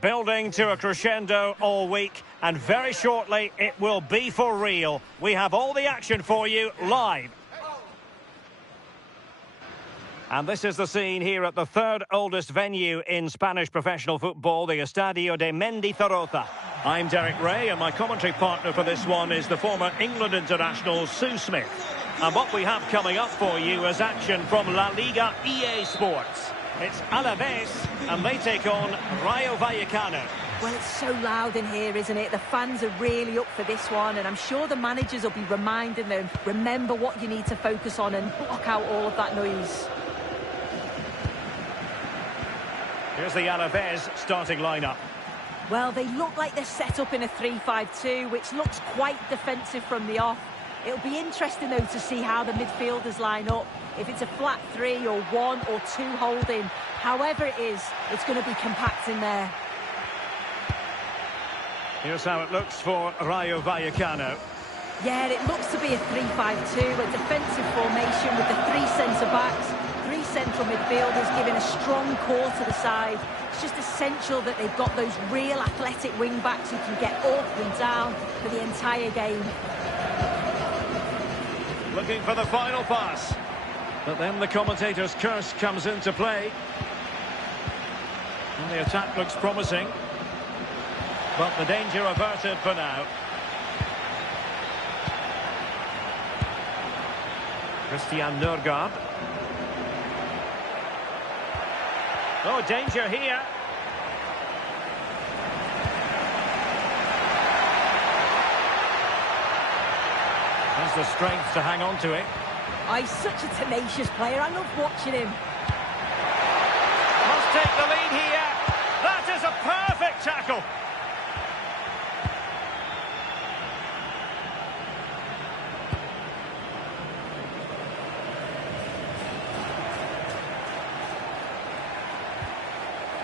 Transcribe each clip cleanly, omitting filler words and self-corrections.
Building to a crescendo all week, and very shortly it will be for real. We have all the action for you live. And this is the scene here at the third oldest venue in Spanish professional football, the Estadio de Mendizorroza. I'm Derek Ray, and my commentary partner for this one is the former England international Sue Smith. And what we have coming up for you is action from La Liga EA Sports. It's Alaves, and they take on Rayo Vallecano. Well, it's so loud in here, isn't it? The fans are really up for this one, and I'm sure the managers will be reminding them, remember what you need to focus on and block out all of that noise. Here's the Alaves starting lineup. Well, they look like they're set up in a 3-5-2, which looks quite defensive from the off. It'll be interesting, though, to see how the midfielders line up. If it's a flat 3 or 1 or 2 holding, however it is, it's going to be compact in there. Here's how it looks for Rayo Vallecano. Yeah, it looks to be a 3-5-2, a defensive formation with the 3 centre-backs, 3 central midfielders giving a strong core to the side. It's just essential that they've got those real athletic wing-backs who can get up and down for the entire game. Looking for the final pass. But then the commentator's curse comes into play. And the attack looks promising. But the danger averted for now. Christian Nørgaard. Oh, danger here. Has the strength to hang on to it. Oh, he's such a tenacious player. I love watching him. Must take the lead here. That is a perfect tackle.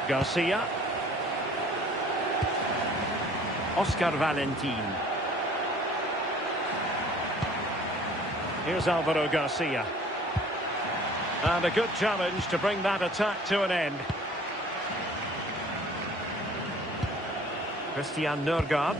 Garcia. Oscar Valentin. Here's Alvaro Garcia. And a good challenge to bring that attack to an end. Christian Nørgaard.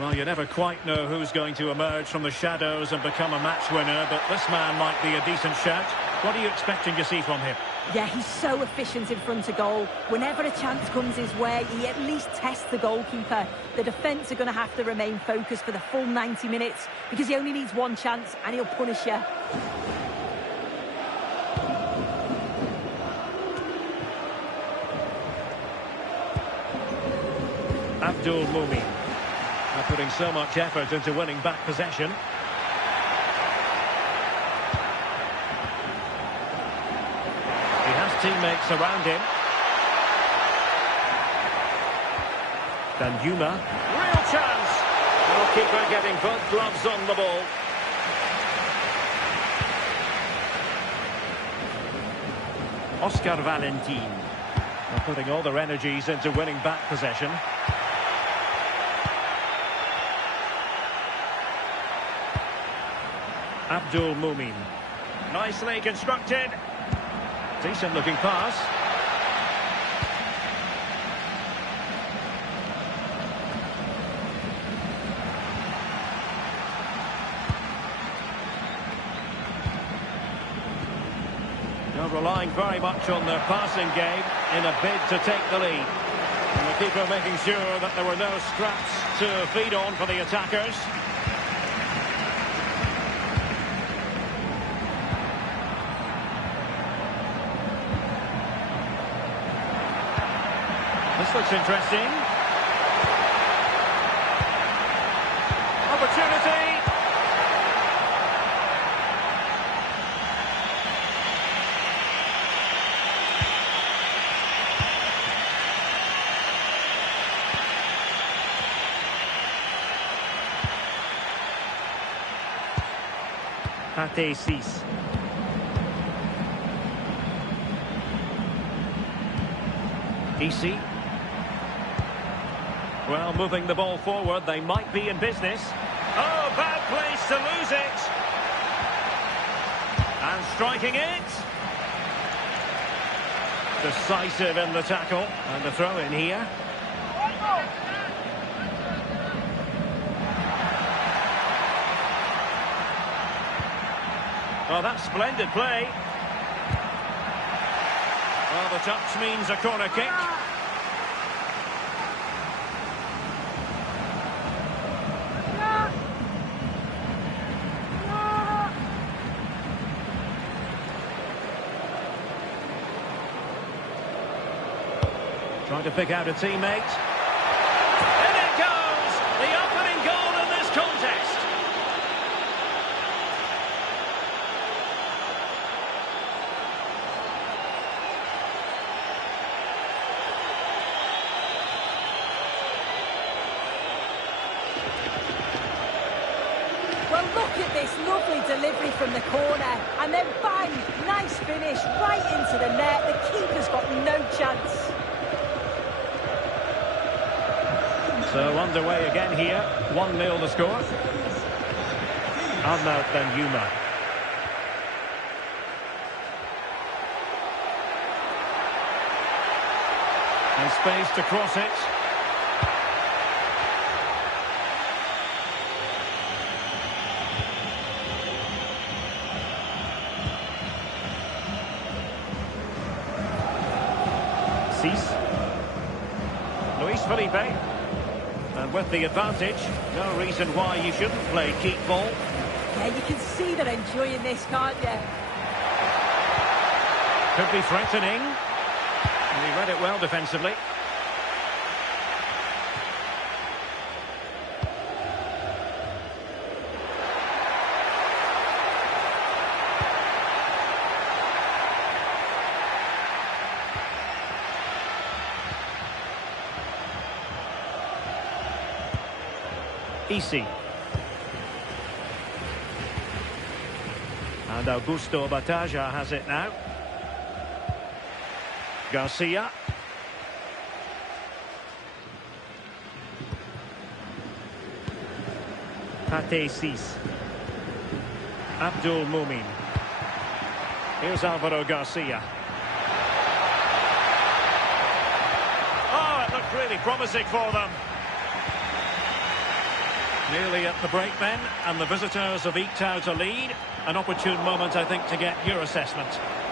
Well, you never quite know who's going to emerge from the shadows and become a match winner, but this man might be a decent shout. What are you expecting to see from him? Yeah, he's so efficient in front of goal. Whenever a chance comes his way, he at least tests the goalkeeper. The defence are going to have to remain focused for the full 90 minutes because he only needs one chance and he'll punish you. Abdul Mumin. They're putting so much effort into winning back possession. Teammates around him. Danjuma. Real chance. Goalkeeper getting both gloves on the ball. Oscar Valentin. They're putting all their energies into winning back possession. Abdul Mumin. Nicely constructed. Decent looking pass. They're relying very much on their passing game in a bid to take the lead. And the keeper making sure that there were no scraps to feed on for the attackers. This looks interesting. Opportunity. Pate 6. Easy. Well, moving the ball forward, they might be in business. Oh, bad place to lose it. And striking it. Decisive in the tackle. And the throw in here. Oh, that's splendid play. Well, the touch means a corner kick. Trying to pick out a teammate. In it goes! The opening goal in this contest. Well, look at this lovely delivery from the corner. And then bang! Nice finish right into the net. The keeper's got no chance. So underway again here. 1-0 the score. Arnaut then Yuma. And space to cross it. Luis Felipe. And with the advantage, no reason why you shouldn't play keep ball. Yeah, you can see they're enjoying this, can't you? Could be threatening. And he read it well defensively. Easy. And Augusto Bataja has it now. Garcia. Pate Cis. Abdul Mumin. Here's Alvaro Garcia. Oh, it looked really promising for them. Nearly at the break then, and the visitors have eked out a lead. An opportune moment, I think, to get your assessment.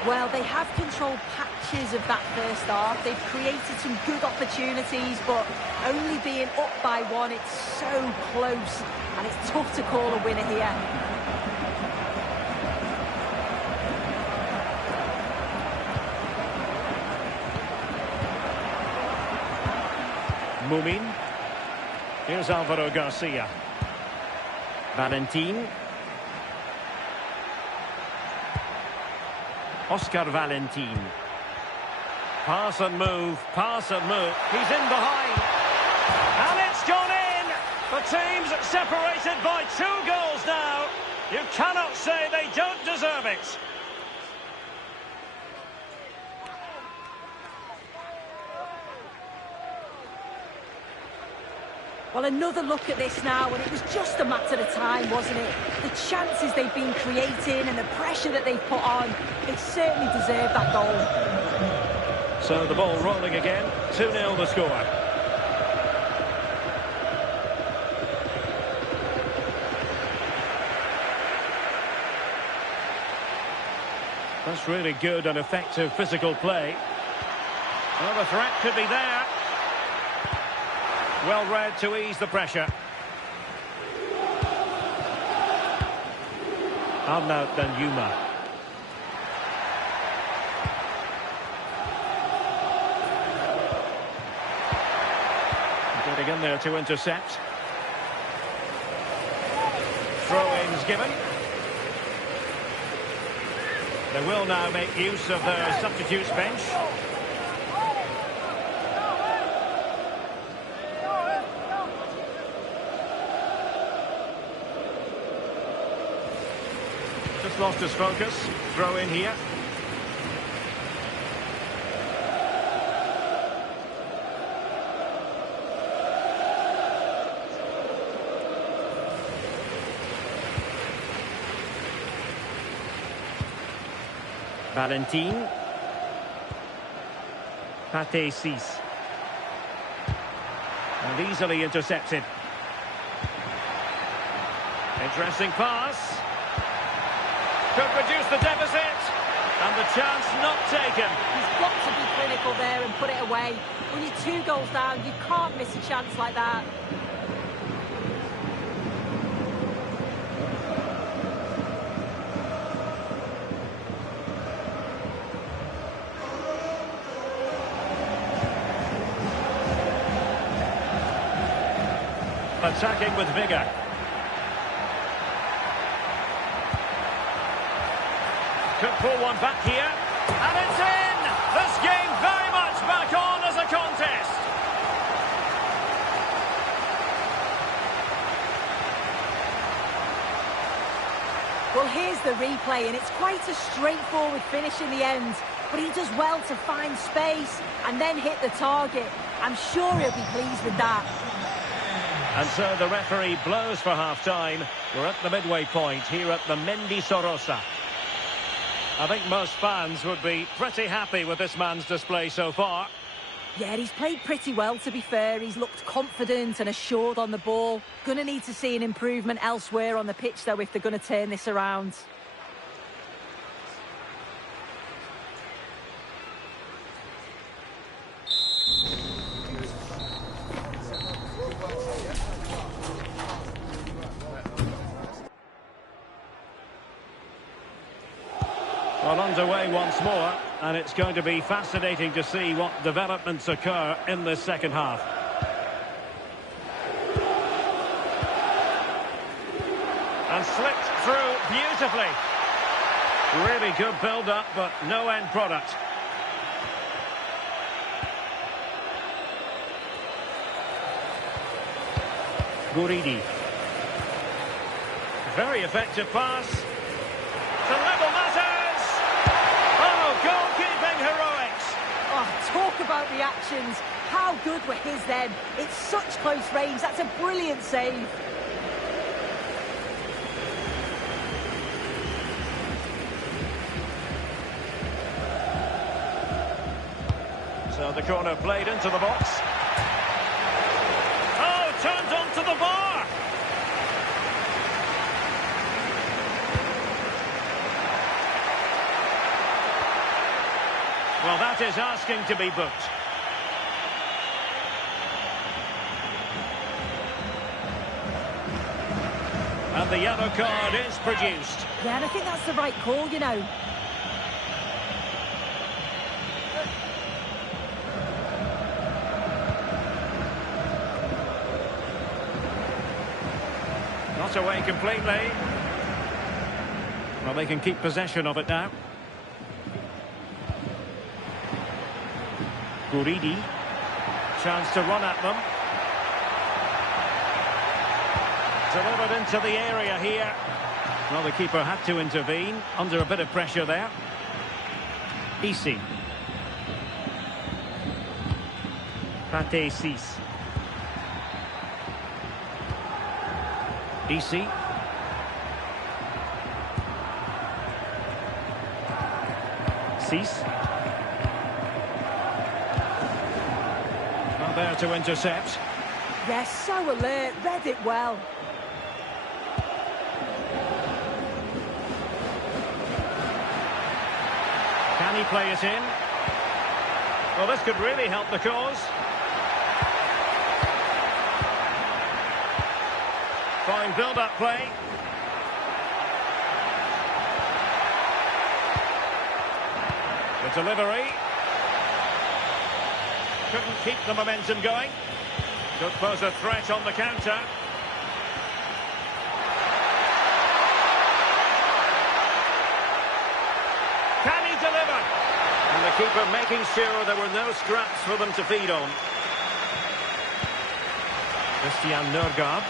Well, they have controlled patches of that first half. They've created some good opportunities, but only being up by one, it's so close, and it's tough to call a winner here. Mumin. Here's Alvaro Garcia. Valentin. Oscar Valentin. Pass and move, pass and move. He's in behind. And it's gone in! The team's separated by 2 goals now. You cannot say they don't deserve it. Well, another look at this now, and it was just a matter of time, wasn't it? The chances they've been creating and the pressure that they've put on, they certainly deserve that goal. So the ball rolling again, 2-0 the score. That's really good and effective physical play. Well, the threat could be there. Well read to ease the pressure. Arnaut then Yuma. Getting in there to intercept. Throw-ins given. They will now make use of their substitutes bench. Just lost his focus. Throw in here. Valentin. Pate 6. And easily intercepted. Interesting pass. Could reduce the deficit. And the chance not taken. He's got to be clinical there and put it away. When you're 2 goals down, you can't miss a chance like that. Attacking with vigour. Could pull one back here. And it's in! This game very much back on as a contest. Well, here's the replay, and it's quite a straightforward finish in the end. But he does well to find space and then hit the target. I'm sure he'll be pleased with that. And so the referee blows for half-time. We're at the midway point here at the Mendy Sorosa. I think most fans would be pretty happy with this man's display so far. Yeah, he's played pretty well, to be fair. He's looked confident and assured on the ball. Going to need to see an improvement elsewhere on the pitch, though, if they're going to turn this around. Well, underway once more, and it's going to be fascinating to see what developments occur in this second half. And slipped through beautifully. Really good build-up, but no end product. Guridi. Very effective pass. To level matters! Oh, goalkeeping heroics! Oh, talk about reactions. How good were his then? It's such close range. That's a brilliant save. So the corner played into the box. Oh, turned onto the bar! Well, that is asking to be booked. And the yellow card is produced. Yeah, and I think that's the right call, you know. Not away completely. Well, they can keep possession of it now. Guridi. Chance to run at them. Delivered into the area here. Well, the keeper had to intervene. Under a bit of pressure there. Isi. Pate 6. Isi. Sis. Well, there to intercept. Yes, so alert, read it well. Can he play it in? Well, this could really help the cause. Fine build-up play. The delivery. Couldn't keep the momentum going. Could pose a threat on the counter. Can he deliver? And the keeper making sure there were no scraps for them to feed on. Christian Nørgaard.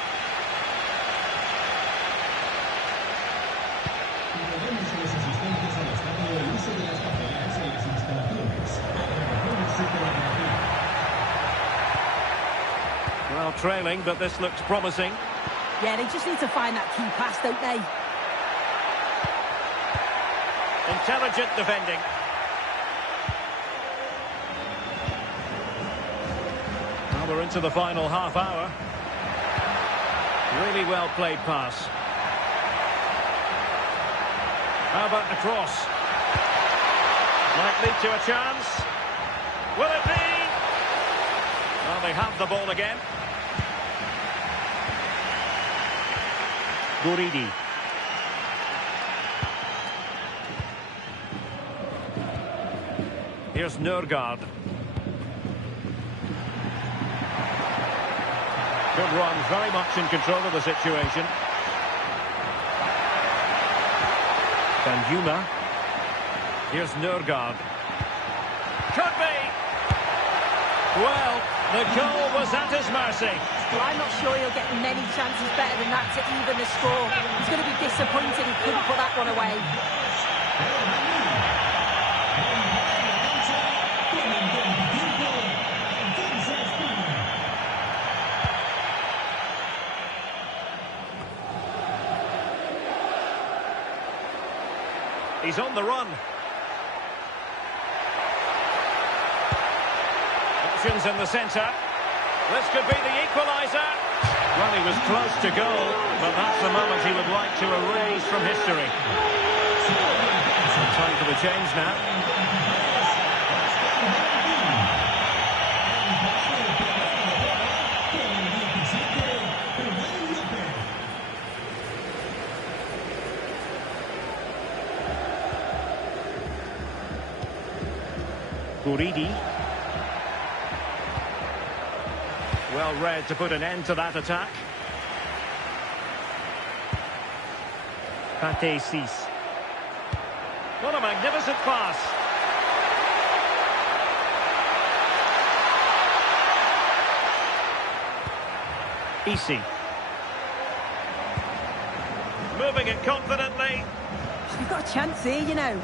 Well, trailing, but this looks promising. Yeah, they just need to find that key pass, don't they? Intelligent defending. Now we're into the final half hour. Really well played pass. How about the cross? Might lead to a chance. Will it be? Well, they have the ball again. Guridi. Here's Nørgaard. Good run, very much in control of the situation. Van Yuma. Here's Nørgaard. Could be! Well, the goal was at his mercy. Well, I'm not sure he'll get many chances better than that to even the score. He's going to be disappointed he couldn't put that one away. He's on the run. Options in the centre. This could be the equaliser. Well, he was close to goal, but that's the moment he would like to erase from history. Time for the change now. Guridi. Well read to put an end to that attack. Pate Cis. What a magnificent pass. Isi. Moving it confidently. You've got a chance here, you know.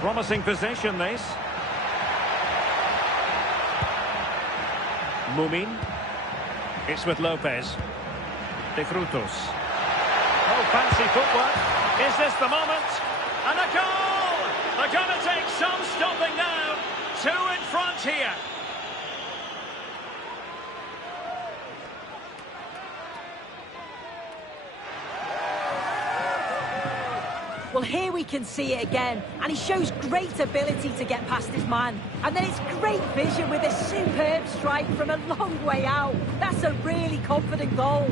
Promising possession, this. Mumin. It's with Lopez. De Frutos. Oh, fancy footwork. Is this the moment? And a goal! They're going to take some stopping now. Two in front here. Well, here we can see it again, and he shows great ability to get past his man. And then it's great vision with a superb strike from a long way out. That's a really confident goal.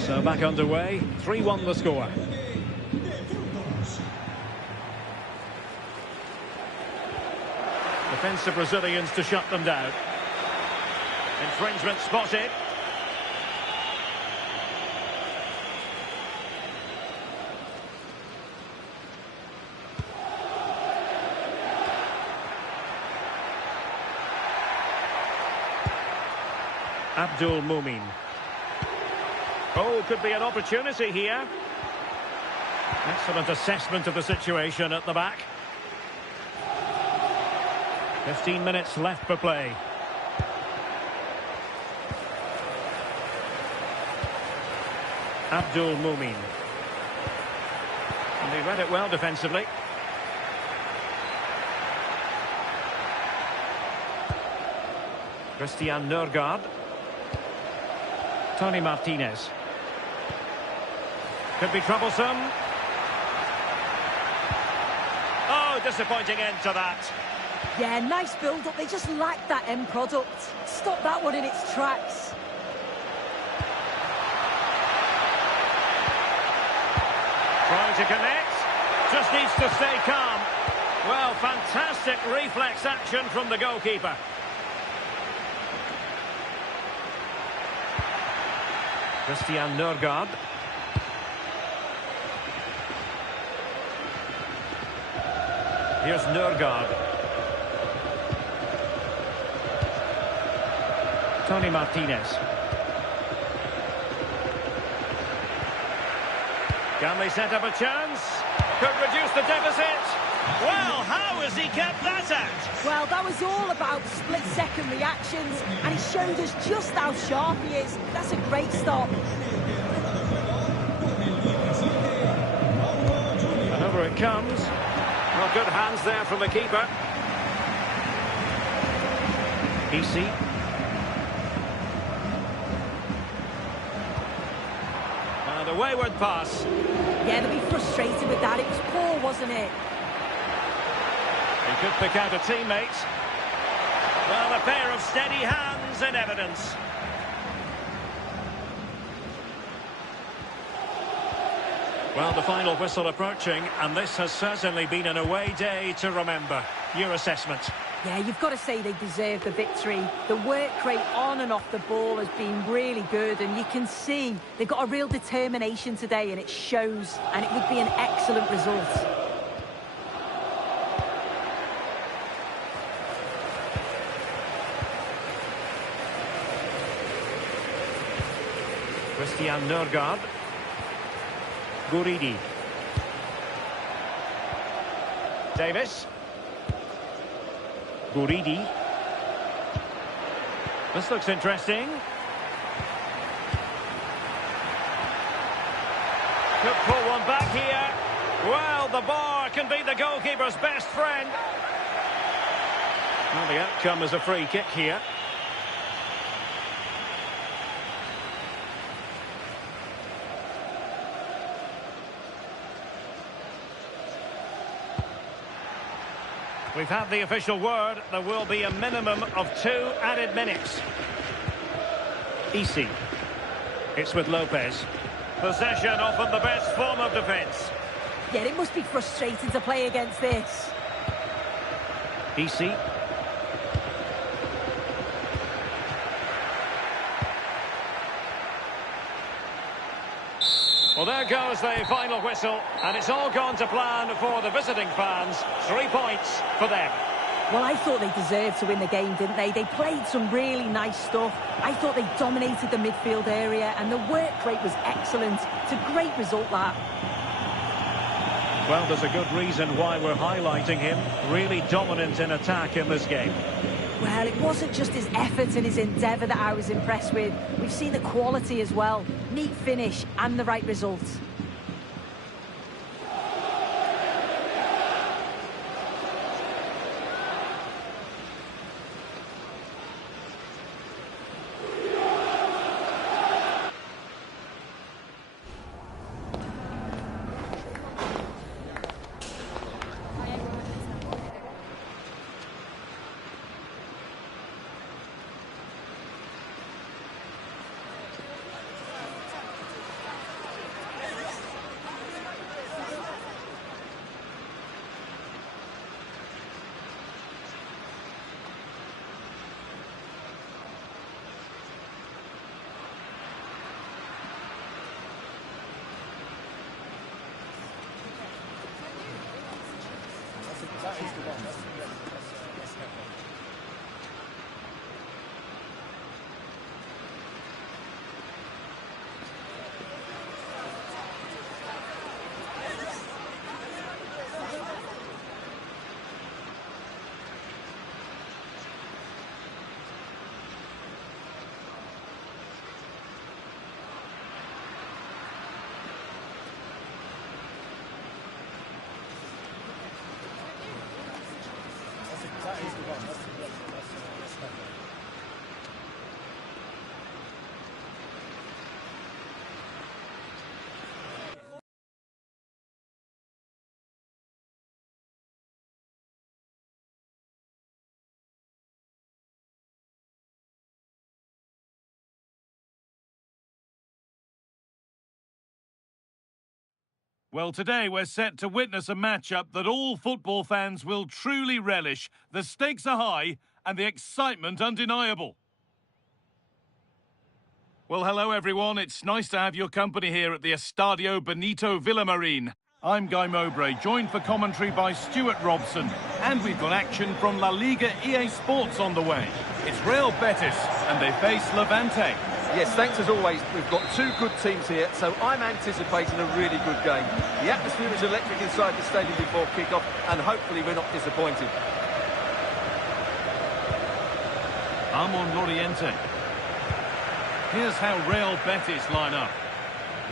So back underway, 3-1 the score. Defensive Brazilians to shut them down. Infringement spotted. Abdul Mumin. Oh, could be an opportunity here. Excellent assessment of the situation at the back. 15 minutes left for play. Abdul Mumin. And he read it well defensively. Christian Nørgaard. Tony Martinez. Could be troublesome. Oh, disappointing end to that. Yeah, nice build-up. They just lacked that end product. Stop that one in its tracks. Trying to connect. Just needs to stay calm. Well, fantastic reflex action from the goalkeeper. Christian Nørgaard. Here's Nørgaard. Tony Martinez. Can they set up a chance? Could reduce the deficit. Well, how has he kept that out? Well, that was all about split-second reactions, and he showed us just how sharp he is. That's a great stop. And over it comes. Well, good hands there from the keeper. Easy. And a wayward pass. Yeah, they'll be frustrated with that. It was poor, wasn't it? He could pick out a teammate. Well, a pair of steady hands in evidence. Well, the final whistle approaching, and this has certainly been an away day to remember. Your assessment? Yeah, you've got to say they deserve the victory. The work rate on and off the ball has been really good, and you can see they've got a real determination today, and it shows, and it would be an excellent result. Christian Nørgaard. Guridi. Davis. Guridi. This looks interesting. Could pull one back here. Well, the bar can be the goalkeeper's best friend. Well, the outcome is a free kick here. We've had the official word. There will be a minimum of 2 added minutes. Easy. It's with Lopez. Possession often the best form of defence. Yeah, it must be frustrating to play against this. Easy. Well, there goes the final whistle, and it's all gone to plan for the visiting fans. 3 points for them. Well, I thought they deserved to win the game, didn't they? They played some really nice stuff. I thought they dominated the midfield area, and the work rate was excellent. It's a great result, that. Well, there's a good reason why we're highlighting him. Really dominant in attack in this game. Well, it wasn't just his effort and his endeavour that I was impressed with. We've seen the quality as well. Neat finish and the right result. Well, today we're set to witness a matchup that all football fans will truly relish. The stakes are high and the excitement undeniable. Well, hello everyone. It's nice to have your company here at the Estadio Benito Villamarín. I'm Guy Mowbray, joined for commentary by Stuart Robson. And we've got action from La Liga EA Sports on the way. It's Real Betis and they face Levante. Yes, thanks as always. We've got two good teams here, so I'm anticipating a really good game. The atmosphere is electric inside the stadium before kick-off, and hopefully we're not disappointed. Amon Loriente. Here's how Real Betis line up.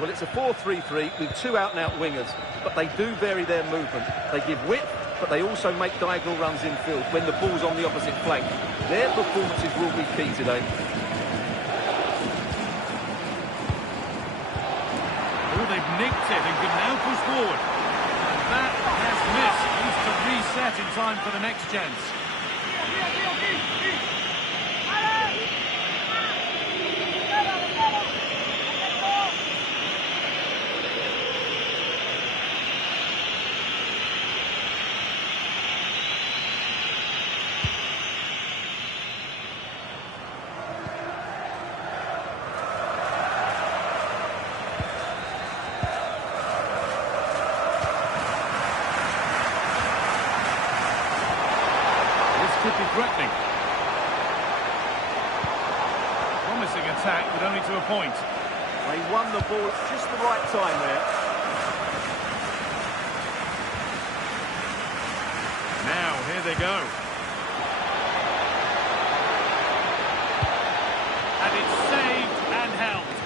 Well, it's a 4-3-3 with two out-and-out wingers, but they do vary their movement. They give width, but they also make diagonal runs in field when the ball's on the opposite flank. Their performances will be key today. Oh, they've nicked it and can now push forward. And that has missed. Needs to reset in time for the next chance. Could be threatening. Promising attack, but only to a point. They won the ball at just the right time there. Now, here they go. And it's saved and helped.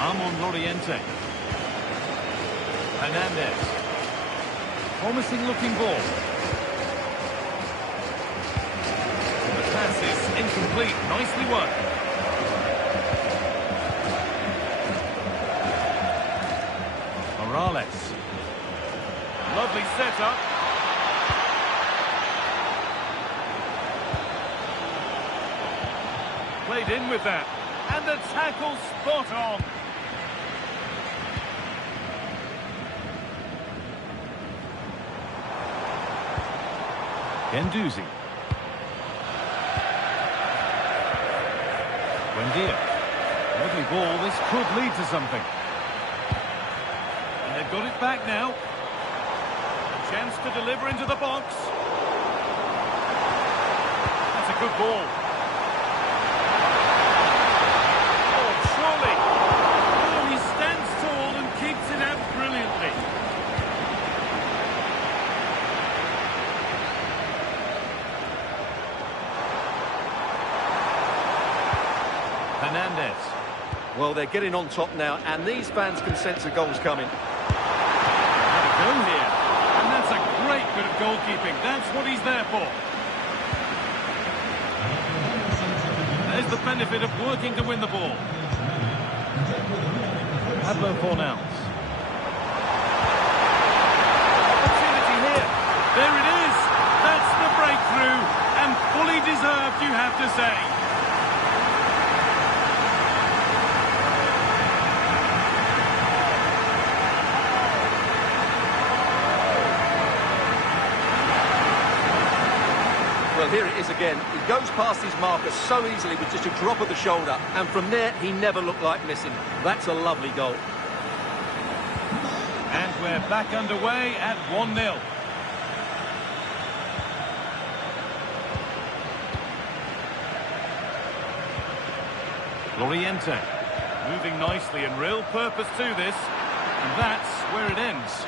Amon Loriente. Hernandez. Promising looking ball. The pass is incomplete. Nicely won. Morales. Lovely setup. Played in with that. And the tackle spot on. Genduzi. Buendia. Lovely ball. This could lead to something. And they've got it back now. A chance to deliver into the box. That's a good ball. Oh, surely. Oh, he stands tall and keeps it out brilliantly. Hernandez. Well, they're getting on top now, and these fans can sense the goals coming. Have a go here. And that's a great bit of goalkeeping. That's what he's there for. There's the benefit of working to win the ball. Pablo Fornals. Opportunity here. There it is. That's the breakthrough. And fully deserved, you have to say. Well, here it is again. He goes past his marker so easily with just a drop of the shoulder, and from there, he never looked like missing. That's a lovely goal. And we're back underway at 1-0. Loriente. Moving nicely and real purpose to this. And that's where it ends.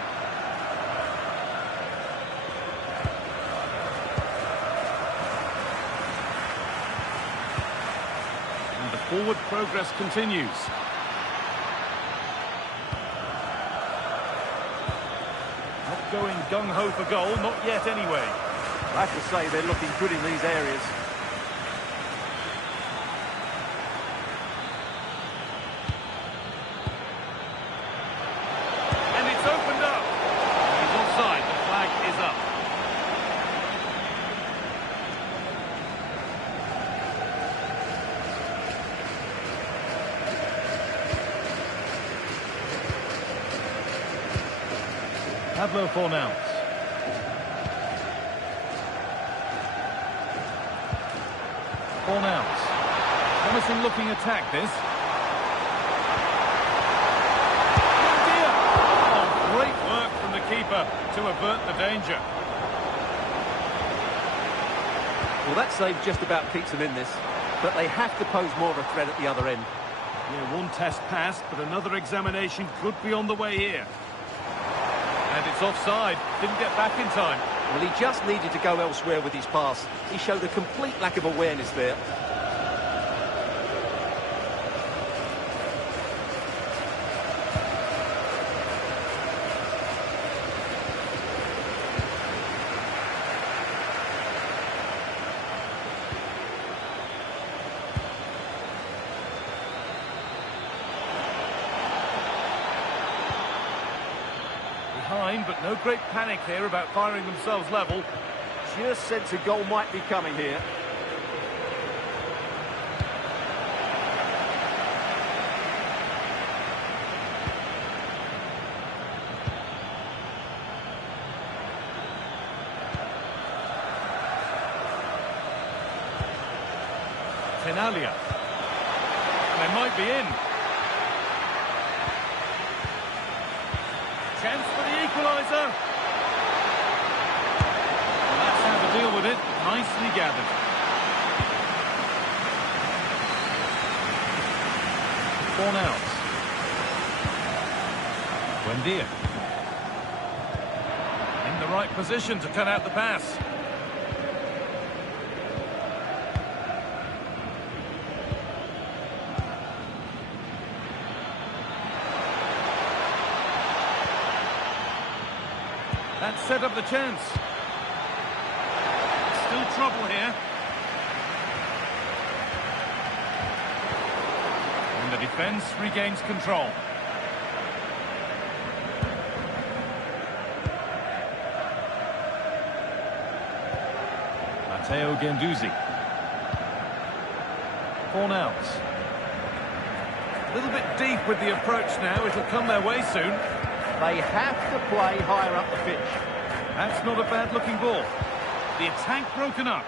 Forward progress continues. Not going gung-ho for goal, not yet anyway. I have to say, they're looking good in these areas. And it's opened up. He's offside, the flag is up. Pablo Fornals. Fornals. Promising looking attack this. Oh, great work from the keeper to avert the danger. Well, that save just about keeps them in this, but they have to pose more of a threat at the other end. Yeah, one test passed, but another examination could be on the way here. And it's offside. Didn't get back in time. Well, he just needed to go elsewhere with his pass. He showed a complete lack of awareness there. Behind, but no great panic here about firing themselves level. Just sense a goal might be coming here. Tenalia. They might be in. Chance for the equaliser. Well, that's how to deal with it. Nicely gathered. Born out. Buendia. In the right position to cut out the pass. That set up the chance. Still trouble here. And the defence regains control. Matteo Guendouzi. Fornals. A little bit deep with the approach now. It'll come their way soon. They have to play higher up the pitch. That's not a bad-looking ball. The attack broken up.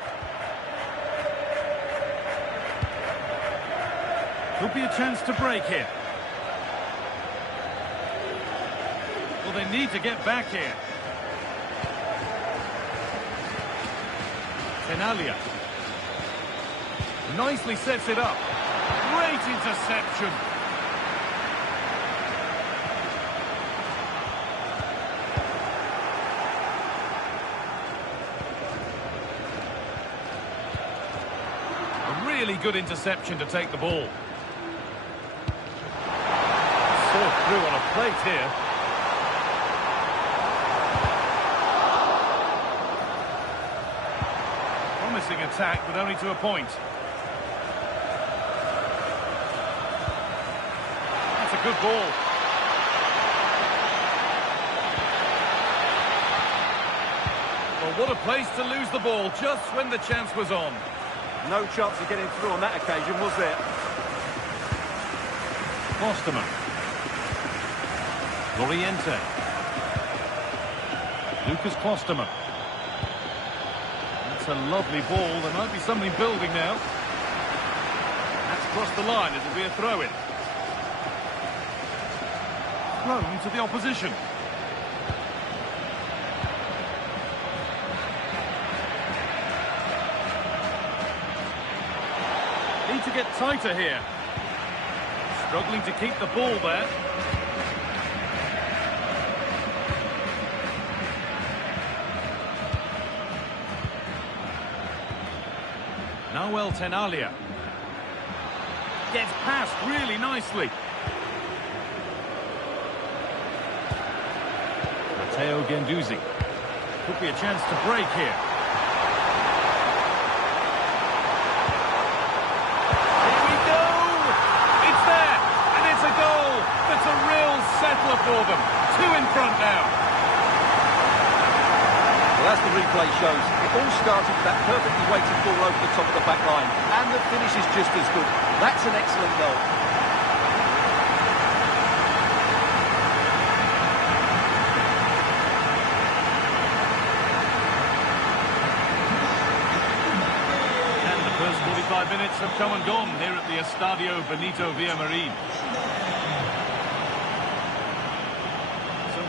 Could be a chance to break here. Well, they need to get back here. Tenalia. Nicely sets it up. Great interception. Really good interception to take the ball. Saw through on a plate here. Promising attack, but only to a point. That's a good ball. Well, what a place to lose the ball just when the chance was on. No chance of getting through on that occasion, was there? Klosterman. Loriente. Lucas Klosterman. That's a lovely ball. There might be something building now. That's crossed the line. It'll be a throw-in. Thrown to the opposition. Need to get tighter here. Struggling to keep the ball there. Nahuel Tenalia. Gets past really nicely. Matteo Guendouzi. Could be a chance to break here. That's a real settler for them. 2 in front now. Well, as the replay shows, it all started with that perfectly weighted ball over the top of the back line. And the finish is just as good. That's an excellent goal. And the first 45 minutes have come and gone here at the Estadio Benito Villamarín.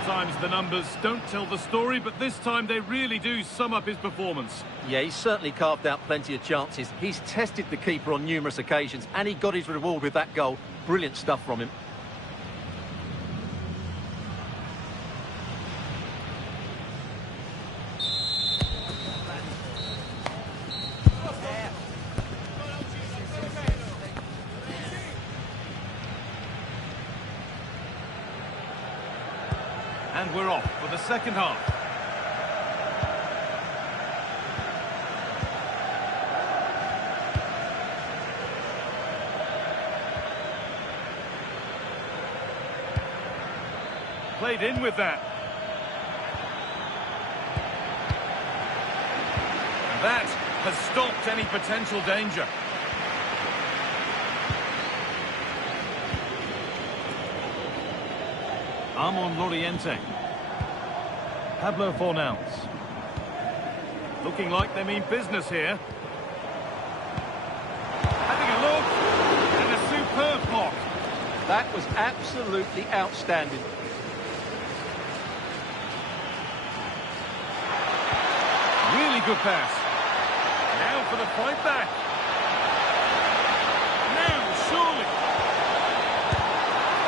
Sometimes the numbers don't tell the story, but this time they really do sum up his performance. Yeah, he's certainly carved out plenty of chances. He's tested the keeper on numerous occasions, and he got his reward with that goal. Brilliant stuff from him. And we're off for the second half. Played in with that. And that has stopped any potential danger. Armon Loriente. Pablo Fornals. Looking like they mean business here. Having a look. And a superb block. That was absolutely outstanding. Really good pass. Now for the fight back. Now, surely.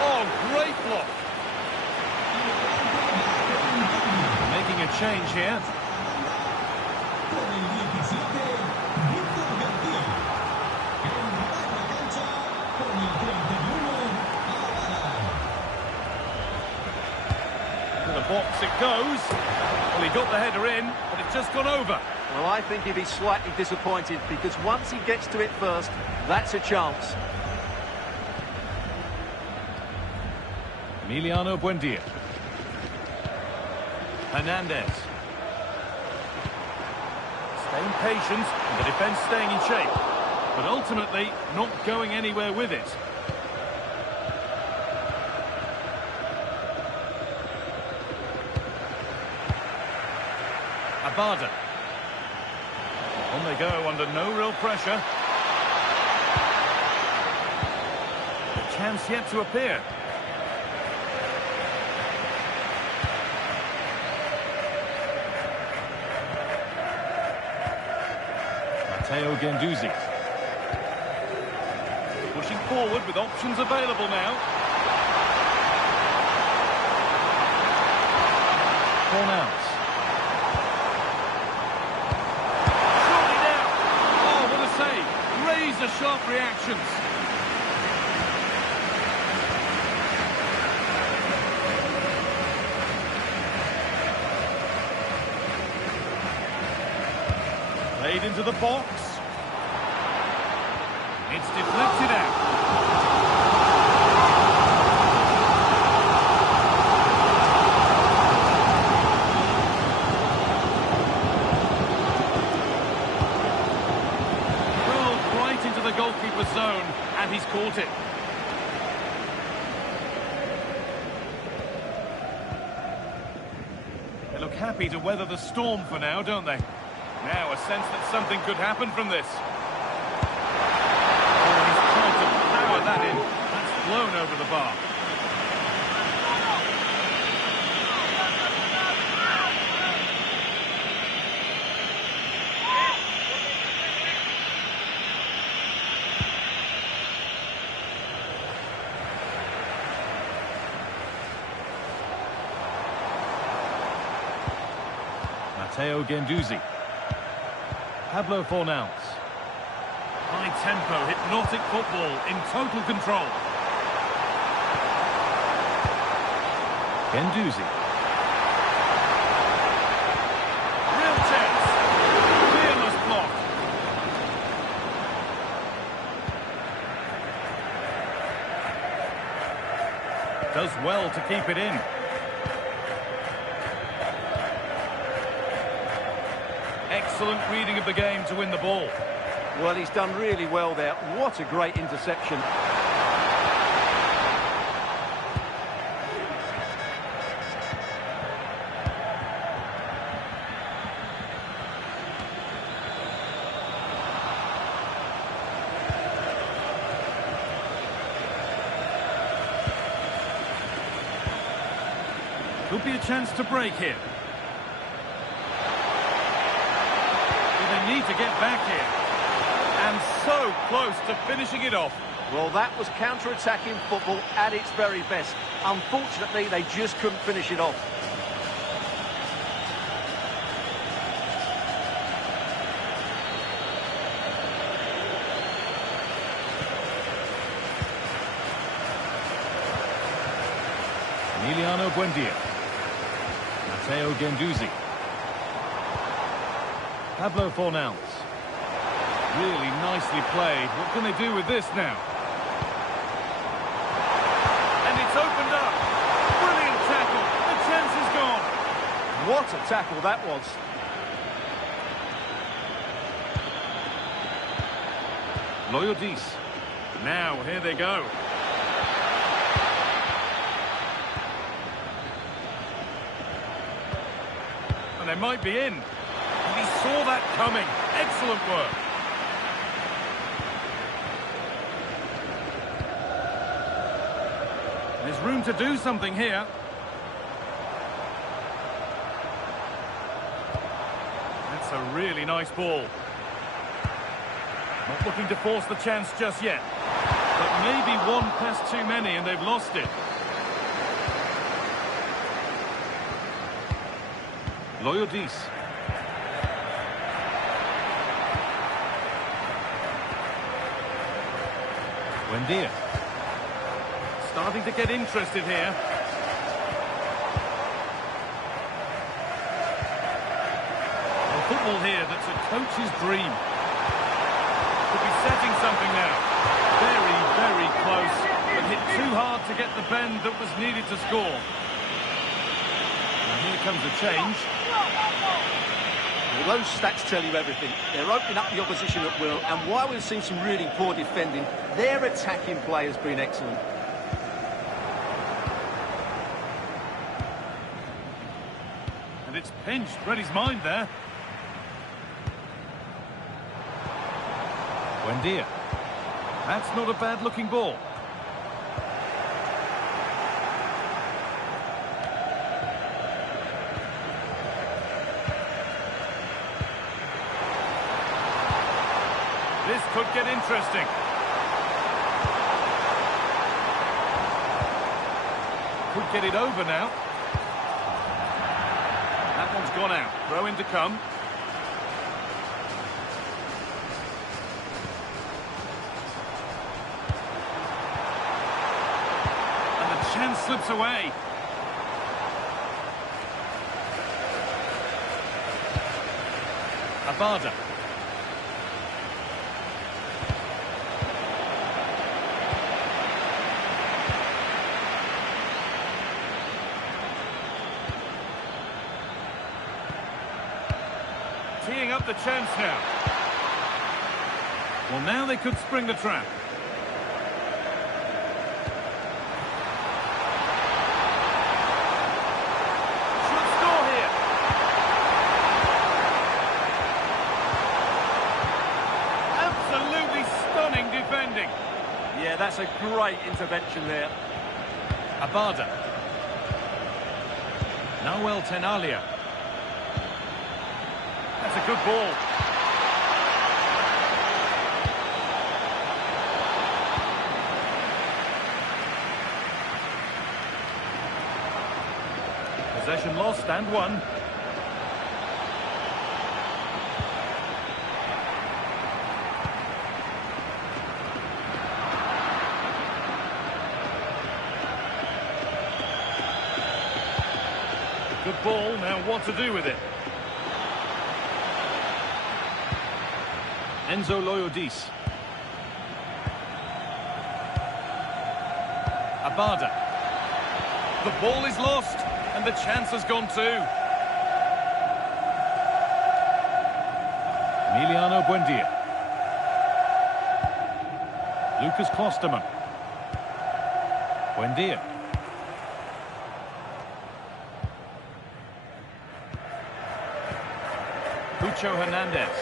Oh, great block. Making a change here. To the box it goes. Well, he got the header in, but it's just gone over. Well, I think he'd be slightly disappointed because once he gets to it first, that's a chance. Emiliano Buendia. Hernandez. Staying patient, and the defence staying in shape. But ultimately, not going anywhere with it. Abada. On they go under no real pressure. A chance yet to appear. Matteo Guendouzi. Pushing forward with options available now. Fornals. Surely now. Oh, what a save. Razor-sharp reactions. Played into the box. It's deflected out. Rolled right into the goalkeeper's zone, and he's caught it. They look happy to weather the storm for now, don't they? Now a sense that something could happen from this. Oh, he's tried to power that in. That's flown over the bar. Matteo Guendouzi. Pablo Fornals. High tempo, hypnotic football in total control. Guendouzi. Real chance. Fearless block. Does well to keep it in. Excellent reading of the game to win the ball. Well, he's done really well there. What a great interception. Could be a chance to break here. They need to get back here. And so close to finishing it off. Well, that was counter-attacking football at its very best. Unfortunately, they just couldn't finish it off. Emiliano Buendia. Matteo Guendouzi. Pablo Fornals. Really nicely played. What can they do with this now? And it's opened up. Brilliant tackle. The chance is gone. What a tackle that was. Loyodis. Now, here they go. And they might be in. And he saw that coming. Excellent work. There's room to do something here. That's a really nice ball. Not looking to force the chance just yet. But maybe one pass too many and they've lost it. Loyodis. Buendia. Starting to get interested here. Well, football here that's a coach's dream. Could be setting something now. Very, very close. But hit too hard to get the bend that was needed to score. And here comes a change. Well, those stats tell you everything. They're opening up the opposition at will, and while we've seen some really poor defending, their attacking play has been excellent. And it's pinched. Read his mind there. Buendia. That's not a bad-looking ball. This could get interesting. Could get it over now. That one's gone out. Throw in to come. And the chance slips away. Abada. Teeing up the chance now. Well, now they could spring the trap. Should score here. Absolutely stunning defending. Yeah, that's a great intervention there. Abada. Nahuel Tenalia. That's a good ball. Possession lost and won. Good ball, now what to do with it? Enzo Loyodis. Abada. The ball is lost, and the chance has gone too. Emiliano Buendia. Lucas Klosterman. Buendia. Pucho Hernandez.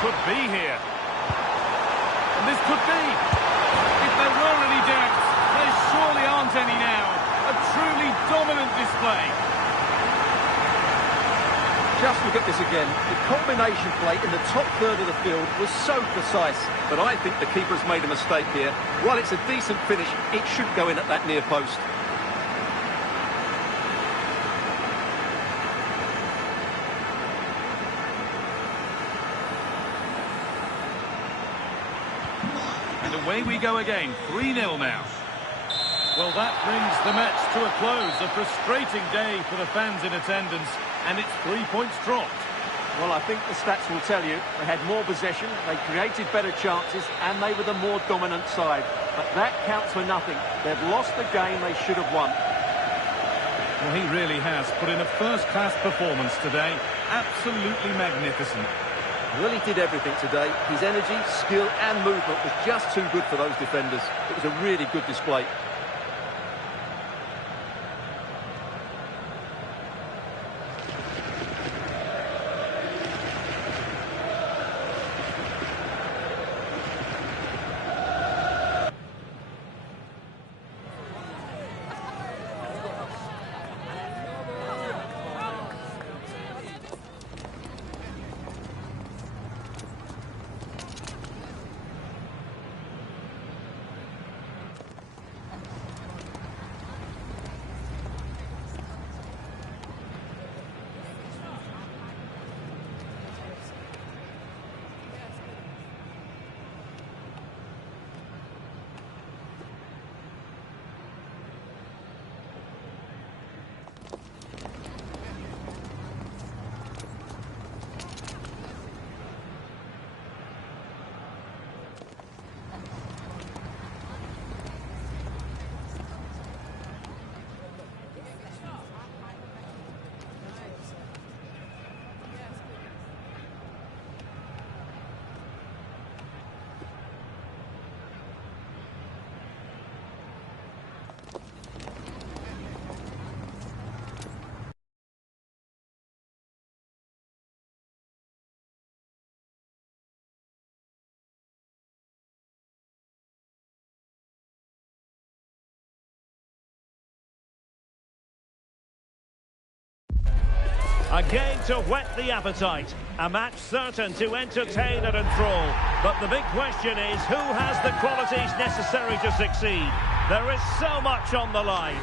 Could be here. And this could be. display. Just look at this again. The combination play in the top third of the field was so precise, but I think the keeper's made a mistake here. While it's a decent finish, it should go in at that near post. And away we go again, 3-0 now. Well, that brings the match to a close. A frustrating day for the fans in attendance, and it's 3 points dropped. Well, I think the stats will tell you they had more possession, they created better chances, and they were the more dominant side. But that counts for nothing. They've lost the game they should have won. Well, he really has put in a first-class performance today. Absolutely magnificent. Well, he did everything today. His energy, skill and movement was just too good for those defenders. It was a really good display. A game to whet the appetite. A match certain to entertain and enthrall. But the big question is, who has the qualities necessary to succeed? There is so much on the line.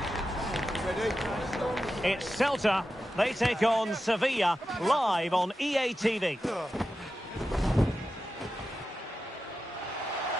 It's Celta. They take on Sevilla live on EA TV.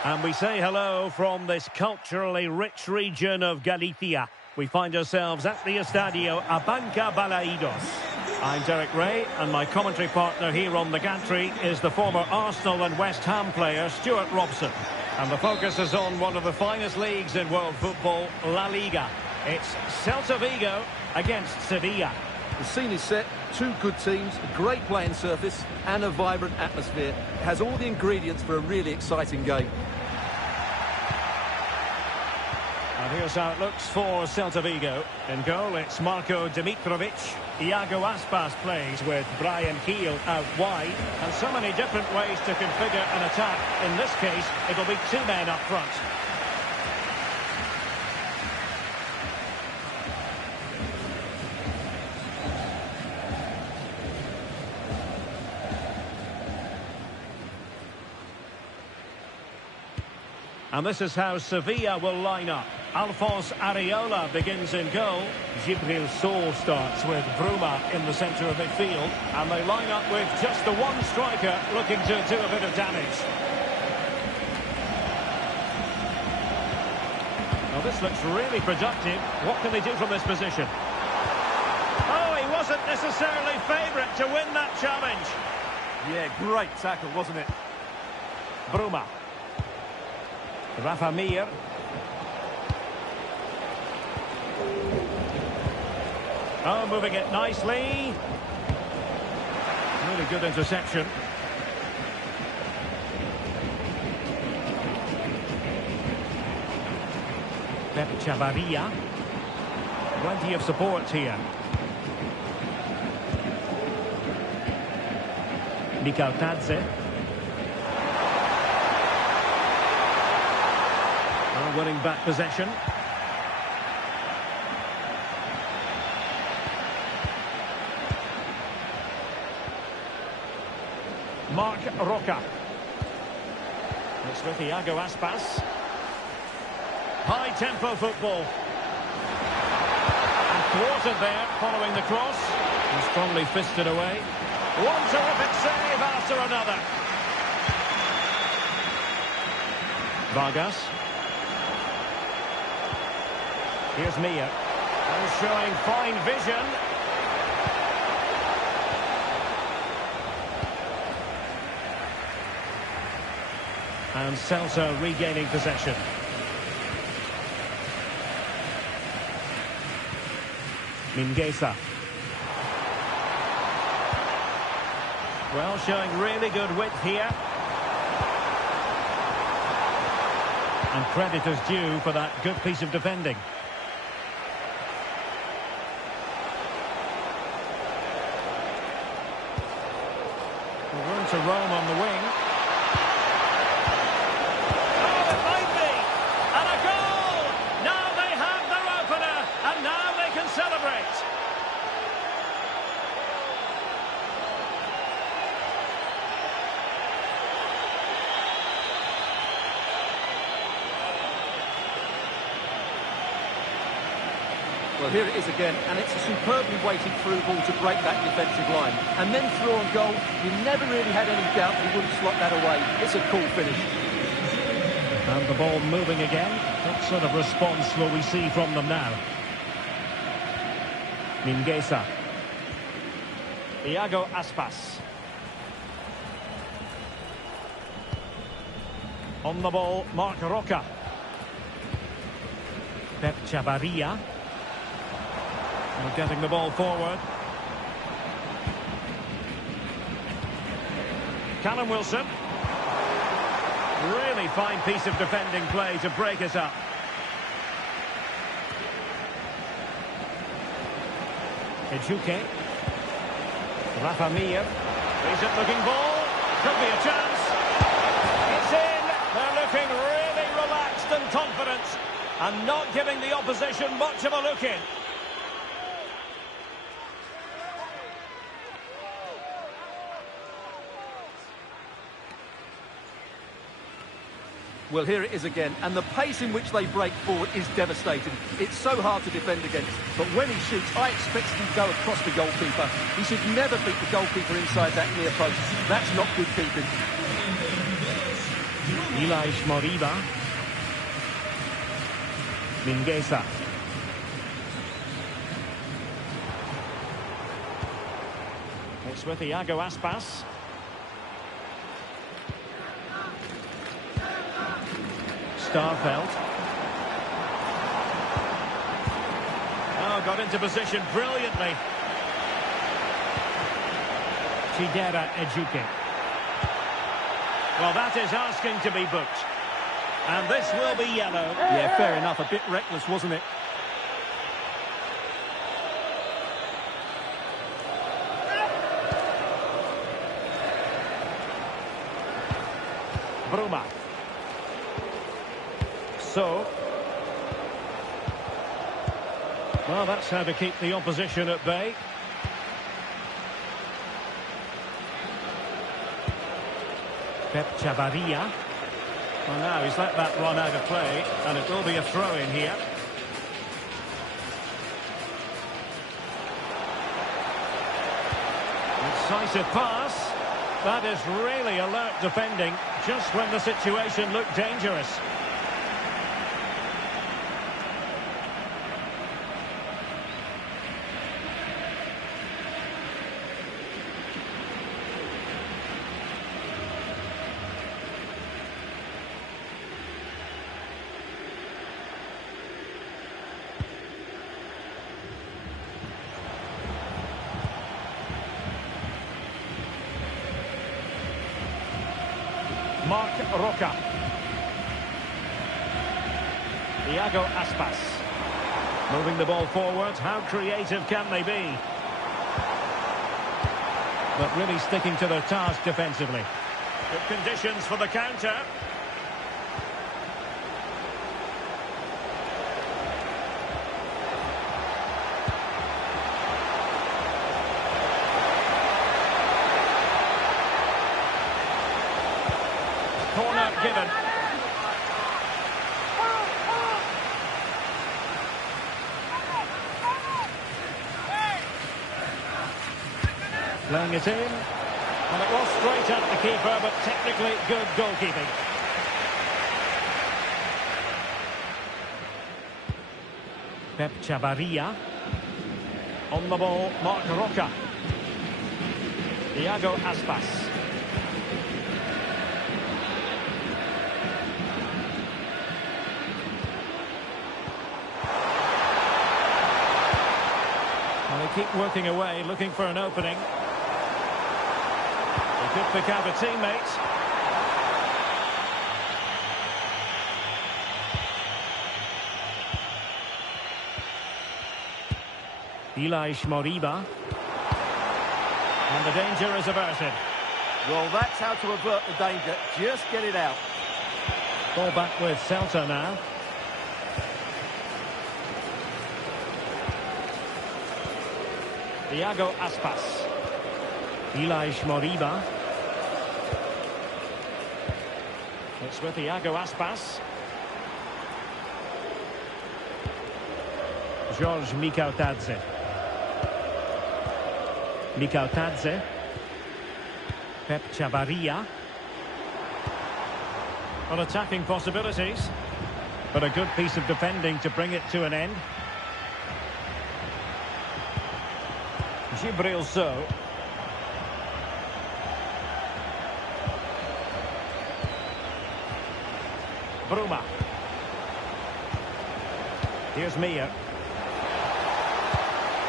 And we say hello from this culturally rich region of Galicia. We find ourselves at the Estadio Abanca Balaidos. I'm Derek Ray, and my commentary partner here on the gantry is the former Arsenal and West Ham player Stuart Robson. And the focus is on one of the finest leagues in world football, La Liga. It's Celta Vigo against Sevilla. The scene is set, two good teams, a great playing surface and a vibrant atmosphere. It has all the ingredients for a really exciting game. And here's how it looks for Celta Vigo. In goal, it's Marco Dimitrovic. Iago Aspas plays with Brian Keane out wide. And so many different ways to configure an attack. In this case, it'll be two men up front. And this is how Sevilla will line up. Alphonse Areola begins in goal. Djibril Sow starts with Bruma in the centre of midfield. And they line up with just the one striker looking to do a bit of damage. Well, this looks really productive. What can they do from this position? Oh, he wasn't necessarily favourite to win that challenge. Yeah, great tackle, wasn't it? Bruma. Rafa Mir. Oh, moving it nicely. Really good interception. Pep Chavarria. Plenty of support here. Mikal Tadze. Winning back possession. Marc Roca. It's with Iago Aspas. High-tempo football. And thwarted there, following the cross. And strongly fisted away. One terrific save after another. Vargas. Here's Mia. And showing fine vision. And Celta regaining possession. Mingueza. Well, showing really good width here. And credit is due for that good piece of defending. Room to roam on the wing. Oh, it might be! And a goal! Now they have their opener, and now they can celebrate. Well, here it is again, and it's a superbly weighted through ball to break that defensive line. And then through on goal, you never really had any doubt he wouldn't slot that away. It's a cool finish. And the ball moving again. What sort of response will we see from them now? Mingueza. Iago Aspas. On the ball, Marc Roca. Pep Chavarria. And getting the ball forward. Callum Wilson. Really fine piece of defending play to break us up. Ejuke. Rafa Mir. Decent looking ball. Could be a chance. It's in. They're looking really relaxed and confident. And not giving the opposition much of a look in. Well, here it is again, and the pace in which they break forward is devastating. It's so hard to defend against, but when he shoots, I expect him to go across the goalkeeper. He should never beat the goalkeeper inside that near post. That's not good keeping. Ilaix Moriba. Mingueza. It's with Iago Aspas. Starfelt. Oh, got into position brilliantly. Chidera Ejuke. Well, that is asking to be booked. And this will be yellow. Yeah, fair enough. A bit reckless, wasn't it? Bruma. So, well, that's how to keep the opposition at bay. Pep Chavarria. Well, now he's let that run out of play, and it will be a throw-in here. Incisive pass. That is really alert defending, just when the situation looked dangerous. Marc Roca. Iago Aspas. Moving the ball forward. How creative can they be? But really sticking to their task defensively. Good conditions for the counter. given. Playing it in. And it was straight at the keeper, but technically good goalkeeping. Pep Chavarria. On the ball, Marc Roca. Iago Aspas. Well, they keep working away, looking for an opening. They could pick out a teammate. Ilaix Moriba. And the danger is averted. Well, that's how to avert the danger. Just get it out. Ball back with Celta now. Iago Aspas. Ilaix Moriba. It's with Iago Aspas. George Mikautadze. Mikautadze. Pep Chavarria. On attacking possibilities, but a good piece of defending to bring it to an end. Gibril So. Bruma. Here's Mia.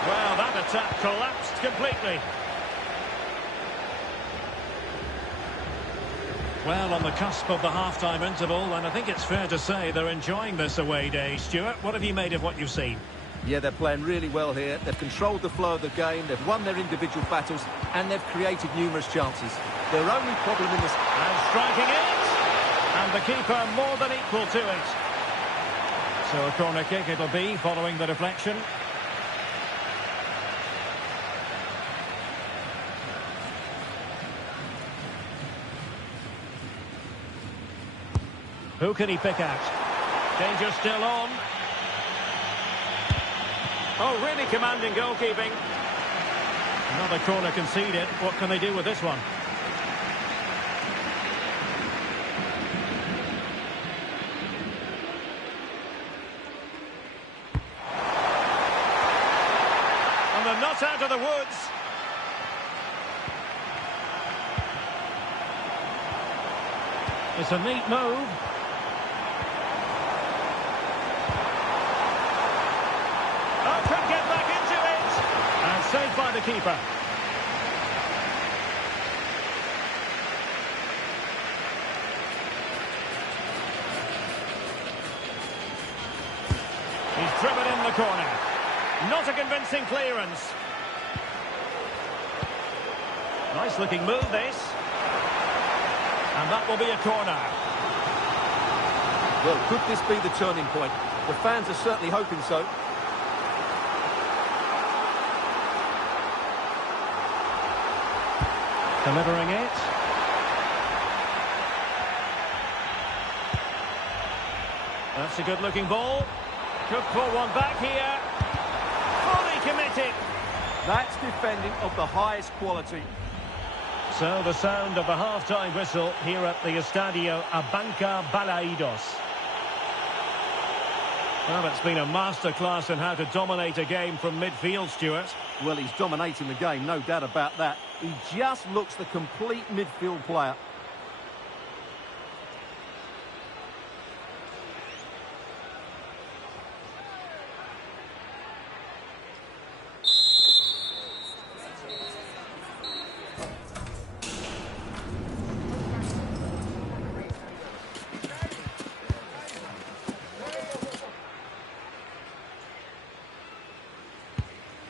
Well, that attack collapsed completely. Well, on the cusp of the half-time interval, and I think it's fair to say they're enjoying this away day. Stuart, what have you made of what you've seen? Yeah, they're playing really well here. They've controlled the flow of the game, they've won their individual battles, and they've created numerous chances. Their only problem in this... And striking it! And the keeper more than equal to it. So a corner kick it'll be, following the deflection. Who can he pick out? Danger still on. Oh, really commanding goalkeeping. Another corner conceded. What can they do with this one? And they're not out of the woods. It's a neat move. Saved by the keeper. He's driven in the corner. Not a convincing clearance. Nice looking move this. And that will be a corner. Well, could this be the turning point? The fans are certainly hoping so. Delivering it. That's a good-looking ball. Could pull one back here. Fully committed. That's defending of the highest quality. So the sound of the half-time whistle here at the Estadio Abanca Balaidos. Well, it's been a masterclass in how to dominate a game from midfield, Stuart. Well, he's dominating the game, no doubt about that. He just looks the complete midfield player.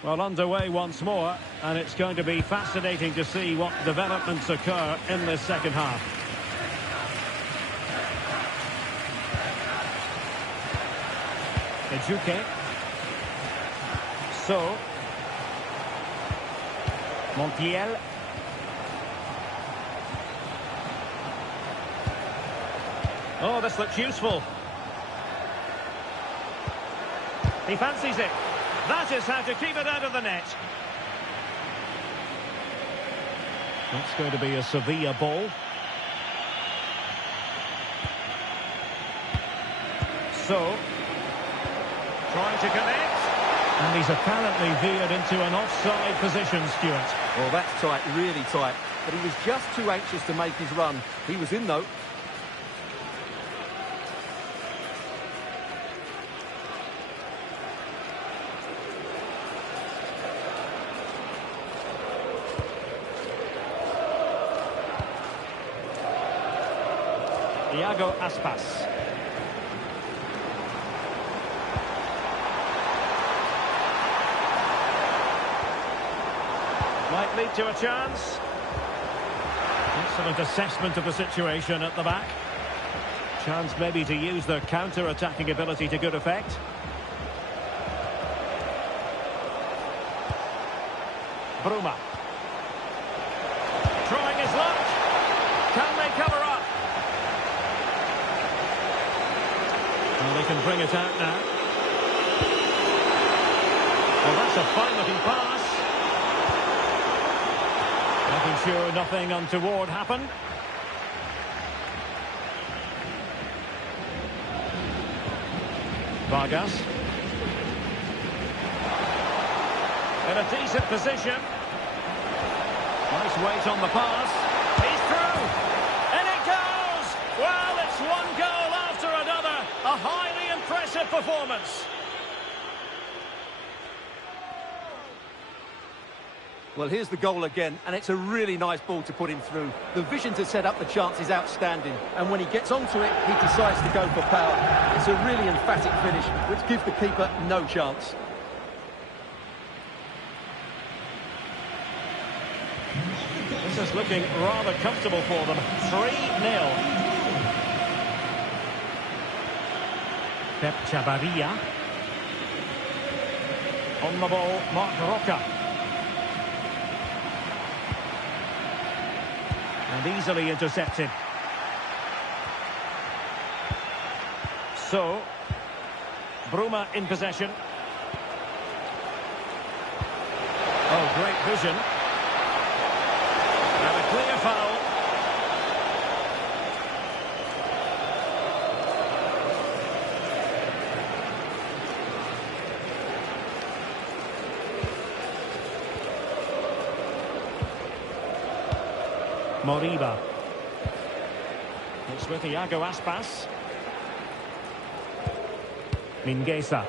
Well, underway once more, and it's going to be fascinating to see what developments occur in this second half. Ejuke. So. Montiel. Oh, this looks useful. He fancies it. That is how to keep it out of the net. That's going to be a Sevilla ball. So, trying to connect. And he's apparently veered into an offside position, Stuart. Well, that's tight, really tight. But he was just too anxious to make his run. He was in, though. Iago Aspas. Might lead to a chance. Excellent assessment of the situation at the back. Chance maybe to use their counter-attacking ability to good effect. Bruma. Trying his luck. Can they cover up? Well, they can bring it out now. Well, that's a fine-looking pass. Making sure nothing untoward happened. Vargas. In a decent position. Nice weight on the pass. He's through. And it goes! Well, it's one goal after another. A highly impressive performance. Well, here's the goal again, and it's a really nice ball to put him through. The vision to set up the chance is outstanding, and when he gets onto it, he decides to go for power. It's a really emphatic finish, which gives the keeper no chance. This is looking rather comfortable for them. 3-0. Pep Chavarria. On the ball, Marc Roca. And easily intercepted. So, Bruma in possession. Oh, great vision. And a clear foul. Moriba. It's with Iago Aspas. Mingueza.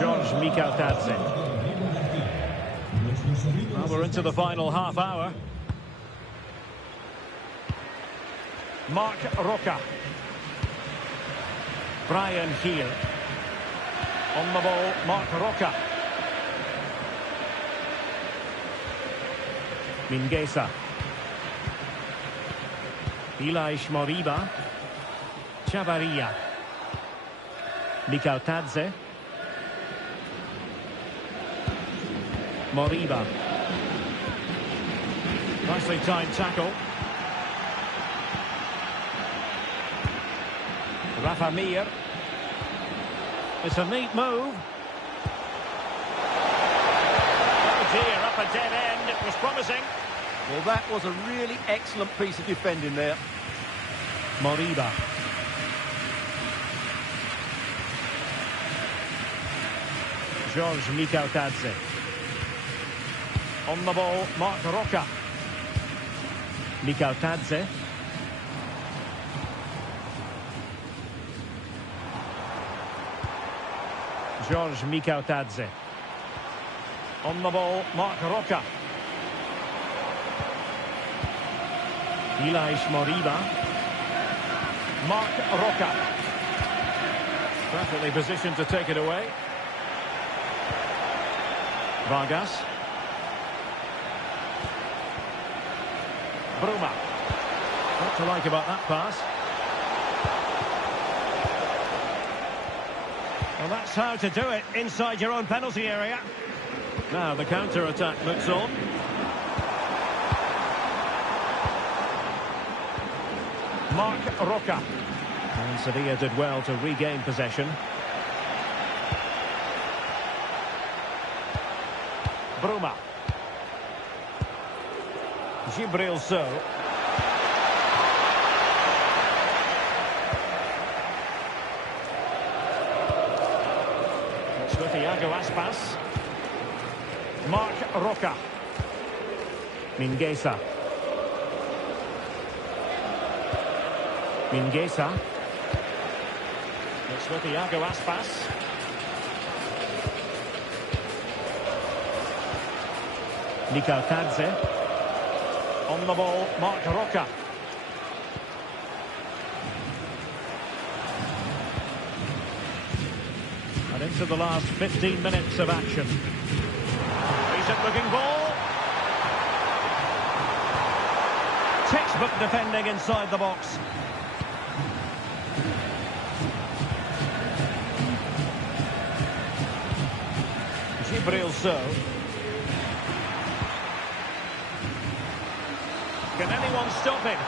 George Mikhaltadze. Well, we're into the final half hour. Marc Roca. Brian Hill. On the ball, Marc Roca. Mingueza. Ilaix Moriba. Chavarria. Mikhaltadze. Moriba. Nicely timed tackle. Rafa Mir. It's a neat move. Oh dear, up a dead end. It was promising. Well, that was a really excellent piece of defending there. Moriba. George Mikhaltadze. On the ball, Marc Roca. Mikhaltadze. George Mikhaltadze. On the ball, Marc Roca. Ilaix Moriba. Marc Roca. Perfectly positioned to take it away. Vargas. Bruma. What to like about that pass? Well, that's how to do it inside your own penalty area. Now the counter-attack looks on. Marc Roca. And Sevilla did well to regain possession. Bruma. Gibril So. It's with Iago Aspas. Marc Roca. Mingueza. Mingueza. It's with Iago Aspas. Nikalkadze. On the ball, Marc Roca. And into the last 15 minutes of action. Decent looking ball. Textbook defending inside the box. Gibril So. Can anyone stop him?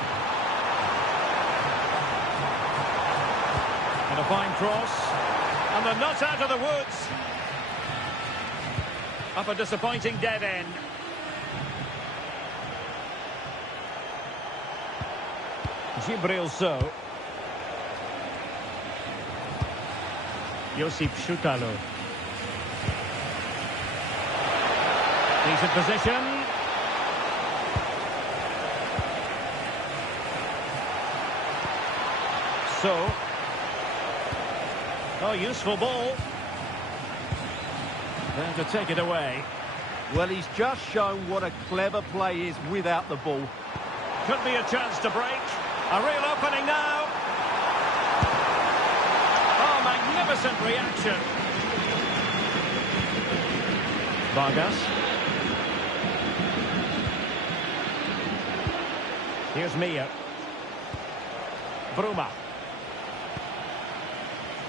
And a fine cross. And they're not out of the woods. Up a disappointing dead end. Gibril So. Josip Šutalo. Decent position. So. Oh, useful ball. There to take it away. Well, he's just shown what a clever play is without the ball. Could be a chance to break. A real opening now. Oh, magnificent reaction. Vargas. Here's Mia. Bruma.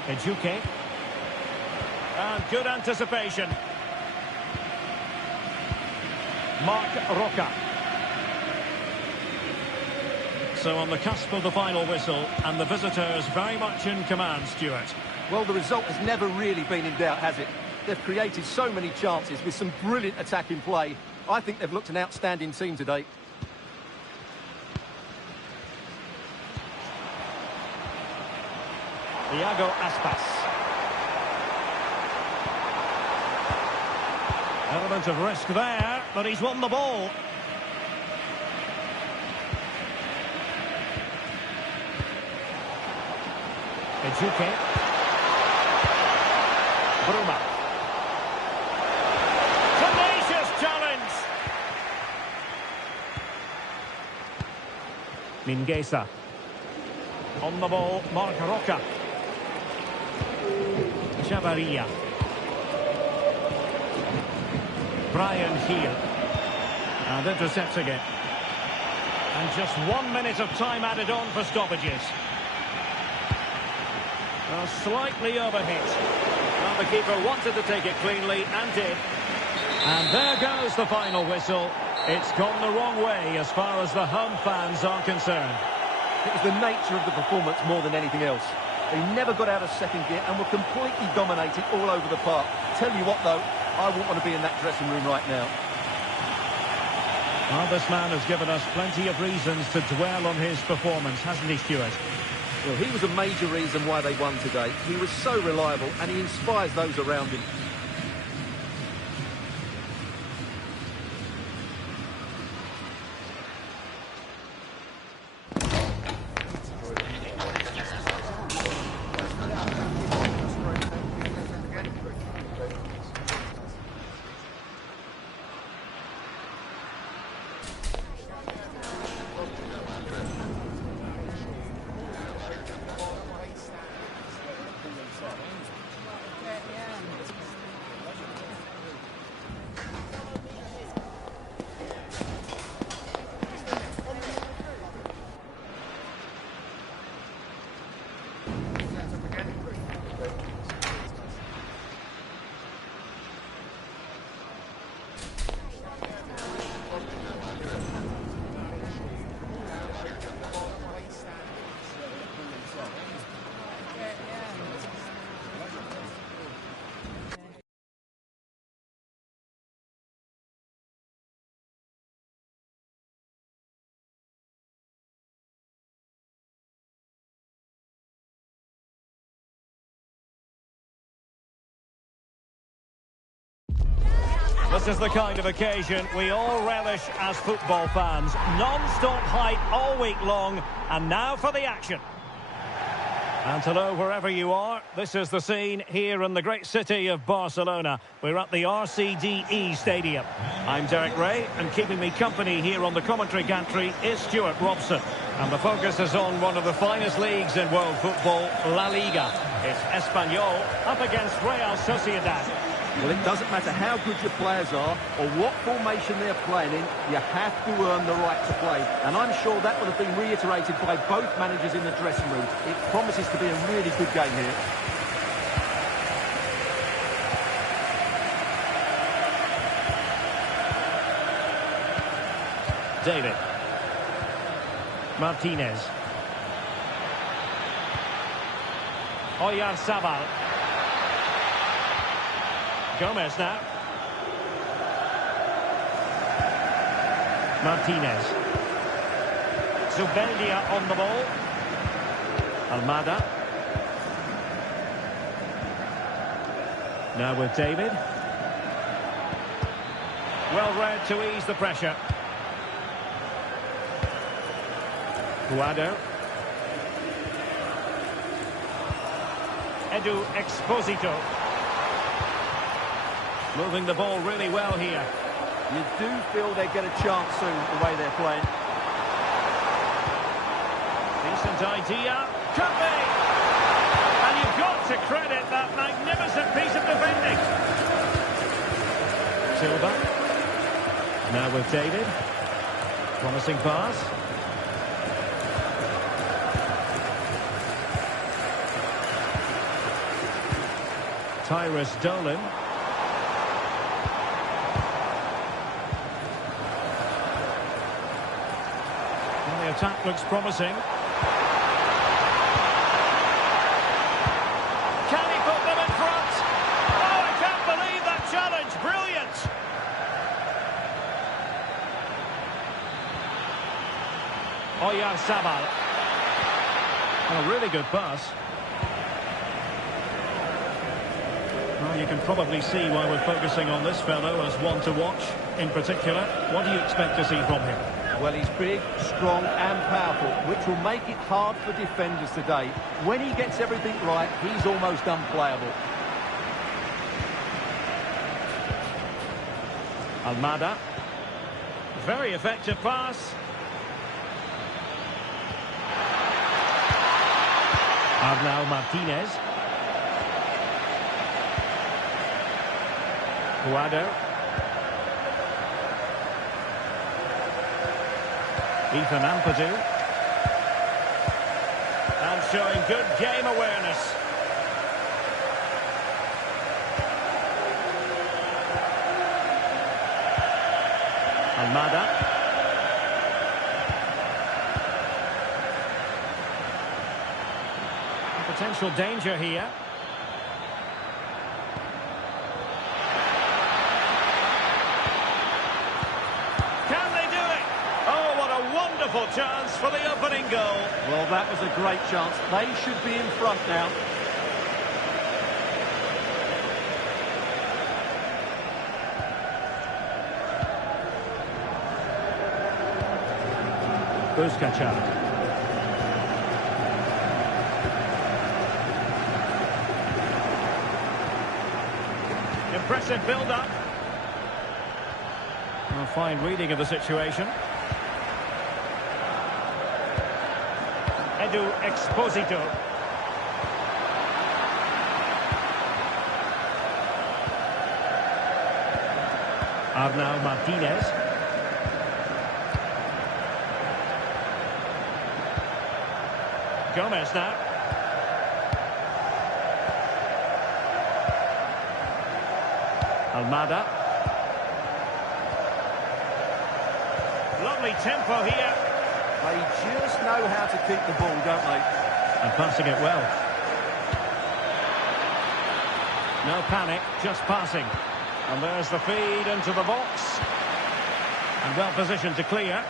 Ejuke. And good anticipation. Marc Roca. So on the cusp of the final whistle, and the visitors very much in command, Stuart. Well, the result has never really been in doubt, has it? They've created so many chances with some brilliant attacking play. I think they've looked an outstanding team today. Iago Aspas. Element of risk there, but he's won the ball. Ejuke. Bruma. Tenacious challenge. Mingueza. On the ball, Marc Roca. Chavarria. Brian Heel. And intercepting it. And just 1 minute of time added on for stoppages. Slightly overhit. Well, the keeper wanted to take it cleanly and did. And there goes the final whistle. It's gone the wrong way as far as the home fans are concerned. It was the nature of the performance more than anything else. They never got out of second gear and were completely dominated all over the park. Tell you what, though, I wouldn't want to be in that dressing room right now. Well, this man has given us plenty of reasons to dwell on his performance, hasn't he, Stuart? Well, he was a major reason why they won today. He was so reliable and he inspires those around him. This is the kind of occasion we all relish as football fans. Non-stop hype all week long, and now for the action. And hello wherever you are, this is the scene here in the great city of Barcelona. We're at the RCDE Stadium. I'm Derek Ray, and keeping me company here on the commentary gantry is Stuart Robson. And the focus is on one of the finest leagues in world football, La Liga. It's Espanyol up against Real Sociedad. Well, it doesn't matter how good your players are or what formation they're playing in, you have to earn the right to play. And I'm sure that would have been reiterated by both managers in the dressing room. It promises to be a really good game here. David. Martinez. Oyarzabal. Gomez now. Martinez. Zubeldia on the ball. Almada. Now with David. Well read to ease the pressure. Guado. Edu Exposito. Moving the ball really well here. You do feel they get a chance soon, the way they're playing. Decent idea. Could be! And you've got to credit that magnificent piece of defending. Silva. Now with David. Promising pass. Tyrus Dolan. The attack looks promising. Can he put them in front? Oh, I can't believe that challenge. Brilliant. Oyarzabal. A really good pass. Well, you can probably see why we're focusing on this fellow as one to watch in particular. What do you expect to see from him? Well, he's big, strong and powerful, which will make it hard for defenders today. When he gets everything right, he's almost unplayable. Almada. Very effective pass. Arnau Martinez. Guado. Ethan Ampadu. And showing good game awareness. Almada. Potential danger here. Wonderful chance for the opening goal. Well, that was a great chance. They should be in front now. Busquets. Impressive build-up. A fine reading of the situation. Edu Exposito. Arnau Martinez. Gomez now. Almada. Lovely tempo here. They just know how to keep the ball, don't they? And passing it well. No panic, just passing. And there's the feed into the box. And well positioned to clear.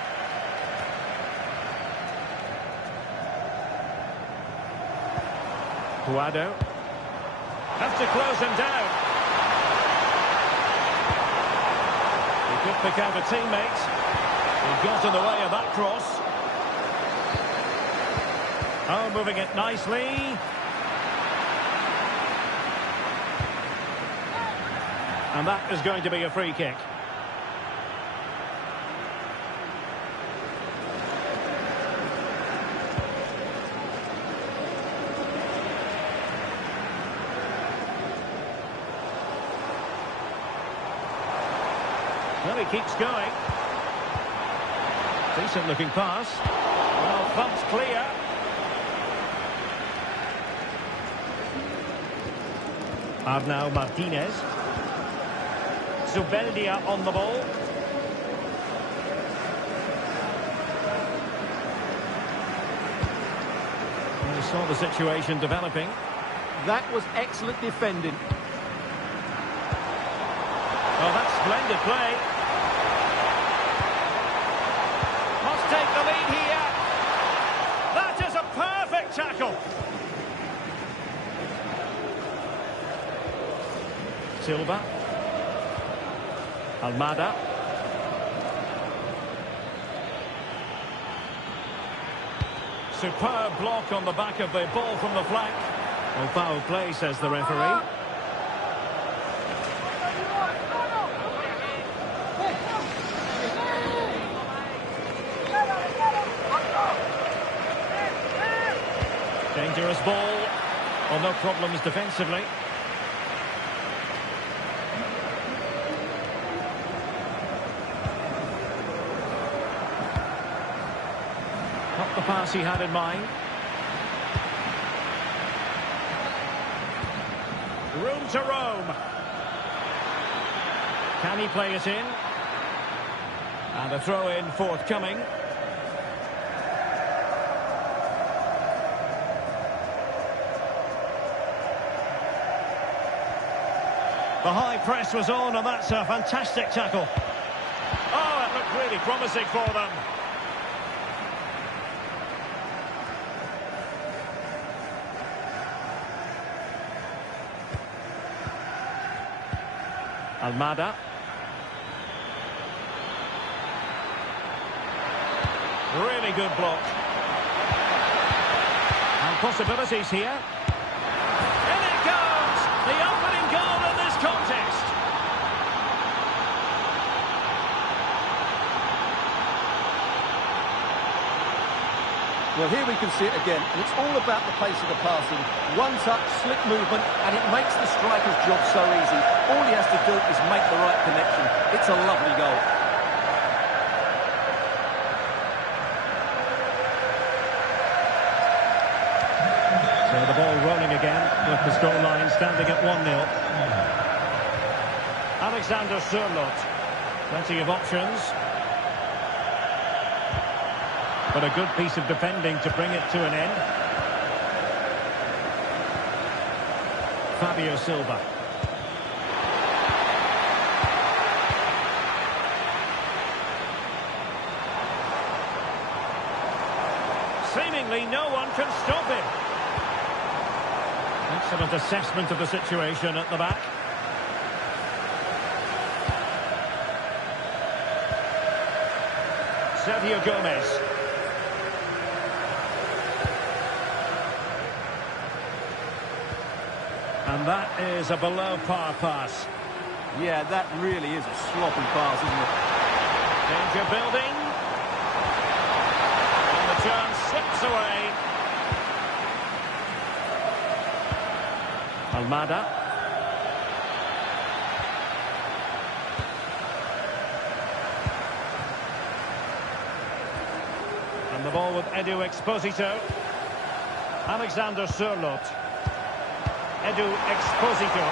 Guado. Has to close him down. Could pick out a teammate. He got in the way of that cross. Oh, moving it nicely. And that is going to be a free kick. Well, he keeps going. Decent looking pass. Well, thumped clear. Arnau Martinez. Zubeldia on the ball. We saw the situation developing. That was excellent defending. Oh, that's splendid play. Must take the lead here. That is a perfect tackle. Silva. Almada. Superb block on the back of the ball from the flank. Well, foul play, says the referee. Dangerous ball. Well, no problems defensively. Not the pass he had in mind. Room to roam. Can he play it in? And a throw-in forthcoming. The high press was on, and that's a fantastic tackle. Oh, it looked really promising for them. Almada. Really good block. And possibilities here. In it goes! The opening goal in this contest. Well, here we can see it again, and it's all about the pace of the passing. One touch, slick movement, and it makes the striker's job so easy. All he has to do is make the right connection. It's a lovely goal. So the ball rolling again, with the scoreline standing at 1-0. Alexander Sørloth. Plenty of options. But a good piece of defending to bring it to an end. Fabio Silva. Seemingly no one can stop him. Excellent assessment of the situation at the back. Sergio Gomez. And that is a below-par pass. Yeah, that really is a sloppy pass, isn't it? Danger building. And the chance slips away. Almada. And the ball with Edu Exposito. Alexander Sørloth. Edu Exposito.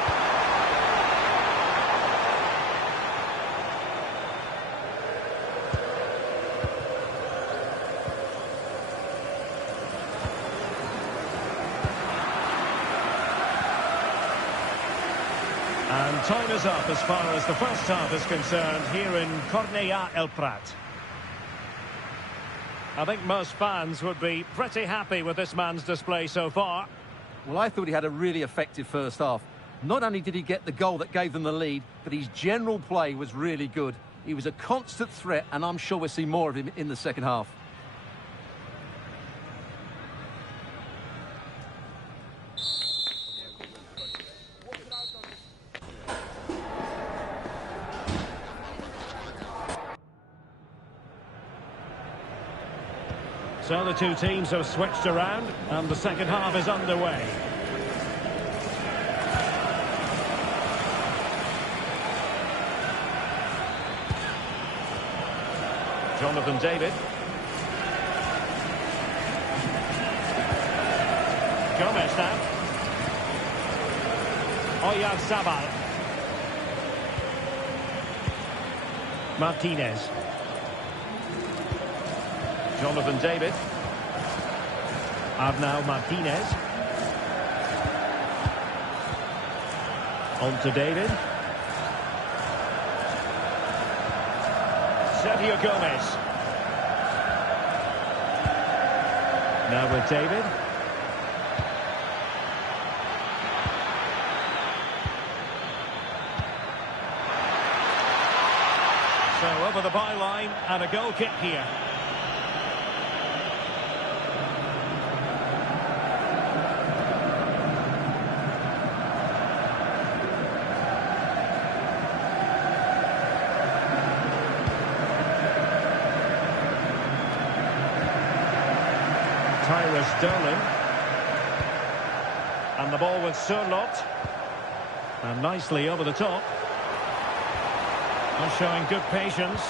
And time is up as far as the first half is concerned here in Cornellà El Prat. I think most fans would be pretty happy with this man's display so far. Well, I thought he had a really effective first half. Not only did he get the goal that gave them the lead, but his general play was really good. He was a constant threat, and I'm sure we'll see more of him in the second half. So the two teams have switched around, and the second half is underway. Jonathan David. Gomez now. Oyarzabal. Martinez. Jonathan David. Arnau Martinez. On to David. Sergio Gomez. Now with David. So over the byline and a goal kick here. Dolan. And the ball with Surlot. And nicely over the top. And showing good patience.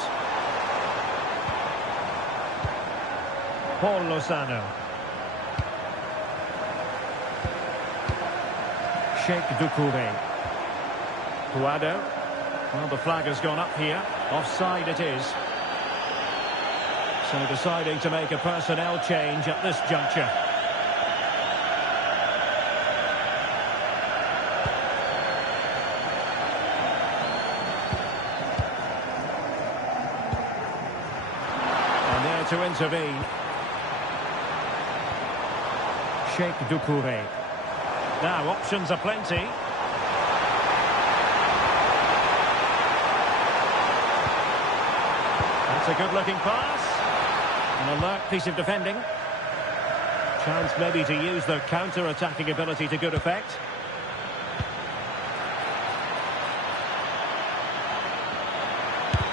Paul Lozano. Sheikh Doucouré. Puado. Well, the flag has gone up here. Offside it is. So deciding to make a personnel change at this juncture. And there to intervene. Sheikh Doucouré. Now options are plenty. That's a good-looking pass. An alert piece of defending. Chance maybe to use their counter-attacking ability to good effect.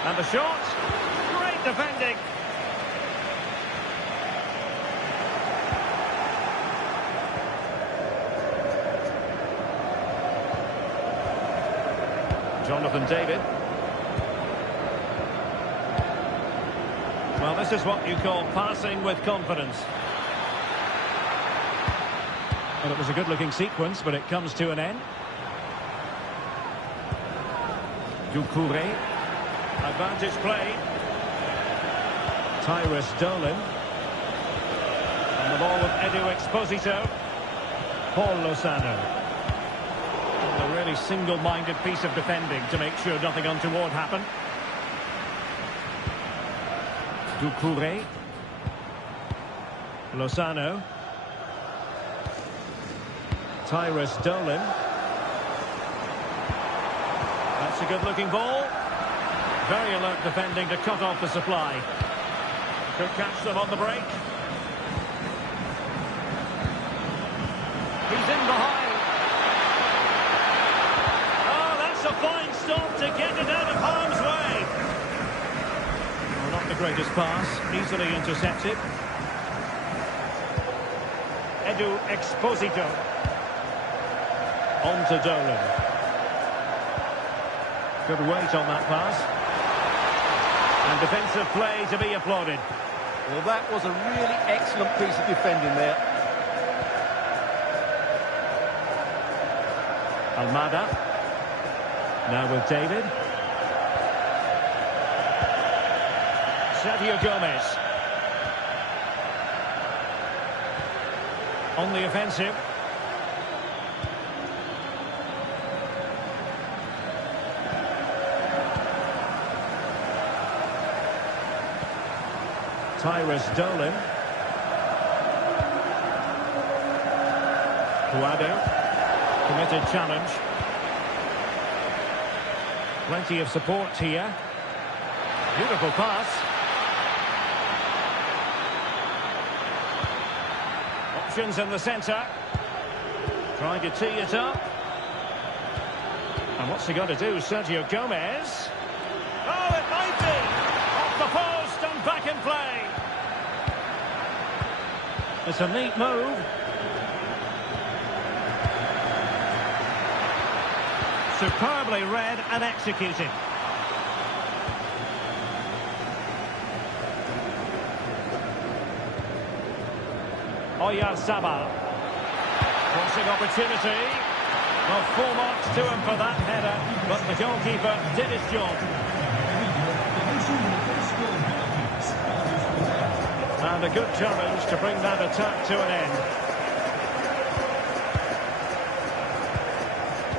And the shot. Great defending. Jonathan David. Well, this is what you call passing with confidence. Well, it was a good-looking sequence, but it comes to an end. Doucouré. Advantage play. Tyrus Dolan. And the ball with Edu Exposito. Paul Lozano. A really single-minded piece of defending to make sure nothing untoward happened. Doucouré. Lozano. Tyrus Dolan. That's a good-looking ball. Very alert defending to cut off the supply. Could catch them on the break. He's in behind. Oh, that's a fine stop to get it out of harm's way. Well, not the greatest pass. Easily intercepted. Edu Exposito. On to Dolan. Good weight on that pass. And defensive play to be applauded. Well, that was a really excellent piece of defending there. Almada. Now with David. Sergio Gomez. On the offensive. Tyrus Dolan. Puado. Committed challenge. Plenty of support here. Beautiful pass. Options in the centre. Trying to tee it up. And what's he going to do, Sergio Gomez? Oh, it might be! Off the post and back in play. It's a neat move. Superbly read and executed. Oyarzabal. Crossing opportunity. Well, full marks to him for that header, but the goalkeeper did his job. And a good challenge to bring that attack to an end.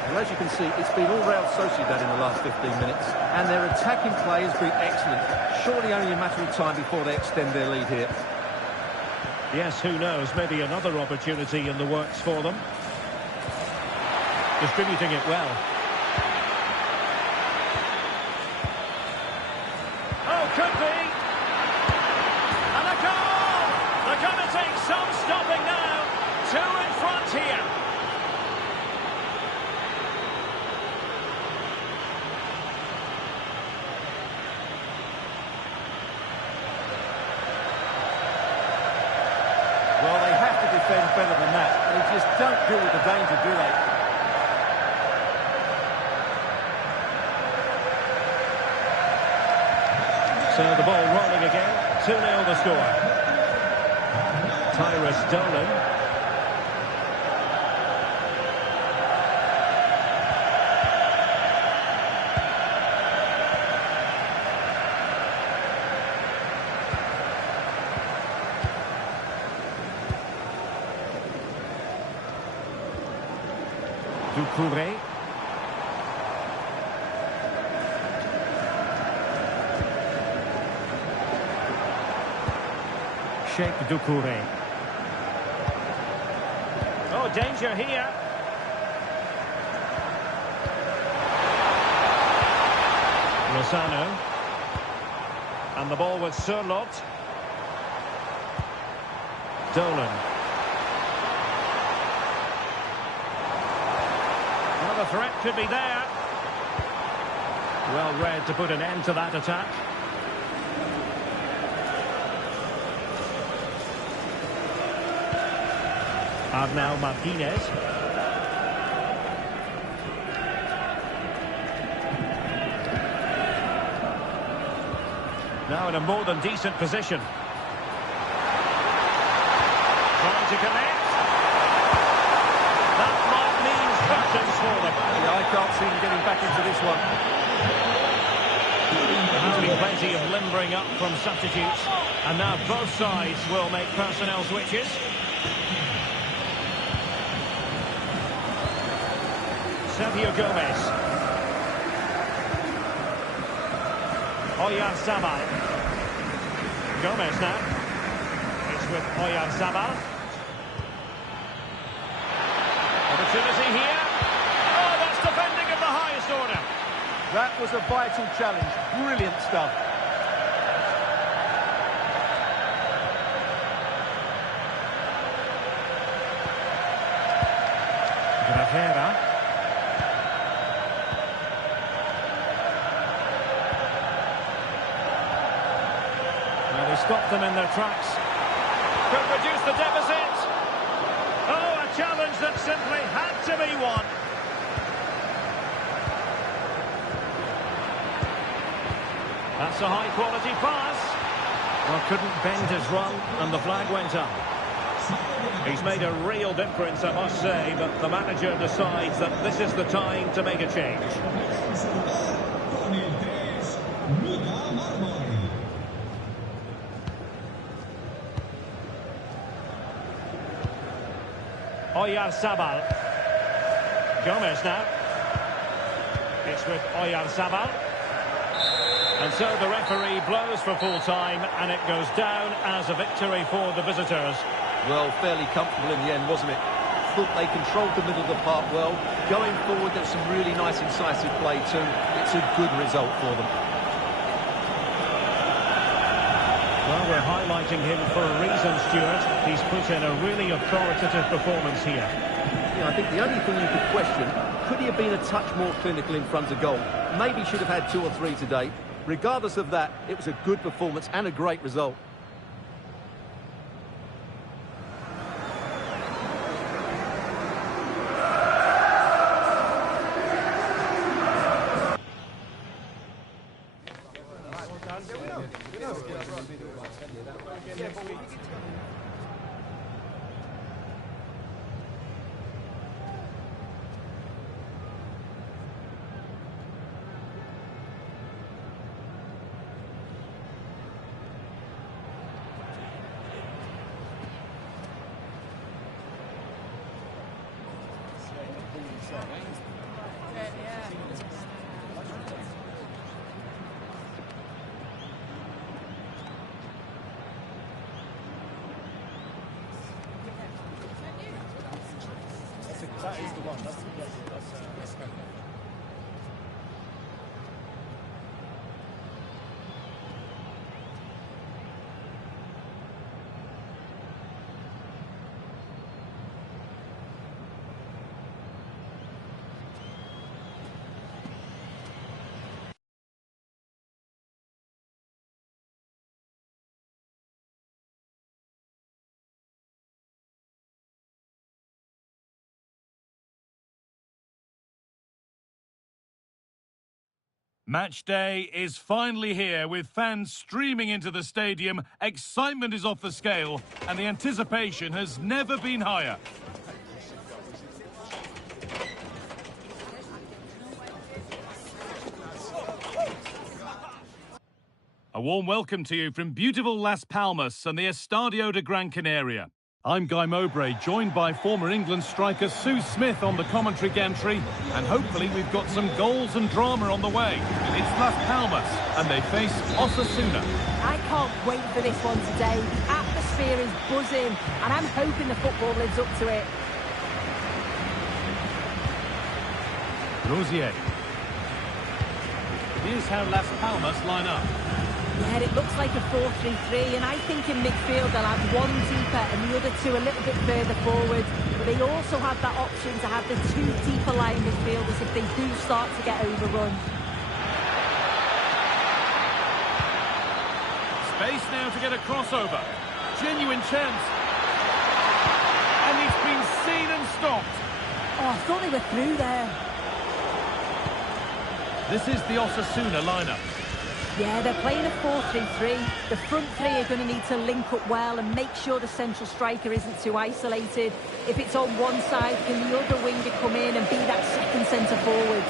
Well, as you can see, it's been all Real Sociedad in the last 15 minutes, and their attacking play has been excellent. Surely only a matter of time before they extend their lead here. Yes, who knows, maybe another opportunity in the works for them. Distributing it well. Oh, could be! And a goal! They're going to take some stopping now. 2 in front here. Well, they have to defend better than that. They just don't deal with the danger, do they? So the ball rolling again. 2-0 the score. Tyrus Dolan. Doucouré. Sheikh Doucouré. Oh, danger here. Lozano. And the ball with Surlot. Dolan. Well, the threat could be there. Well read to put an end to that attack. Arnau Martinez. Now in a more than decent position. Trying to connect. That might mean curtains for them. Yeah, I can't see them getting back into this one. There has been plenty of limbering up from substitutes. And now both sides will make personnel switches. Sergio Gomez. Oyarzabal. Gomez now. It's with Oyarzabal. Opportunity here. Oh, that's defending of the highest order. That was a vital challenge. Brilliant stuff. Gravera. Stop them in their tracks. Could reduce the deficit. Oh, a challenge that simply had to be won. That's a high-quality pass. Well, couldn't bend his run, and the flag went up. He's made a real difference, I must say, but the manager decides that this is the time to make a change. Oyarzabal. Gomez now. It's with Oyarzabal. And so the referee blows for full time, and it goes down as a victory for the visitors. Well, fairly comfortable in the end, wasn't it? Thought they controlled the middle of the park well. Going forward, there's some really nice incisive play too. It's a good result for them. we're highlighting him for a reason, Stuart. He's put in a really authoritative performance here. Yeah, I think the only thing you could question, could he have been a touch more clinical in front of goal? Maybe should have had 2 or 3 today. Regardless of that, it was a good performance and a great result. That is the one. That's Match day is finally here with fans streaming into the stadium. Excitement is off the scale and the anticipation has never been higher. A warm welcome to you from beautiful Las Palmas and the Estadio de Gran Canaria. I'm Guy Mowbray, joined by former England striker Sue Smith on the commentary gantry, and hopefully we've got some goals and drama on the way. It's Las Palmas, and they face Osasuna. I can't wait for this one today. The atmosphere is buzzing, and I'm hoping the football lives up to it. Rosier. Here's how Las Palmas line up. Yeah, it looks like a 4-3-3, and I think in midfield they'll have one deeper and the other two a little bit further forward. But they also have that option to have the 2 deeper line midfielders if they do start to get overrun. Space now to get a crossover. Genuine chance. And it's been seen and stopped. Oh, I thought they were through there. This is the Osasuna lineup. Yeah, they're playing a 4-3-3. The front 3 are going to need to link up well and make sure the central striker isn't too isolated. If it's on one side, can the other winger come in and be that second centre forward?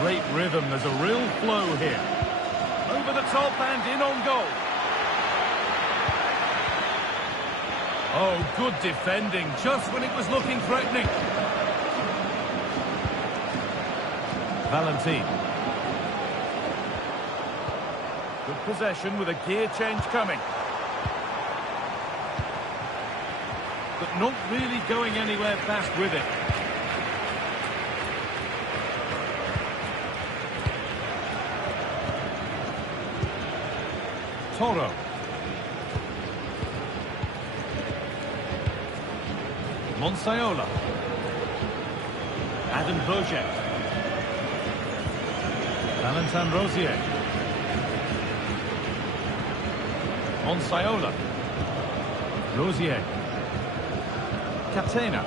Great rhythm, there's a real flow here. Over the top and in on goal. Oh, good defending, just when it was looking threatening. Valentin. Good possession with a gear change coming. But not really going anywhere fast with it. Toro. Monsayola. Adam Bojek. Valentin Rosier. Monsayola. Rosier. Catena.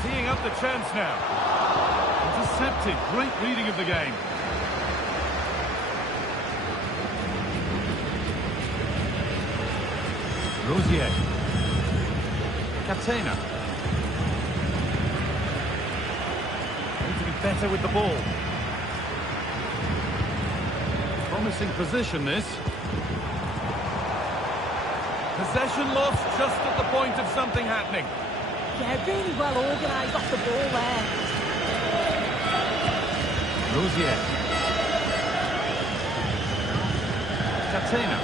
Teeing up the chance now. Intercepted. Great reading of the game. Rosier. Catena. Need to be better with the ball. Promising position, this. Possession lost just at the point of something happening. Yeah, really well organised off the ball there. Rosier. Catena.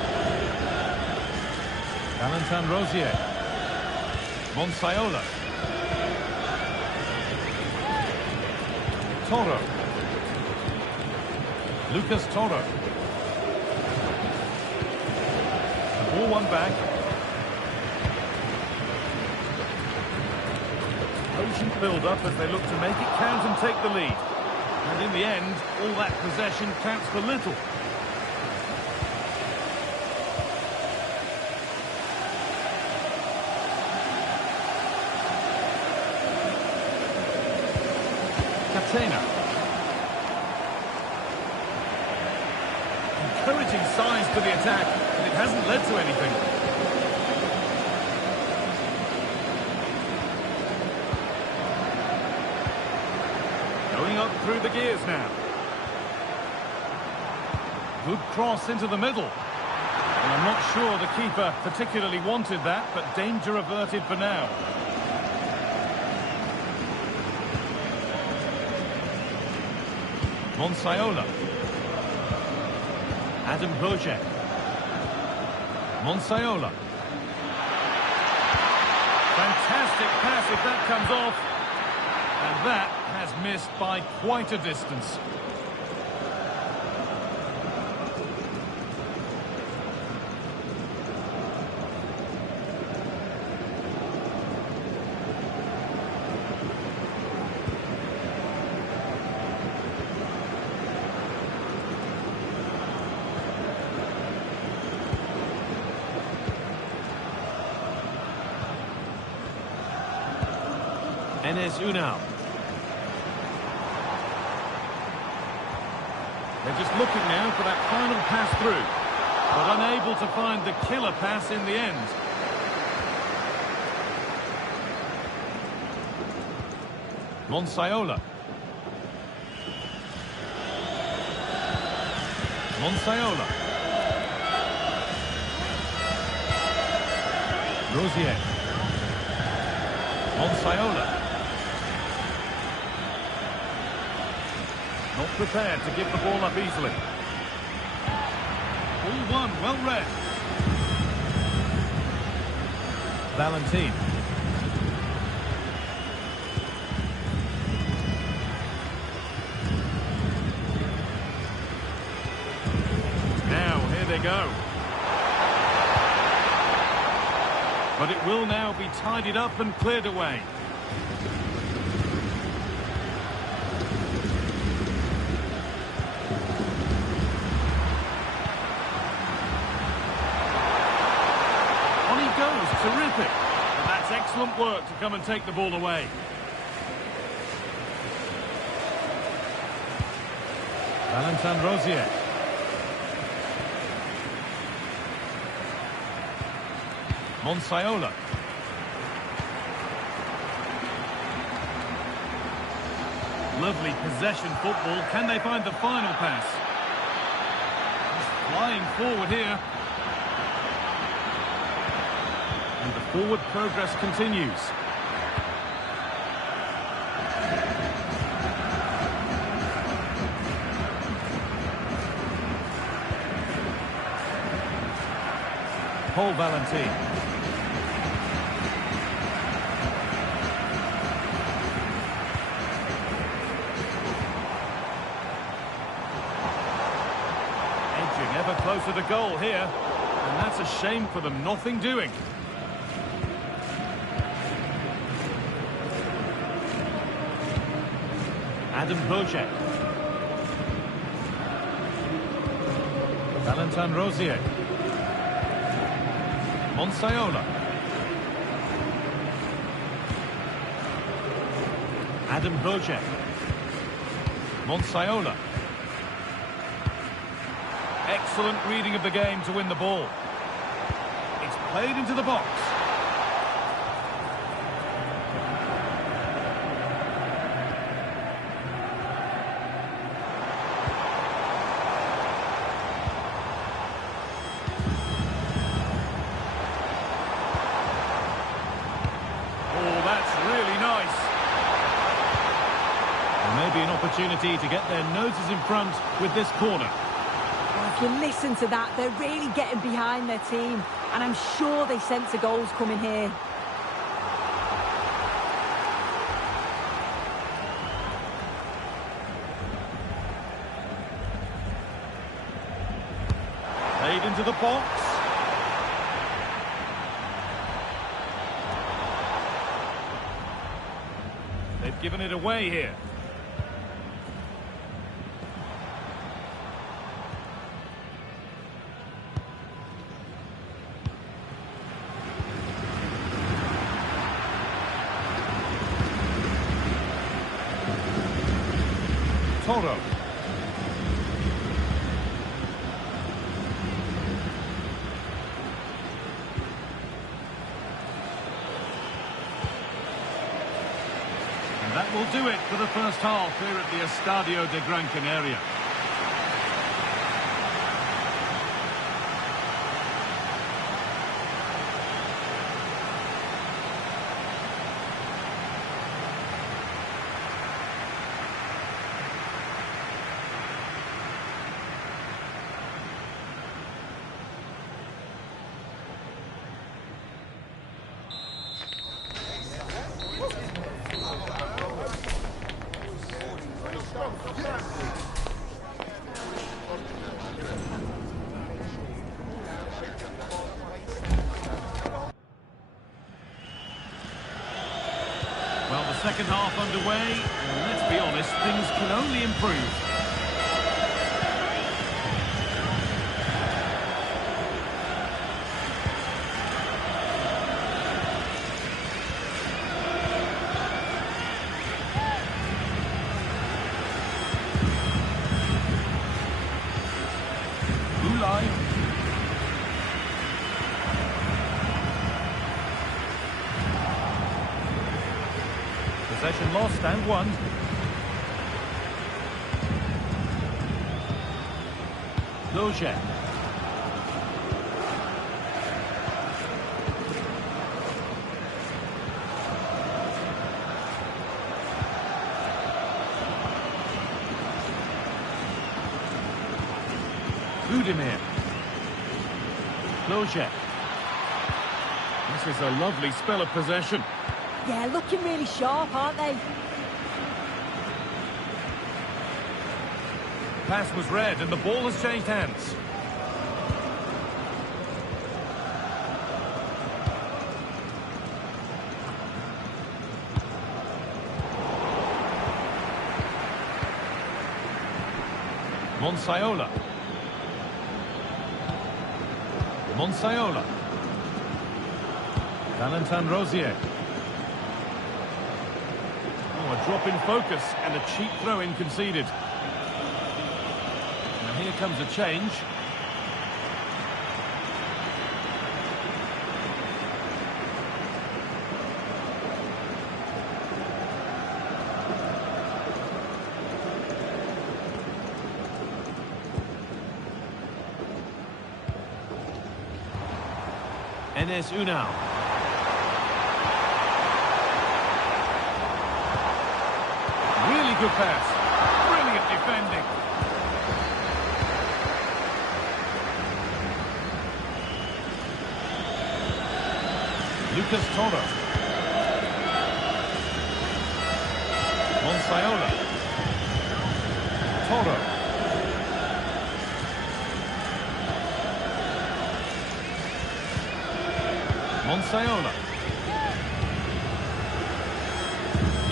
Valentin Rosier. Monsayola. Toro. Lucas Toro. The ball won back. Patient build-up as they look to make it count and take the lead. And in the end, all that possession counts for little. Catena. Encouraging signs to the attack, but it hasn't led to anything. Going up through the gears now. Good cross into the middle. And I'm not sure the keeper particularly wanted that, but danger averted for now. Monsayola. Adam Bojek. Monsayola. Fantastic pass if that comes off. And that has missed by quite a distance. Enes Unal. They're just looking now for that final pass through, but unable to find the killer pass in the end. Monsayola. Monsayola. Rosier. Monsayola. Not prepared to give the ball up easily. All one, well read. Valentin. Now, here they go. But it will now be tidied up and cleared away. Terrific. And that's excellent work to come and take the ball away. Valentin Rosier. Monsayola. Lovely possession football. Can they find the final pass? Just flying forward here. And the forward progress continues. Paul Valentin. Edging ever closer to goal here. And that's a shame for them. Nothing doing. Adam Bojek. Valentin Rosier. Monsayola. Adam Bojek. Monsayola. Excellent reading of the game to win the ball. It's played into the box. Opportunity to get their noses in front with this corner. Well, if you listen to that, they're really getting behind their team, and I'm sure they sense the goals coming here. into the box. They've given it away here. Toro. And that will do it for the first half here at the Estadio de Gran Canaria. Well, the second half underway, and let's be honest, things can only improve. Possession lost and won. Loge. Budimir. Loge. This is a lovely spell of possession. Yeah, looking really sharp, aren't they? Pass was read and the ball has changed hands. Monsaiola. Monsaiola. Valentin Rosier. Oh, a drop in focus and a cheap throw-in conceded. Now here comes a change. Enes Unal. Really good pass. Brilliant defending. Lucas Toro. Monsaiola. Toro. Monsaiola.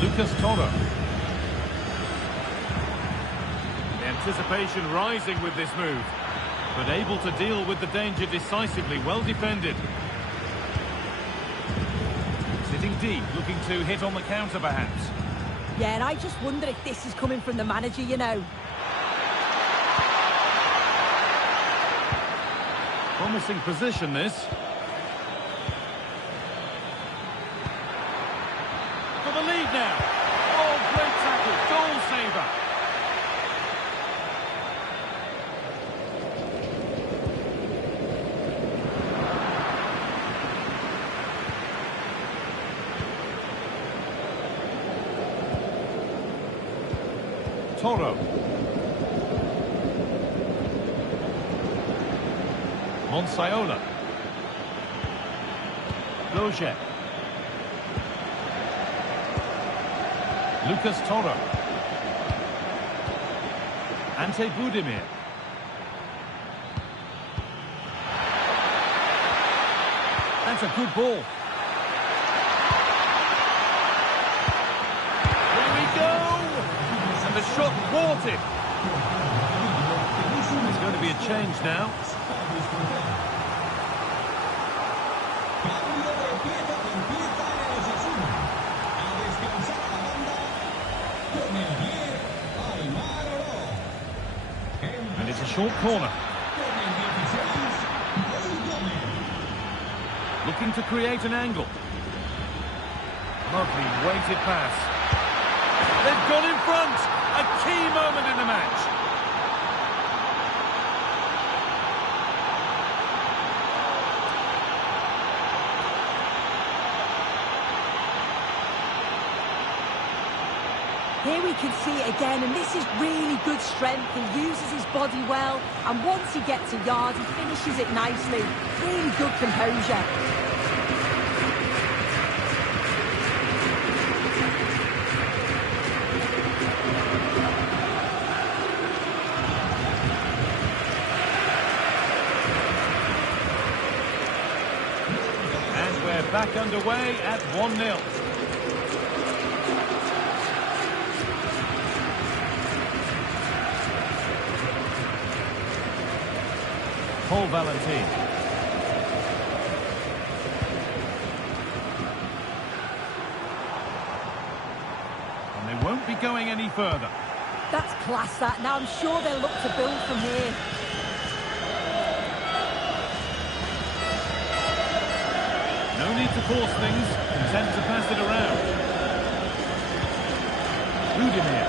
Lucas Toro. The anticipation rising with this move, but able to deal with the danger decisively. Well defended. Sitting deep, looking to hit on the counter perhaps. Yeah, and I just wonder if this is coming from the manager, you know. Promising position this. For the lead now. Oh, great tackle, goal saver. Toro. Monsaiola. Loge. Lucas Toro. Ante Budimir. That's a good ball. Here we go! And the shot thwarted. There's going to be a change now. And it's a short corner. Looking to create an angle. Lovely weighted pass. They've gone in front. A key moment in the match. Here we can see it again, and this is really good strength. He uses his body well, and once he gets a yard, he finishes it nicely. Really good composure. And we're back underway at 1-0. Paul Valentin. And they won't be going any further. That's class, that. Now I'm sure they'll look to build from here. No need to force things. Content to pass it around. Rudimir.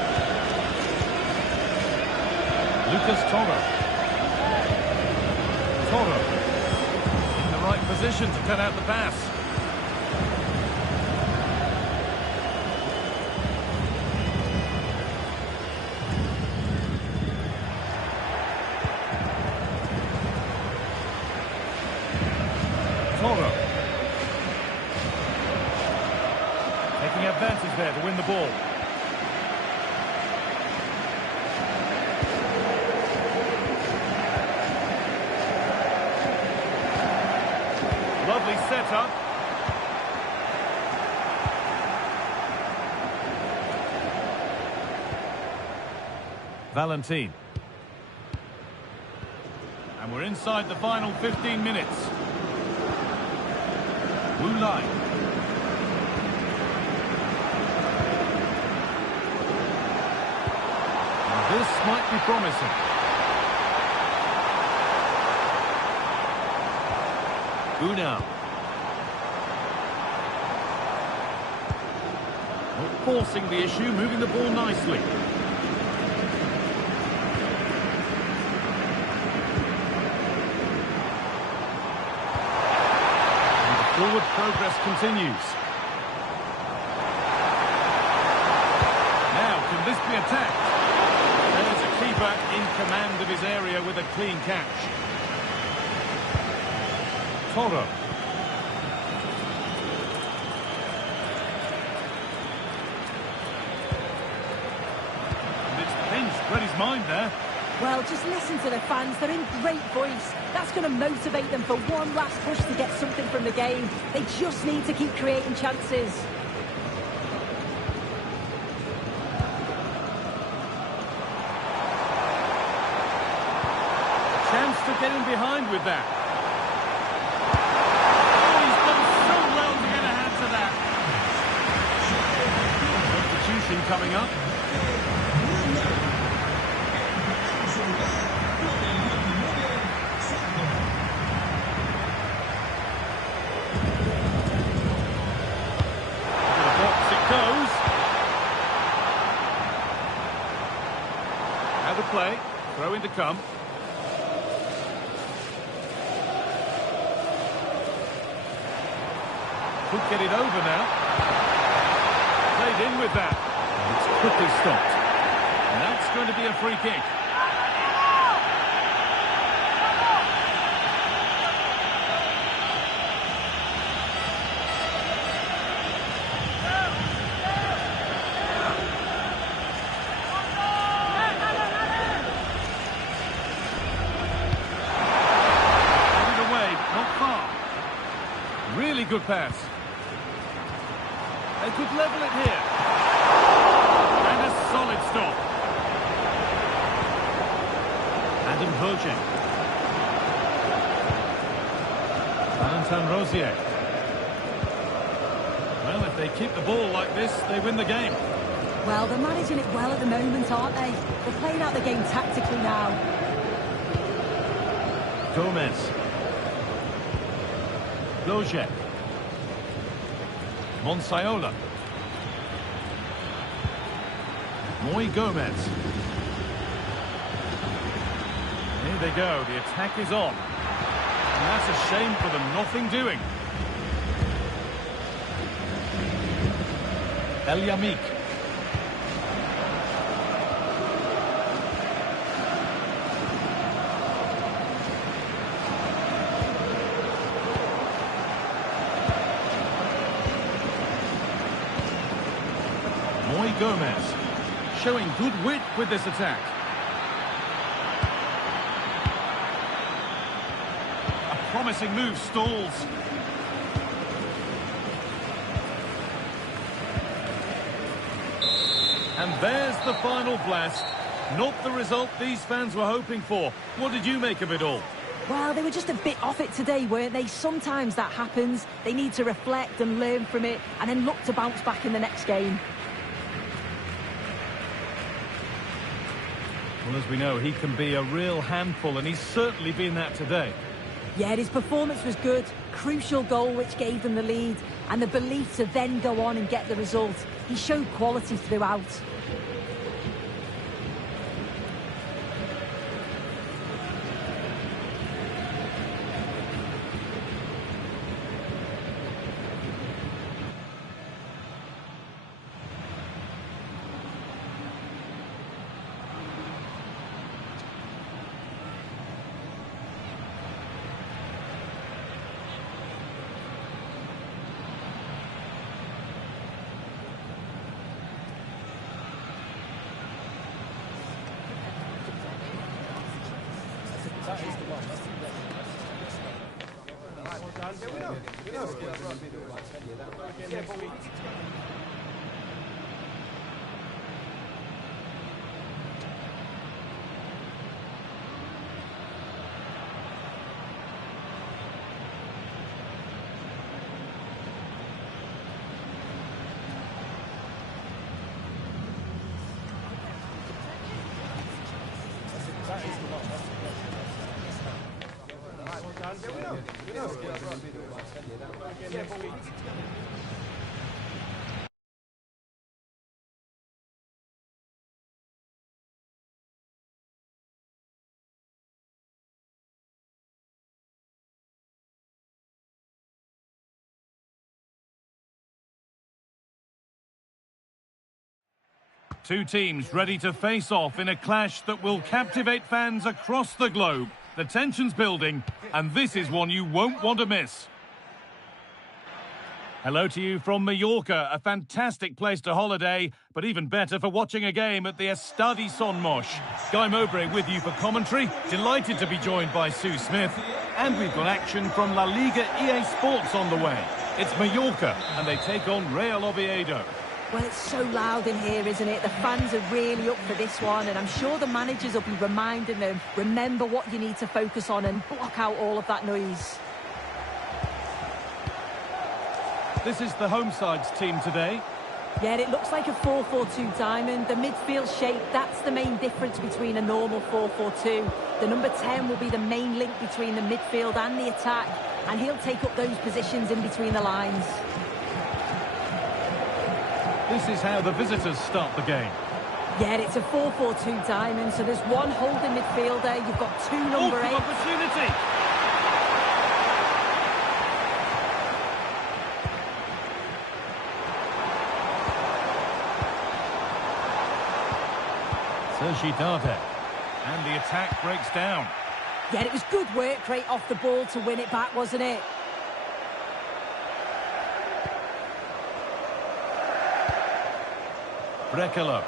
Lucas Toro. Toro in the right position to cut out the pass. Toro taking advantage there to win the ball. Lovely setup. Valentin. And we're inside the final 15 minutes. Wu Lai. And this might be promising. Unal. Not forcing the issue, moving the ball nicely. And the forward progress continues. Now, can this be attacked? There's a keeper in command of his area with a clean catch. Toro. And it's pinched, read his mind there. Well, just listen to the fans. They're in great voice. That's going to motivate them for one last push to get something from the game. They just need to keep creating chances. A chance to get in behind with that. Coming up. To the box it goes. Out of play. Throw in to come. Could get it over now. Played in with that. It's quickly stopped. And that's going to be a free kick. good pass. They could level it here. And a solid stop. Adam Voce. Valentin Rosier. Well, if they keep the ball like this, they win the game. Well, they're managing it well at the moment, aren't they? They're playing out the game tactically now. Gomez. Loje. Monsayola. Moy Gomez. Here they go, the attack is on. And that's a shame for them, nothing doing. El Yamik. Moy Gomez. Showing good wit with this attack. A promising move stalls. And there's the final blast. Not the result these fans were hoping for. What did you make of it all? Well, they were just a bit off it today, weren't they? Sometimes that happens. They need to reflect and learn from it and then look to bounce back in the next game. Well, as we know, he can be a real handful, and he's certainly been that today. Yeah, his performance was good. Crucial goal which gave them the lead, and the belief to then go on and get the result. He showed quality throughout. That is the one. Two teams ready to face off in a clash that will captivate fans across the globe. The tension's building, and this is one you won't want to miss. Hello to you from Mallorca, a fantastic place to holiday, but even better for watching a game at the Estadi Son Moix. Guy Mowbray with you for commentary, delighted to be joined by Sue Smith, and we've got action from La Liga EA Sports on the way. It's Mallorca, and they take on Real Oviedo. Well, it's so loud in here, isn't it? The fans are really up for this one, and I'm sure the managers will be reminding them, remember what you need to focus on and block out all of that noise. This is the home side's team today. Yeah, it looks like a 4-4-2 diamond. The midfield shape, that's the main difference between a normal 4-4-2. The number 10 will be the main link between the midfield and the attack, and he'll take up those positions in between the lines. This is how the visitors start the game. Yeah, it's a 4-4-2 diamond, so there's one holding midfielder, you've got two number 8s. Opportunity! Sergi Darder. And the attack breaks down. Yeah, it was good work right off the ball to win it back, wasn't it? Brekalo.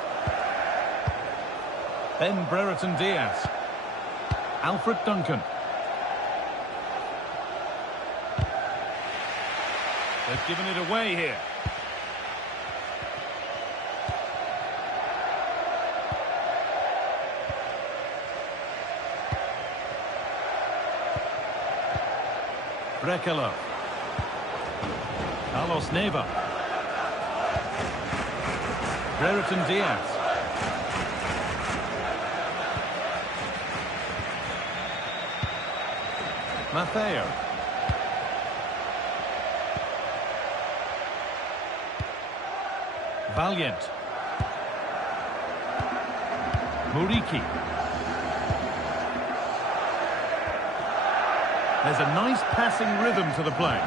Ben Brereton Diaz. Alfred Duncan. They've given it away here. Brekalo. Carlos Neva. Brereton Diaz. Matteo. Valiant. Muriqi. There's a nice passing rhythm to the play.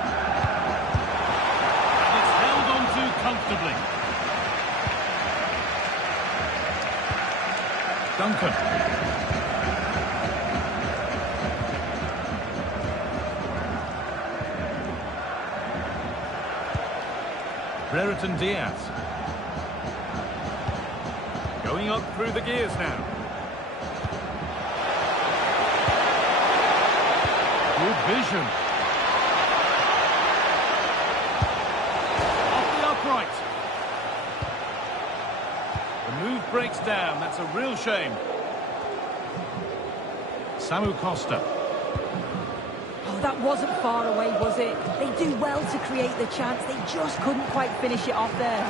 And it's held on to comfortably. Duncan. Brereton Diaz. Going up through the gears now. Good vision. Off the upright. The move breaks down. That's a real shame. Samu Costa. Oh, that wasn't far away, was it? They do well to create the chance. They just couldn't quite finish it off there.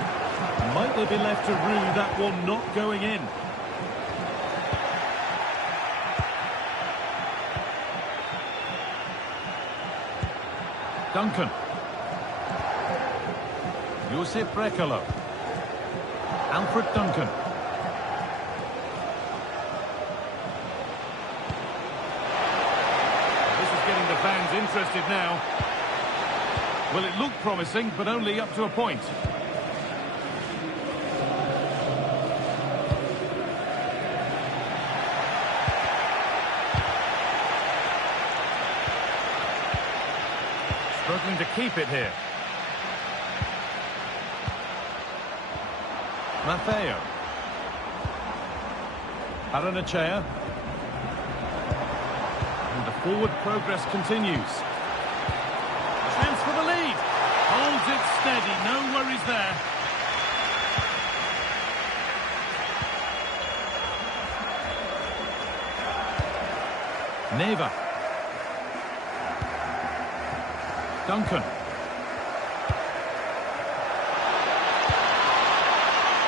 Might they be left to rue that one not going in? Duncan. Josip Brekalo. Alfred Duncan. This is getting the fans interested now. Well, it looked promising, but only up to a point. Struggling to keep it here. Matteo. Aranachea. And the forward progress continues. Chance for the lead. Holds it steady, no worries there. Neva. Duncan.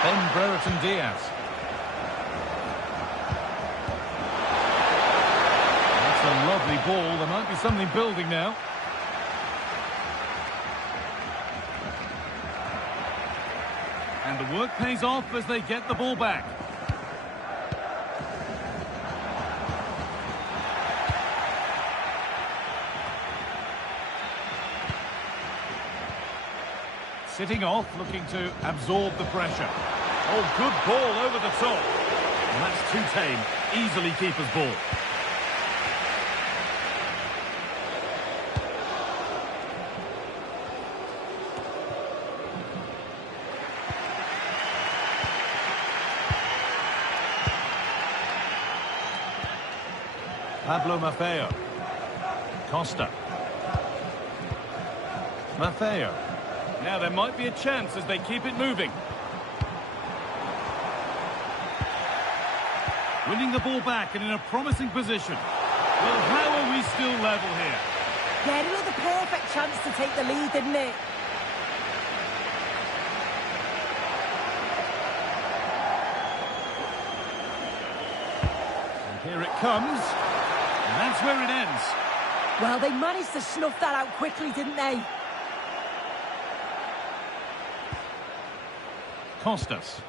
Ben Brereton Diaz. That's a lovely ball. There might be something building now. And the work pays off as they get the ball back. Sitting off, looking to absorb the pressure. Oh, good ball over the top. And that's too tame. Easily keeper's ball. Pablo Maffeo. Costa. Maffeo. Now there might be a chance as they keep it moving. Winning the ball back and in a promising position. Well, how are we still level here? Yeah, it was the perfect chance to take the lead, didn't it? And here it comes. And that's where it ends. Well, they managed to snuff that out quickly, didn't they? Costas.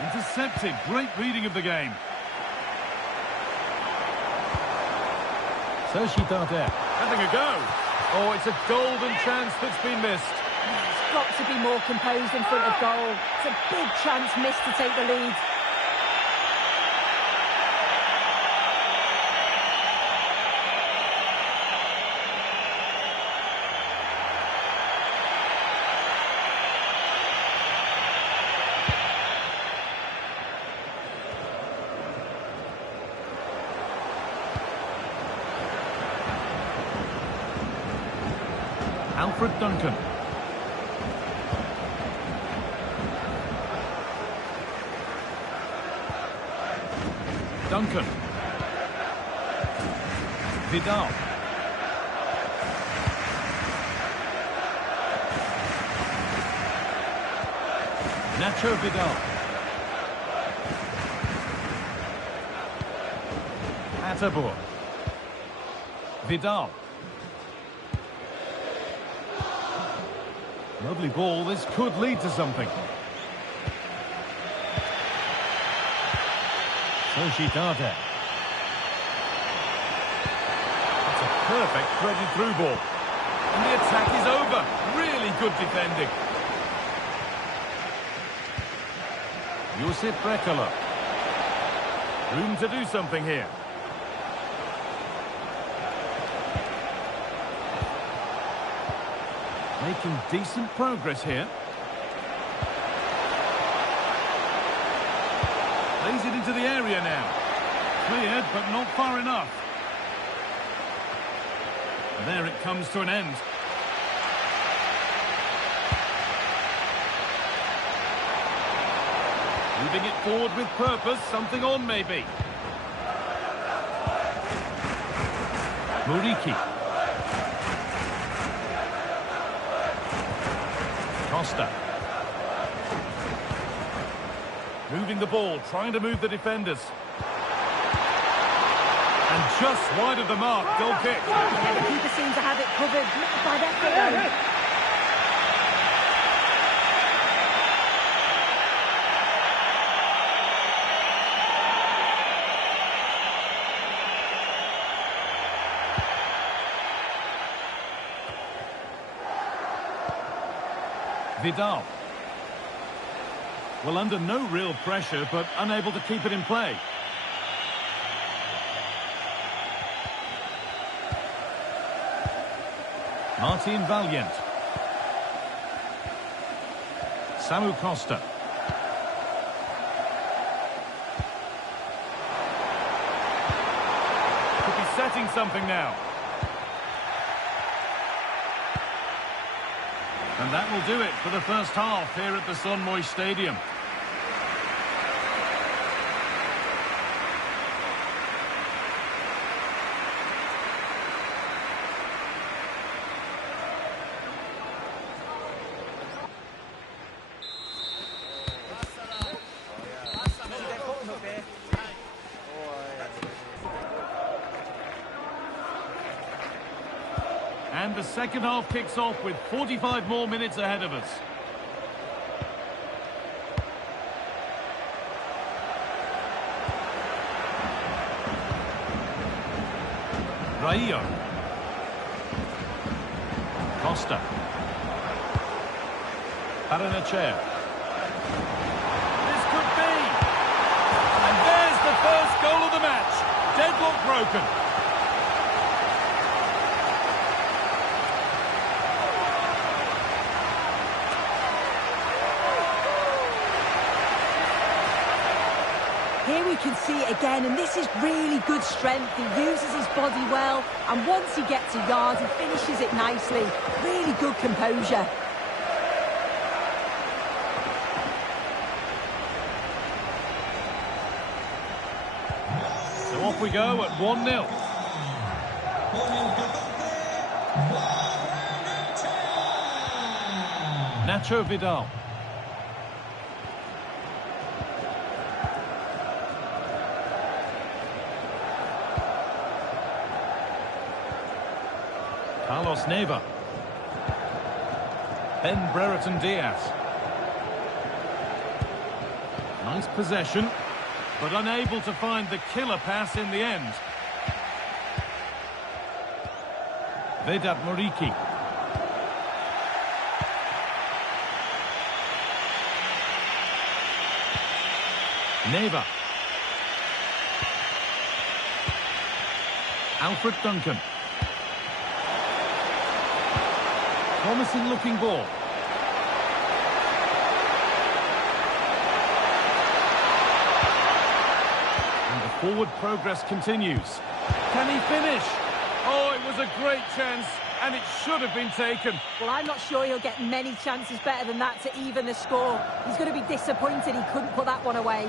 Intercepted. Great reading of the game. Sociedade having a go. Oh, it's a golden chance that's been missed. It's got to be more composed in front of goal. It's a big chance missed to take the lead. Alfred Duncan. Duncan. Vidal. Nacho Vidal. Atabor. Vidal. Lovely ball. This could lead to something. Sociedade. That's a perfect threaded through ball. And the attack is over. Really good defending. Josip Brekalo. Room to do something here. Making decent progress here. Plays it into the area now. Cleared, but not far enough. There it comes to an end. Moving it forward with purpose, something on maybe. Muriqi. Costa. Moving the ball, trying to move the defenders. And just wide of the mark, goal kick. The keeper seems to have it covered. Not by effort though. Vidal. Well, under no real pressure, but unable to keep it in play. Martin Valiant. Samu Costa. Could be setting something now. And that will do it for the first half here at the Son Moix Stadium. And the second half kicks off with 45 more minutes ahead of us. Rayo. Costa. Paranachea. This could be. And there's the first goal of the match. Deadlock broken. Here we can see it again, and this is really good strength. He uses his body well, and once he gets a yard, he finishes it nicely. Really good composure. So off we go at 1-0. Nacho Vidal. Carlos Neva. Ben Brereton Diaz. Nice possession, but unable to find the killer pass in the end. Vedat Muriqi. Neva. Alfred Duncan. Promising looking ball. And the forward progress continues. Can he finish? Oh, it was a great chance, and it should have been taken. Well, I'm not sure he'll get many chances better than that to even the score. He's going to be disappointed he couldn't put that one away.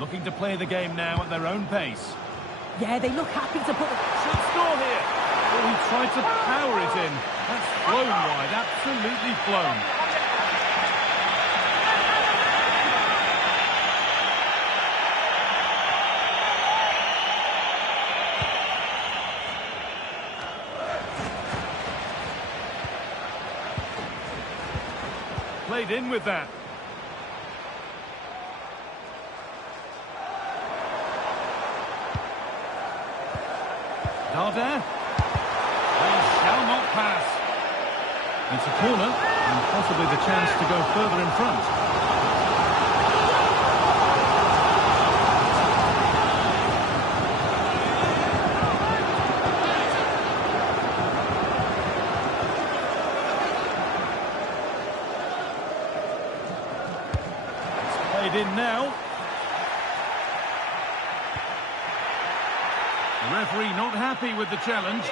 Looking to play the game now at their own pace. Yeah, they look happy to put the... Should score here. Oh, he tried to power it in. That's flown wide, absolutely flown. Played in with that. Dardin. They shall not pass. It's a corner, and possibly the chance to go further in front. It's played in now. The referee not happy with the challenge.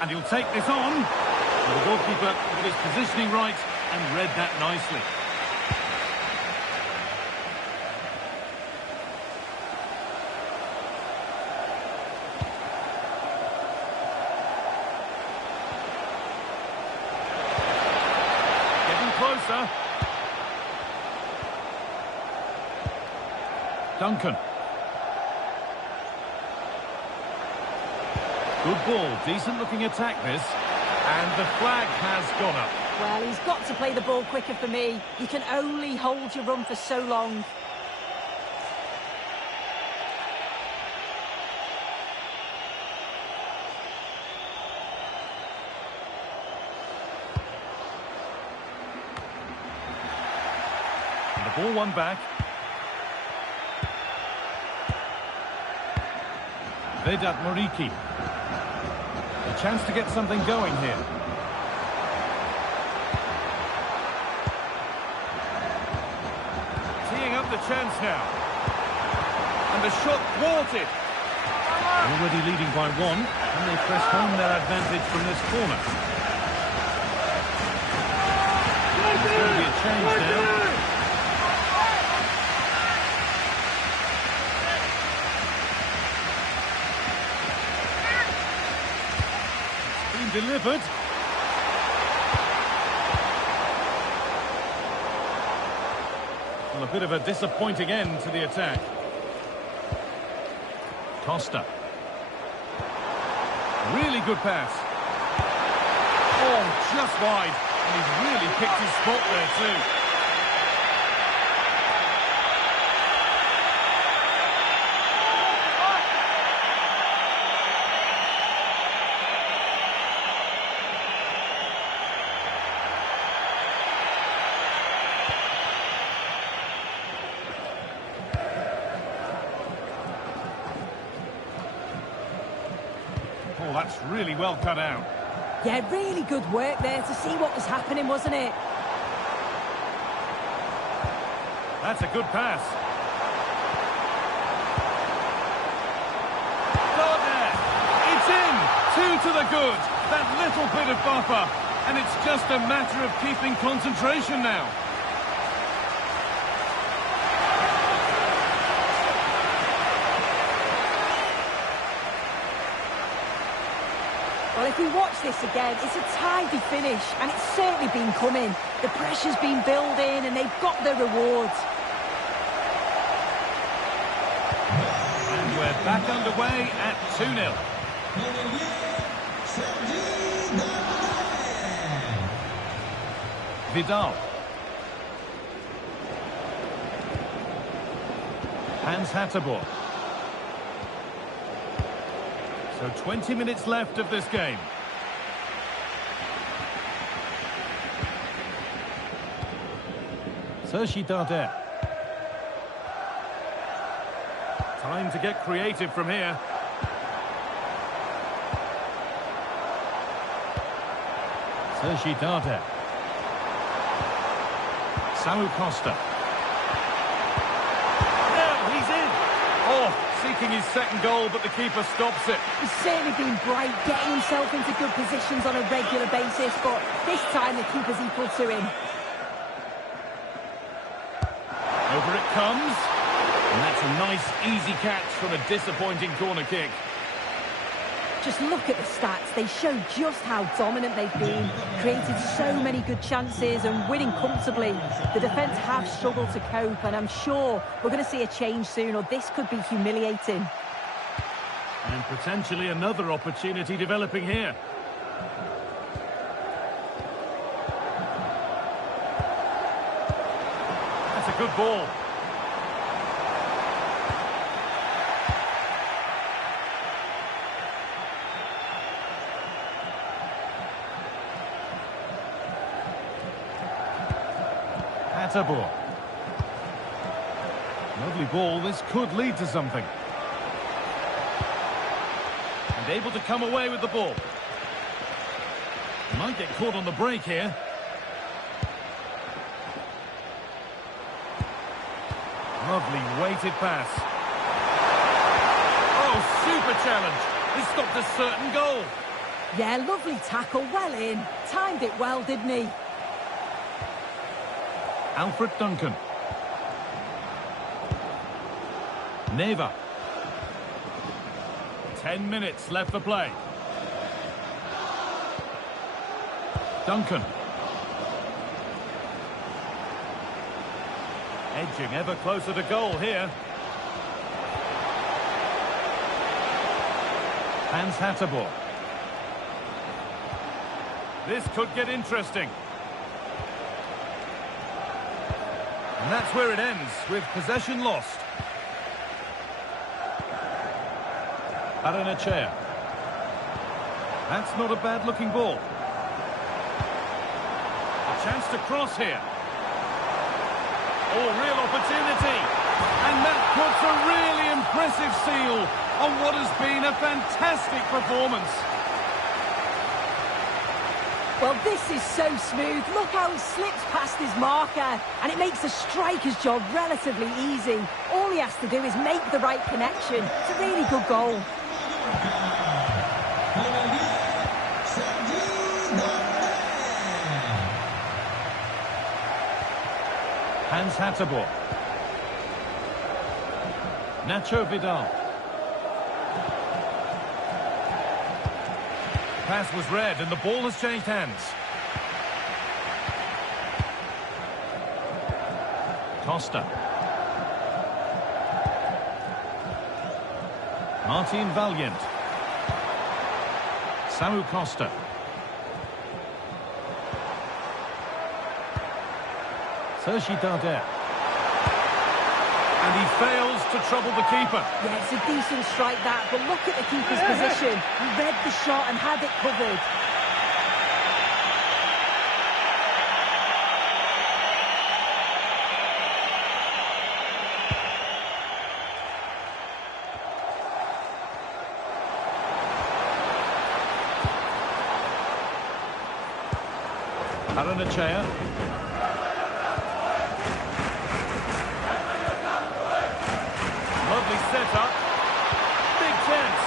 And he'll take this on. And the goalkeeper got his positioning right and read that nicely. Getting closer. Duncan. Good ball, decent looking attack this. And the flag has gone up. Well, he's got to play the ball quicker for me. You can only hold your run for so long. And the ball won back. Vedat Muriqi. A chance to get something going here. Teeing up the chance now. And the shot thwarted. Already leading by one, and they press home their advantage from this corner. There's going to be a change now. Delivered. Well, a bit of a disappointing end to the attack. Costa. Really good pass. Oh, just wide. And he's really picked his spot there too. Oh, that's really well cut out. Yeah, really good work there to see what was happening, wasn't it? That's a good pass. Dardin. It's in. Two to the good. That little bit of buffer. And it's just a matter of keeping concentration now. Well, if we watch this again, it's a tidy finish, and it's certainly been coming. The pressure's been building, and they've got their rewards. And we're back underway at 2-0. Vidal. Hans Hatterborg. So 20 minutes left of this game. Sociedad. Time to get creative from here. Sociedad. Samu Costa. Now he's in. Oh, seeking his second goal, but the keeper stops it. He's certainly been bright, getting himself into good positions on a regular basis, but this time the keeper's equal to him. Over it comes. And that's a nice, easy catch from a disappointing corner kick. Just look at the stats. They show just how dominant they've been. Created so many good chances and winning comfortably. The defence have struggled to cope, and I'm sure we're going to see a change soon, or this could be humiliating. And potentially another opportunity developing here. That's a good ball. Atabor. Lovely ball. This could lead to something. And able to come away with the ball. Might get caught on the break here. Lovely weighted pass. Oh, super challenge. He stopped a certain goal. Yeah, lovely tackle, well in. Timed it well, didn't he? Alfred Duncan. Neva. 10 minutes left for play. Duncan. Edging ever closer to goal here. Hans Hatterborg. This could get interesting. And that's where it ends, with possession lost. Aranechea. That's not a bad-looking ball. A chance to cross here. Oh, real opportunity. And that puts a really impressive seal on what has been a fantastic performance. Well, this is so smooth. Look how he slips past his marker, and it makes the striker's job relatively easy. All he has to do is make the right connection. It's a really good goal. Hans Hatterborg. Nacho Vidal. Pass was read and the ball has changed hands. Costa. Martin Valiant. Samu Costa. Sociedad. And he fails to trouble the keeper. Yeah, it's a decent strike that, but look at the keeper's position. He read the shot and had it covered. Aranechea. Lovely setup. Big chance.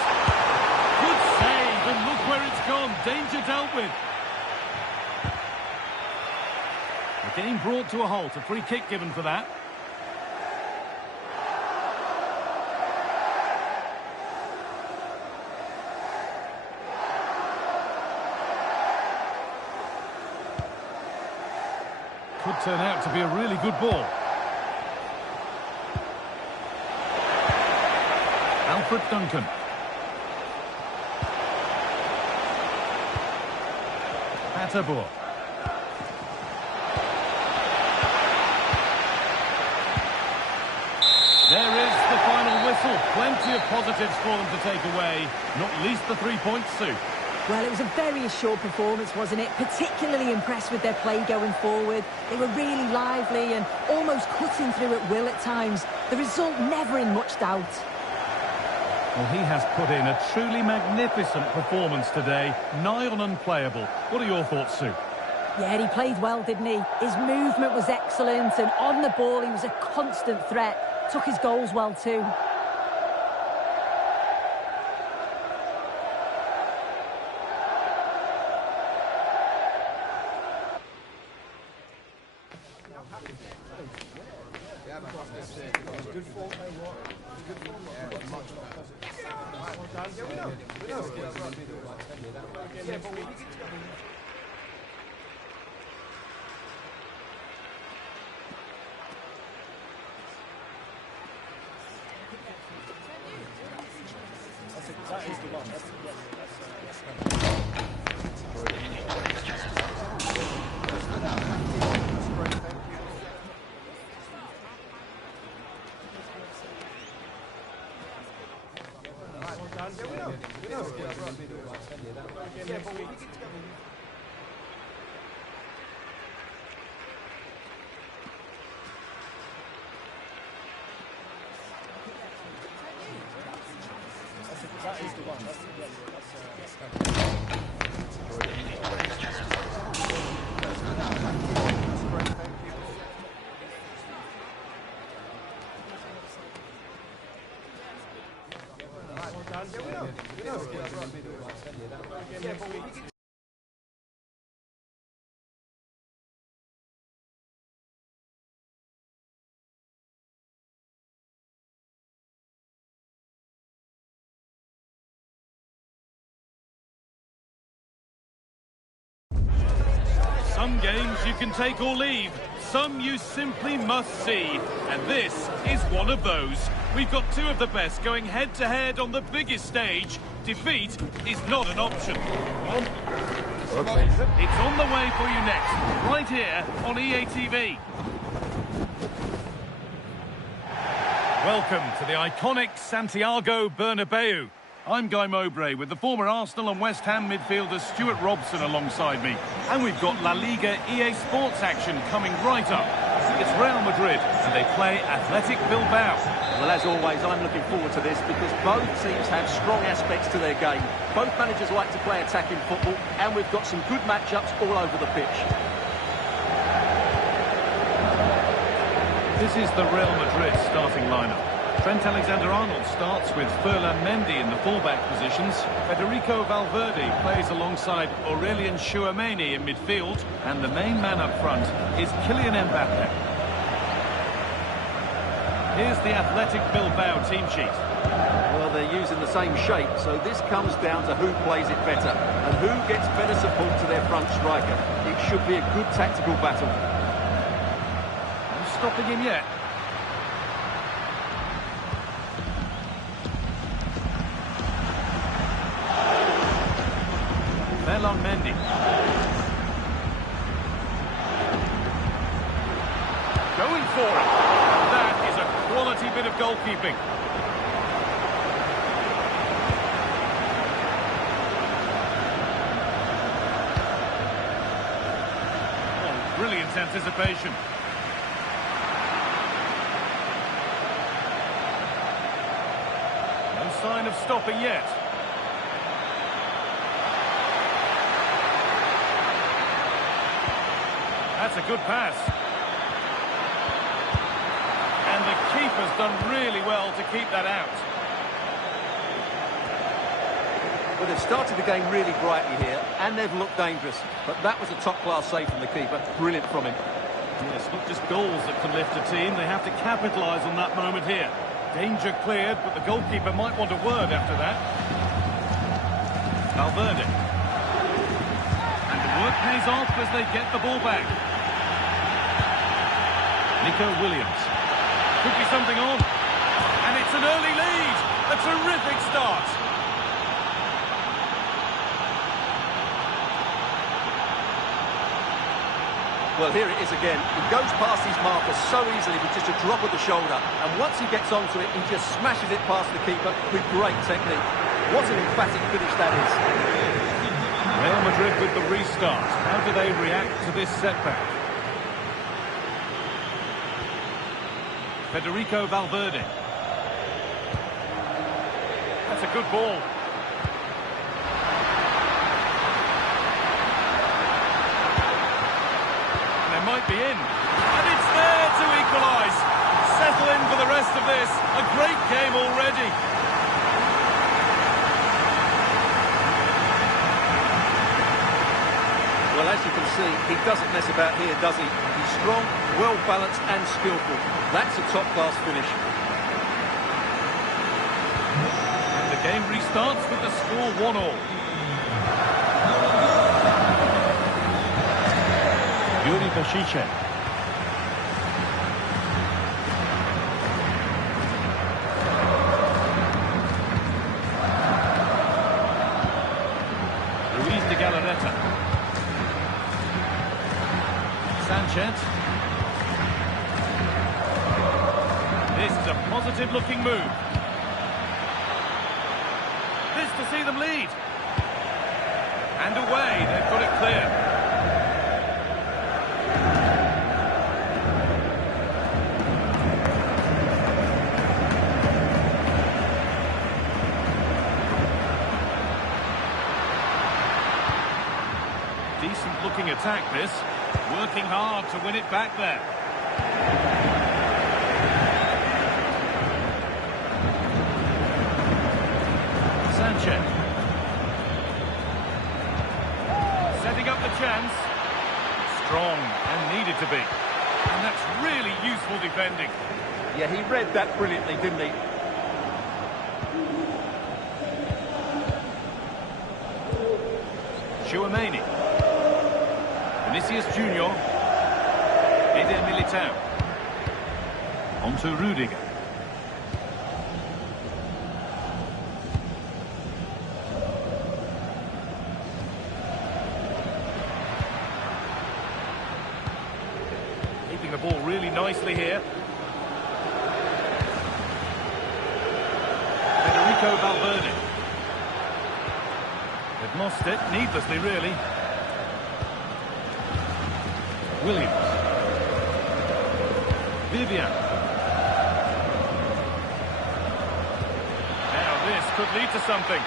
Good save, and look where it's gone. Danger dealt with. The game brought to a halt. A free kick given for that. Could turn out to be a really good ball. Alfred Duncan. Atterborg. There is the final whistle. Plenty of positives for them to take away, not least the 3 points, Sue. Well, it was a very assured performance, wasn't it? Particularly impressed with their play going forward. They were really lively and almost cutting through at will at times. The result never in much doubt. Well, he has put in a truly magnificent performance today, nigh on unplayable. What are your thoughts, Sue? Yeah, he played well, didn't he? His movement was excellent, and on the ball he was a constant threat. Took his goals well too. That is the one. That's the one. Some games you can take or leave, some you simply must see, and this is one of those. We've got two of the best going head-to-head on the biggest stage. Defeat is not an option. Okay. It's on the way for you next, right here on EA TV. Welcome to the iconic Santiago Bernabeu. I'm Guy Mowbray with the former Arsenal and West Ham midfielder Stuart Robson alongside me. And we've got La Liga EA Sports action coming right up. It's Real Madrid and they play Athletic Bilbao. Well, as always, I'm looking forward to this because both teams have strong aspects to their game. Both managers like to play attacking football, and we've got some good matchups all over the pitch. This is the Real Madrid starting lineup. Trent Alexander-Arnold starts with Ferland Mendy in the fullback positions. Federico Valverde plays alongside Aurelien Tchouameni in midfield. And the main man up front is Kylian Mbappe. Here's the Athletic Bilbao team sheet. Well, they're using the same shape, so this comes down to who plays it better and who gets better support to their front striker. It should be a good tactical battle. No stopping him yet. Ferland Mendy. Going for it. That is a quality bit of goalkeeping. Oh, brilliant anticipation. No sign of stopping yet. That's a good pass. And the keeper's done really well to keep that out. Well, they've started the game really brightly here, and they've looked dangerous. But that was a top-class save from the keeper. Brilliant from him. Yes, not just goals that can lift a team. They have to capitalise on that moment here. Danger cleared, but the goalkeeper might want a word after that. Valverde. And the work pays off as they get the ball back. Nico Williams. Could be something on. And it's an early lead. A terrific start. Well, here it is again. He goes past his marker so easily with just a drop of the shoulder. And once he gets onto it, he just smashes it past the keeper with great technique. What an emphatic finish that is. Real Madrid with the restart. How do they react to this setback? Federico Valverde. That's a good ball. Might be in, and it's there to equalise. Settle in for the rest of this. A great game already. Well, as you can see, he doesn't mess about here, does he? He's strong, well-balanced and skillful. That's a top-class finish. And the game restarts with the score 1-1. Yuri Bešiček. Ruiz de Galarreta. Sanchez. This is a positive-looking move. This to see them lead. And away, they've got it clear. Decent-looking attack, this. Working hard to win it back there. Sanchez. Setting up the chance. Strong and needed to be. And that's really useful defending. Yeah, he read that brilliantly, didn't he? Chouameni. Vinicius Junior. Eder Militao. On to Rudiger. Keeping the ball really nicely here. Federico Valverde. They've lost it, needlessly really. Williams. Vivian. Now this could lead to something.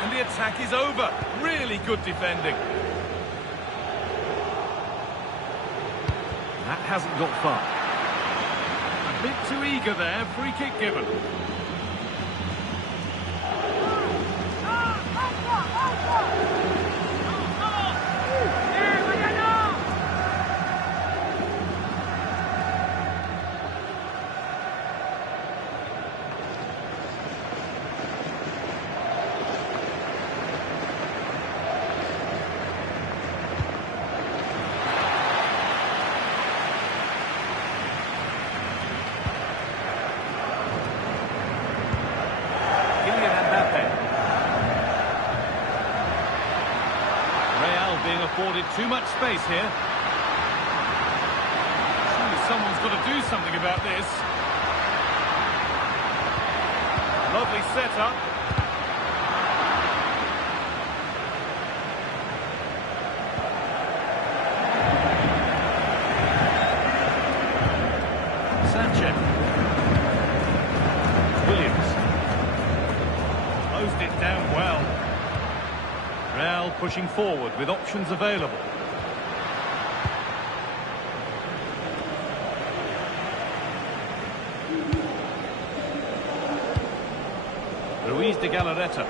And the attack is over. Really good defending. That hasn't got far. A bit too eager there. Free kick given. Being afforded too much space here. Surely someone's got to do something about this. Lovely setup. Sanchez. Williams. Closed it down well. Real pushing forward with options available. Ruiz de Galarreta.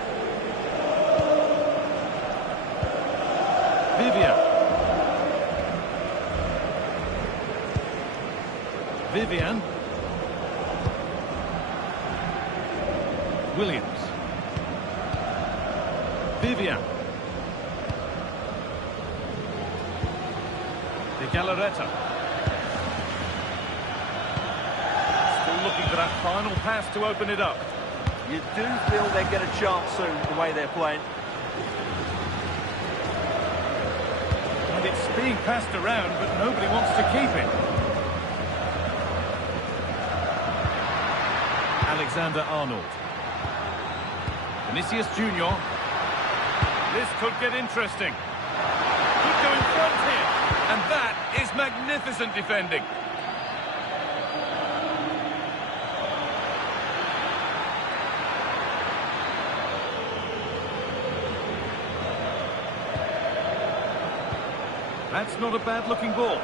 Vivian. Vivian. Williams. Vivian. De Galarreta. Still looking for that final pass to open it up. You do feel they get a chance soon, the way they're playing. And it's being passed around, but nobody wants to keep it. Alexander-Arnold. Vinicius Junior. This could get interesting. Could go in front here. And that is magnificent defending. That's not a bad-looking ball.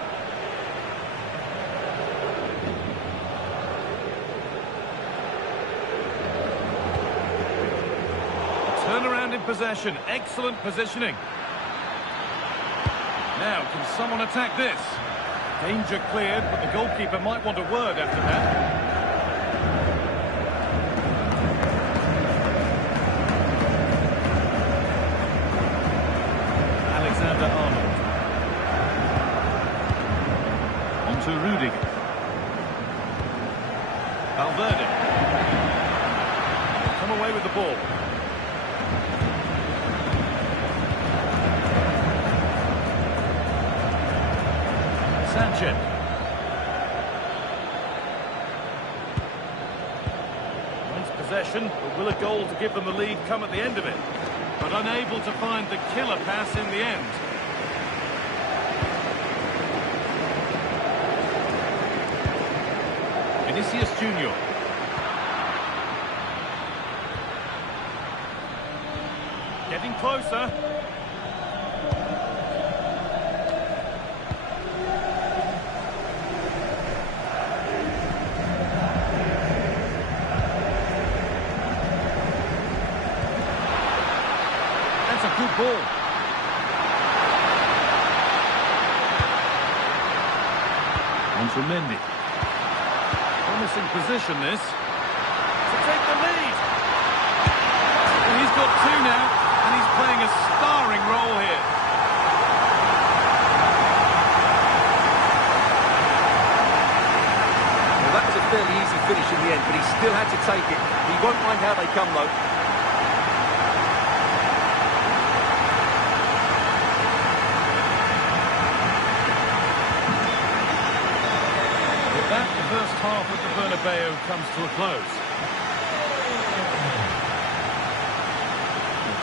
Turnaround in possession. Excellent positioning. Now, can someone attack this? Danger cleared, but the goalkeeper might want a word after that. Alexander-Arnold. On to Rudiger. Valverde. Come away with the ball. Sanchez. Wants possession, but will a goal to give them the lead come at the end of it? But unable to find the killer pass in the end. Vinicius Junior. Getting closer. That's a good ball. On to Mendy. Promising position this. To take the lead. Well, he's got two now, and he's playing a starring role here. Well, that was a fairly easy finish in the end, but he still had to take it. He won't mind how they come, though. The first half at the Bernabeu comes to a close.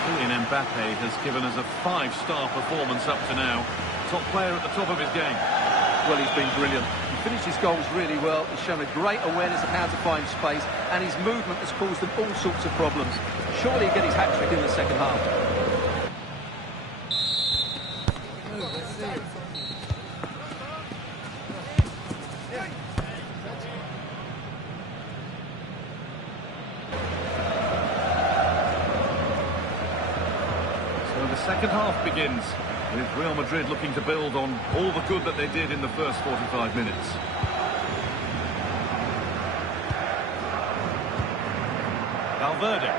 Kylian Mbappe has given us a 5-star performance up to now. Top player at the top of his game. Well, he's been brilliant. He finished his goals really well. He's shown a great awareness of how to find space, and his movement has caused them all sorts of problems. Surely he'll get his hat-trick in the second half. Second half begins with Real Madrid looking to build on all the good that they did in the first 45 minutes. Valverde.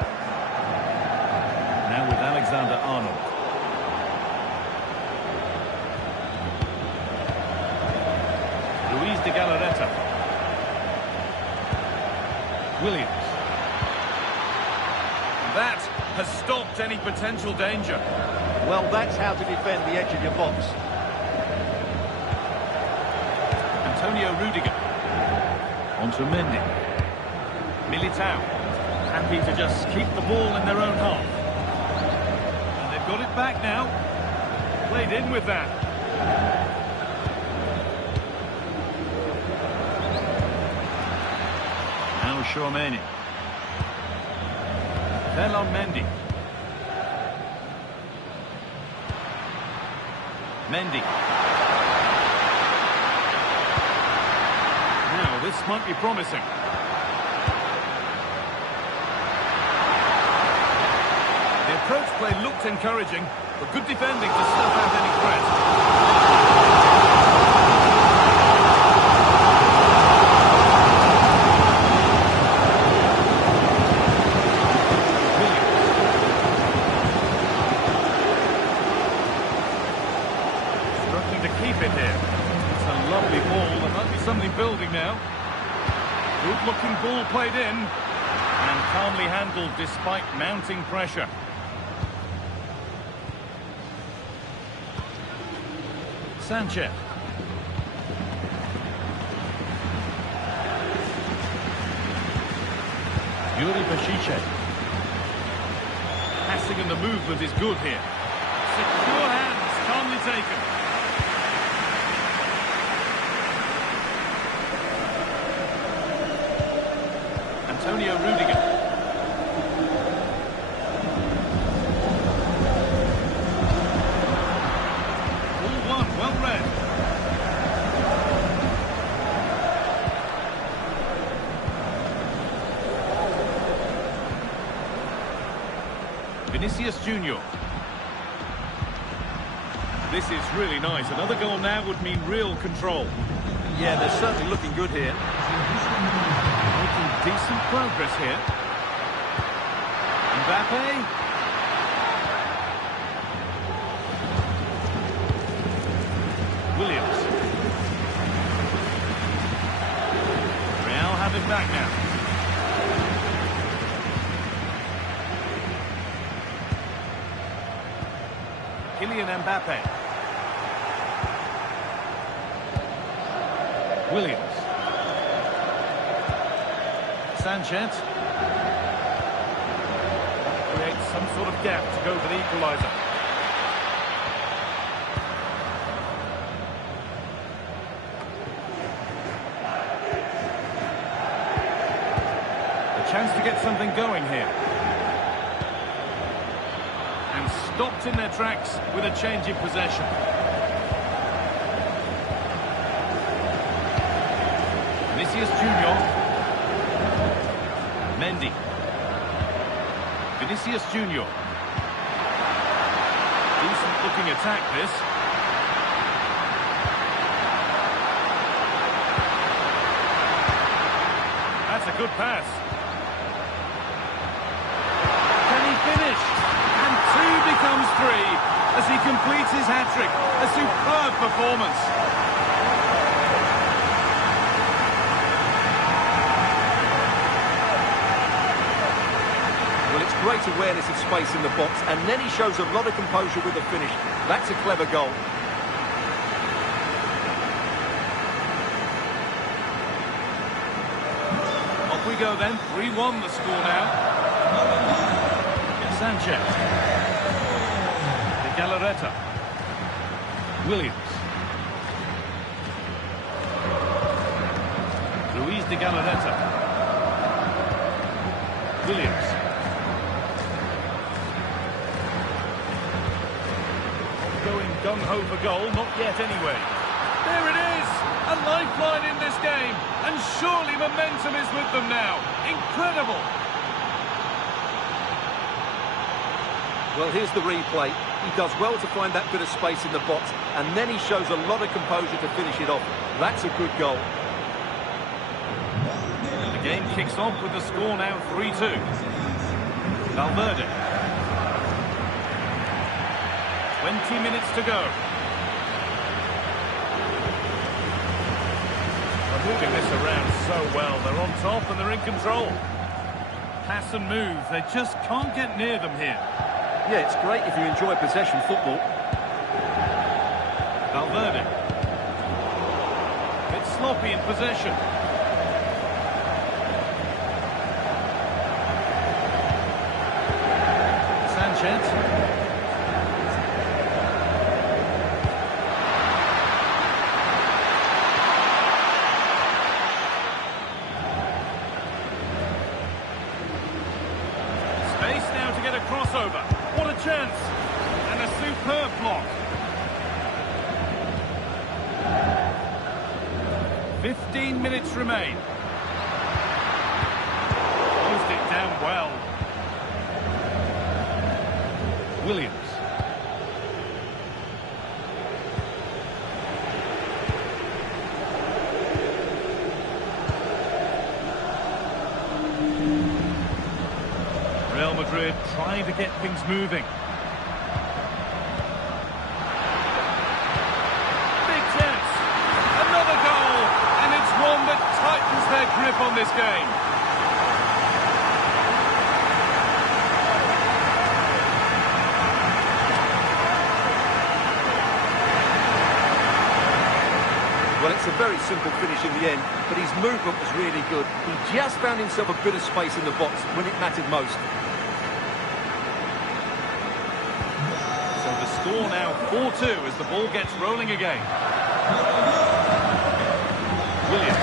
Now with Alexander-Arnold. Luis de Galarreta. Williams. That has stopped any potential danger. Well, that's how to defend the edge of your box. Antonio Rudiger. On to Mendy. Militao. Happy to just keep the ball in their own half. And they've got it back now. Played in with that. Now Tchouaméni. Ferland Mendy. Mendy. Now, this might be promising. The approach play looked encouraging, but good defending to snuff out any threat. Something building now. Good looking ball played in and calmly handled despite mounting pressure. Sanchez. Yuri Bashiche. Passing and the movement is good here. Secure hands, calmly taken. Antonio Rudiger. All one, well read. Vinicius Junior. This is really nice. Another goal now would mean real control. Yeah, they're certainly looking good here. Making decent progress here. Mbappe. Williams. Real have him back now. Kylian Mbappe. Williams. Sanchez. Creates some sort of gap to go for the equaliser. A chance to get something going here. And stopped in their tracks with a change in possession. Vinicius Junior. Mendy. Vinicius Junior. Decent looking attack this. That's a good pass. Can he finish? And two becomes three as he completes his hat-trick. A superb performance. Great awareness of space in the box, and then he shows a lot of composure with the finish. That's a clever goal. Off we go then. 3-1 the score now. Sanchez. De Galarreta. Williams. Luis de Galarreta. Williams. Gung-ho for goal, not yet anyway. There it is! A lifeline in this game, and surely momentum is with them now. Incredible! Well, here's the replay. He does well to find that bit of space in the box, and then he shows a lot of composure to finish it off. That's a good goal. The game kicks off with the score now 3-2. Valverde. 20 minutes to go. They're moving this around so well. They're on top and they're in control. Pass and move. They just can't get near them here. Yeah, it's great if you enjoy possession football. Valverde. It's sloppy in possession. Sanchez. Crossover. What a chance. And a superb block. 15 minutes remain. Closed it down well. Williams. Real Madrid trying to get things moving. Big chance. Another goal. And it's one that tightens their grip on this game. It's a very simple finish in the end, but his movement was really good. He just found himself a bit of space in the box when it mattered most. So the score now 4-2 as the ball gets rolling again. Williams.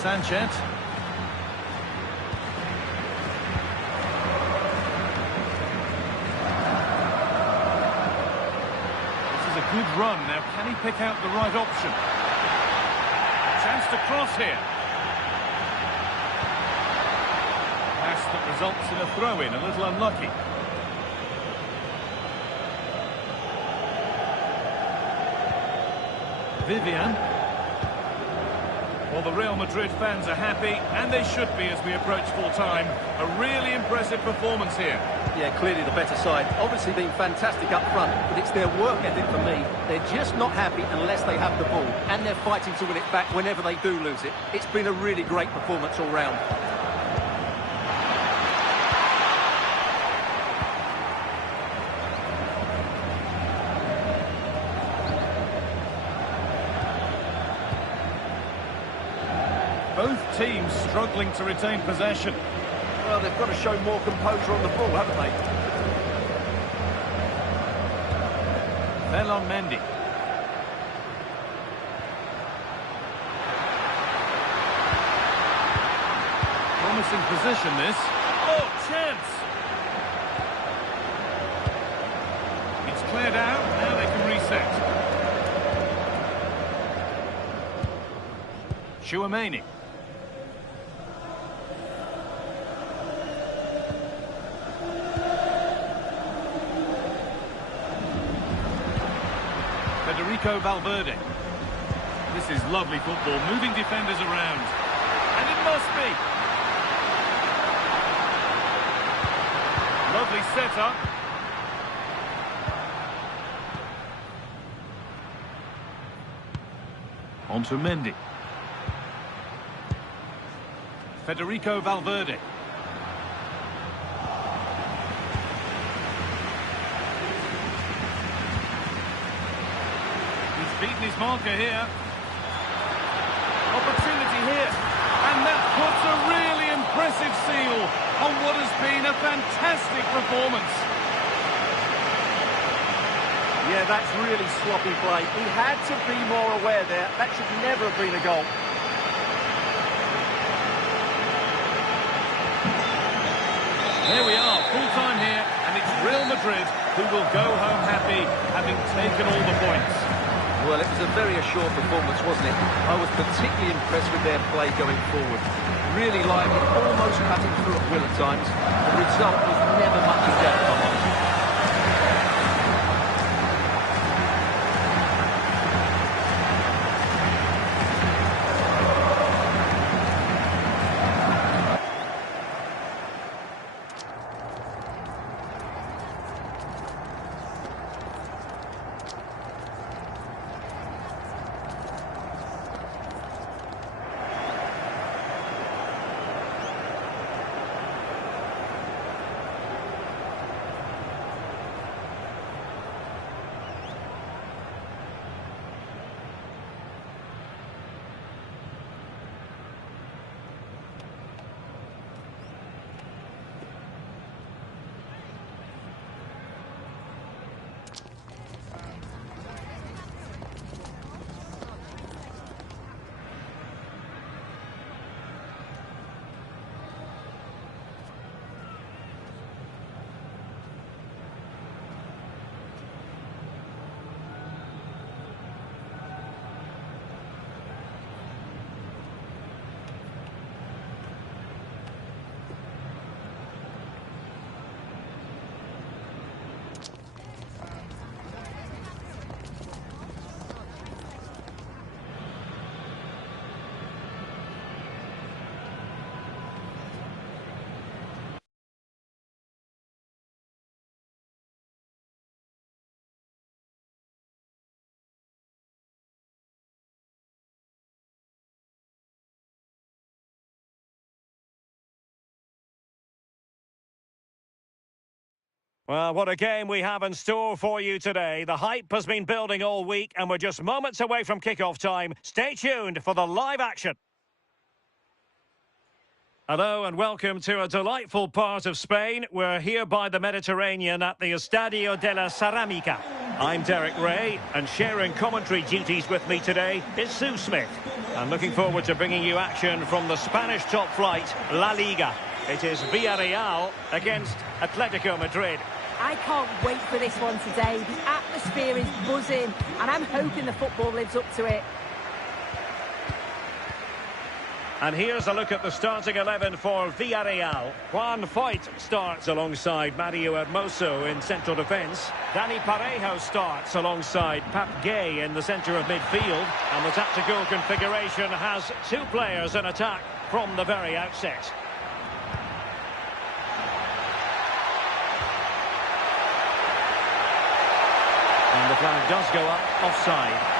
Sanchez. Good run. Now, can he pick out the right option? Chance to cross here. Pass that results in a throw-in, a little unlucky. Vivian. Well, the Real Madrid fans are happy, and they should be as we approach full-time. A really impressive performance here. Yeah, clearly the better side. Obviously been fantastic up front, but it's their work ethic for me. They're just not happy unless they have the ball, and they're fighting to win it back whenever they do lose it. It's been a really great performance all round. Both teams struggling to retain possession. Well, they've got to show more composure on the ball, haven't they? Bellon Mendy. Promising position, this. Oh, chance! It's cleared out, now they can reset. Chouameni. Valverde. This is lovely football, moving defenders around. And it must be. Lovely setup. On to Mendy. Federico Valverde. Beaten his marker here. Opportunity here. And that puts a really impressive seal on what has been a fantastic performance. Yeah, that's really sloppy play. He had to be more aware there. That should never have been a goal. There we are, full time here, and it's Real Madrid who will go home happy, having taken all the points. Well, it was a very assured performance, wasn't it? I was particularly impressed with their play going forward. Really lively, almost cutting through at will at times. The result was never much in doubt, if I'm honest. Well, what a game we have in store for you today. The hype has been building all week and we're just moments away from kickoff time. Stay tuned for the live action. Hello and welcome to a delightful part of Spain. We're here by the Mediterranean at the Estadio de la Ceramica. I'm Derek Ray, and sharing commentary duties with me today is Sue Smith. I'm looking forward to bringing you action from the Spanish top flight, La Liga. It is Villarreal against Atletico Madrid. I can't wait for this one today. The atmosphere is buzzing, and I'm hoping the football lives up to it. And here's a look at the starting 11 for Villarreal. Juan Foyt starts alongside Mario Hermoso in central defence. Dani Parejo starts alongside Pap Gay in the centre of midfield. And the tactical configuration has two players in attack from the very outset. And the flag does go up offside.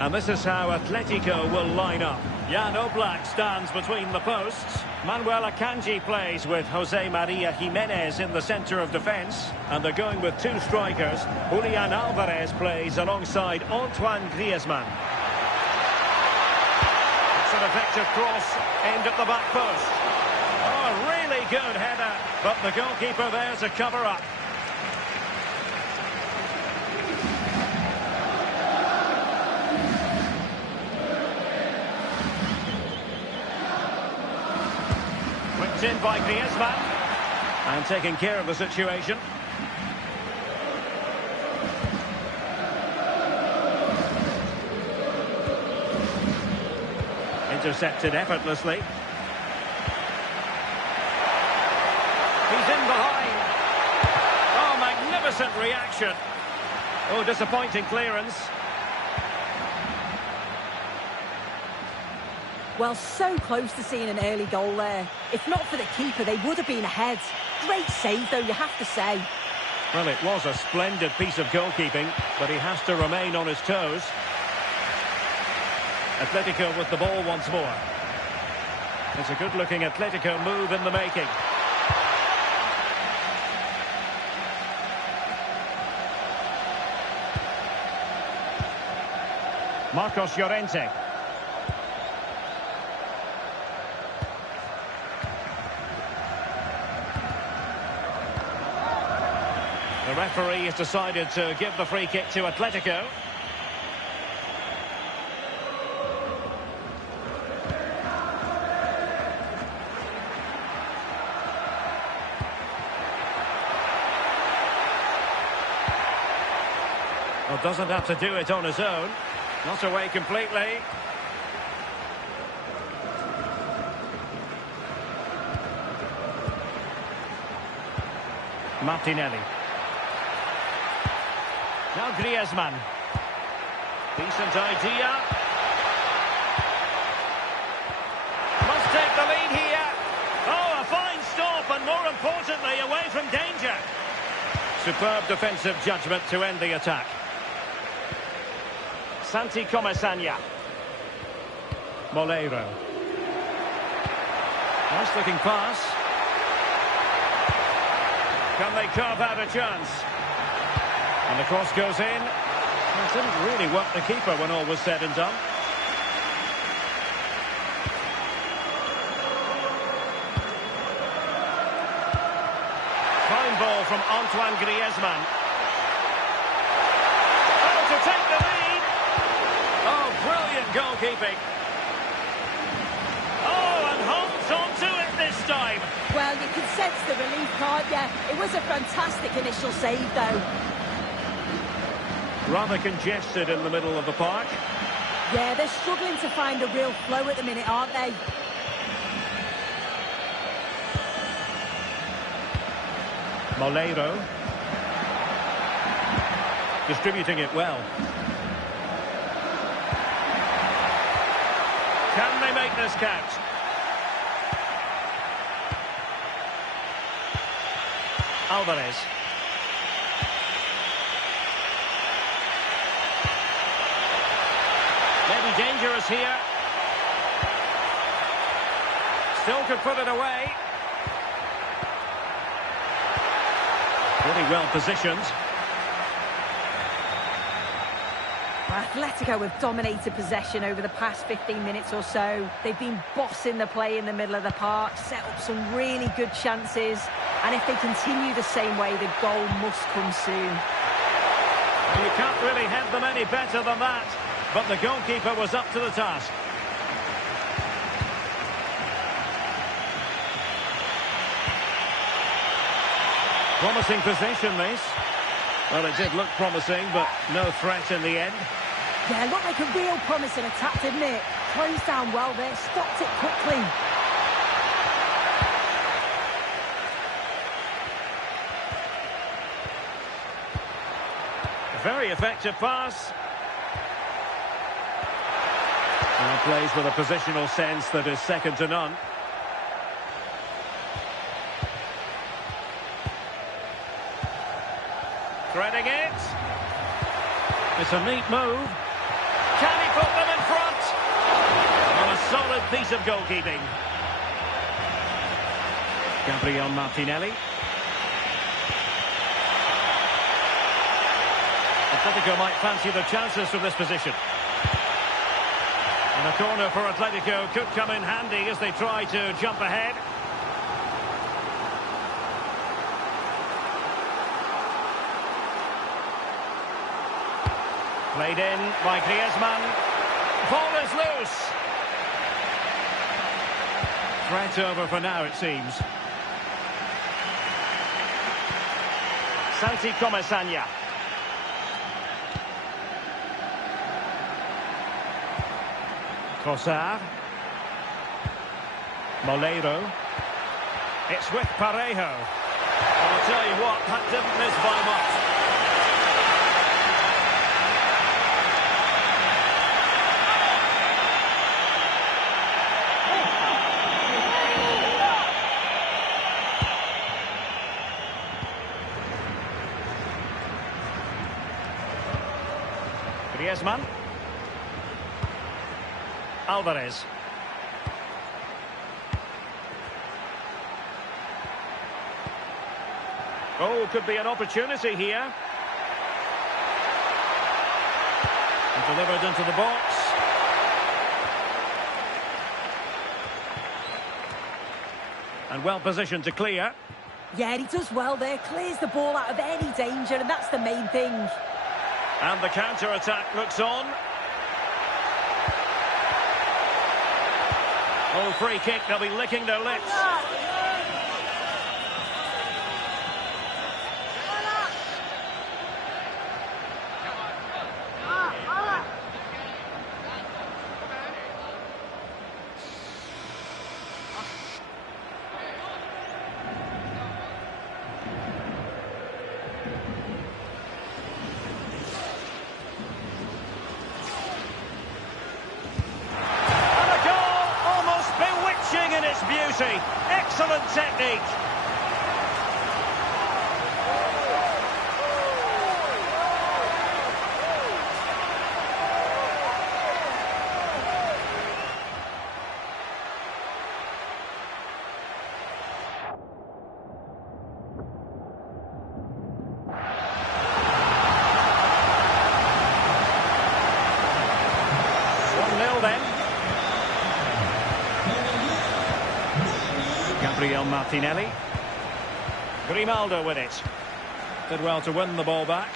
And this is how Atletico will line up. Jan Oblak stands between the posts. Manuel Akanji plays with Jose Maria Jimenez in the centre of defence. And they're going with two strikers. Julian Alvarez plays alongside Antoine Griezmann. It's an effective cross aimed at the back post. Oh, really good header. But the goalkeeper there to cover up. In by Griezmann and taking care of the situation. Intercepted effortlessly. He's in behind. Oh, magnificent reaction. Oh, disappointing clearance. Well, so close to seeing an early goal there. If not for the keeper, they would have been ahead. Great save, though, you have to say. Well, it was a splendid piece of goalkeeping, but he has to remain on his toes. Atletico with the ball once more. It's a good-looking Atletico move in the making. Marcos Llorente. The referee has decided to give the free kick to Atletico. Well, doesn't have to do it on his own. Not away completely. Martinelli. Now Griezmann. Decent idea. Must take the lead here. Oh, a fine stop and more importantly away from danger. Superb defensive judgment to end the attack. Santi Comesaña. Moleiro. Nice looking pass. Can they carve out a chance? And the cross goes in. Well, it didn't really work the keeper when all was said and done. Fine ball from Antoine Griezmann. Oh, to take the lead. Oh, brilliant goalkeeping. Oh, and holds on to it this time. Well, you can sense the relief, can't you? It was a fantastic initial save, though. Rather congested in the middle of the park. Yeah, they're struggling to find a real flow at the minute, aren't they? Moleiro. Distributing it well. Can they make this count? be dangerous here. Still could put it away. Really well positioned. Atletico have dominated possession over the past 15 minutes or so. They've been bossing the play in the middle of the park, set up some really good chances, and if they continue the same way, the goal must come soon. You can't really head them any better than that, but the goalkeeper was up to the task. Promising possession, this. Well, it did look promising, but no threat in the end. Yeah, looked like a real promising attack, didn't it? Closed down well there, stopped it quickly. A very effective pass. And plays with a positional sense that is second to none. Threading it. It's a neat move. Can he put them in front? On a solid piece of goalkeeping. Gabriel Martinelli. Atletico might fancy the chances from this position. And a corner for Atletico could come in handy as they try to jump ahead. Played in by Griezmann. Ball is loose. Threat over for now, it seems. Santi Comesaña. Trossard. Moleiro. It's with Parejo. And I'll tell you what, that didn't miss by much. Griezmann. Alvarez. Oh, could be an opportunity here. And delivered into the box. And well positioned to clear. Yeah, he does well there. Clears the ball out of any danger, and that's the main thing. And the counter-attack looks on. Oh, free kick, they'll be licking their lips. Excellent technique. Gabriel Martinelli. Grimaldo with it. Did well to win the ball back.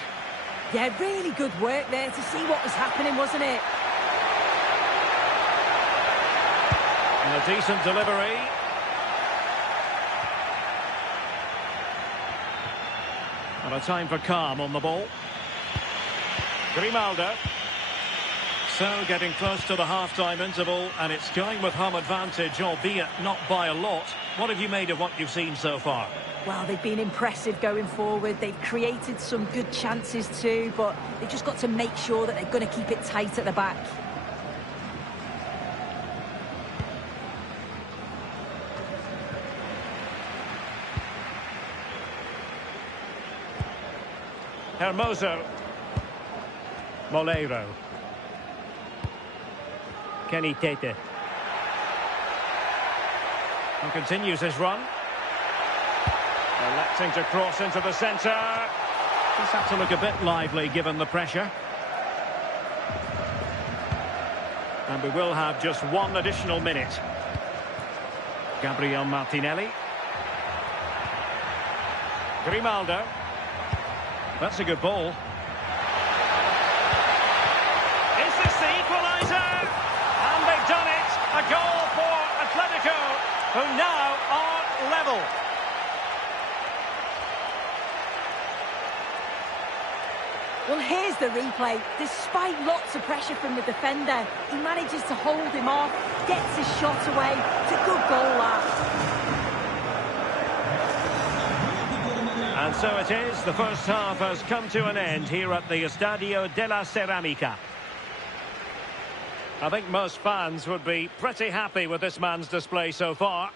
Yeah, really good work there to see what was happening, wasn't it? And a decent delivery. And a time for calm on the ball. Grimaldo. So getting close to the half-time interval, and it's going with home advantage, albeit not by a lot. What have you made of what you've seen so far? Well, they've been impressive going forward. They've created some good chances too, but they've just got to make sure that they're going to keep it tight at the back. Hermoso. Moleiro. Kenny Tete. And continues his run. Electing to cross into the centre. Just have to look a bit lively given the pressure. And we will have just one additional minute. Gabriel Martinelli. Grimaldo. That's a good ball. Is this the equaliser? And they've done it. A goal for Atletico, who now are level. Well, here's the replay. Despite lots of pressure from the defender, he manages to hold him off, gets his shot away. It's a good goal, that. And so it is. The first half has come to an end here at the Estadio de la Ceramica. I think most fans would be pretty happy with this man's display so far.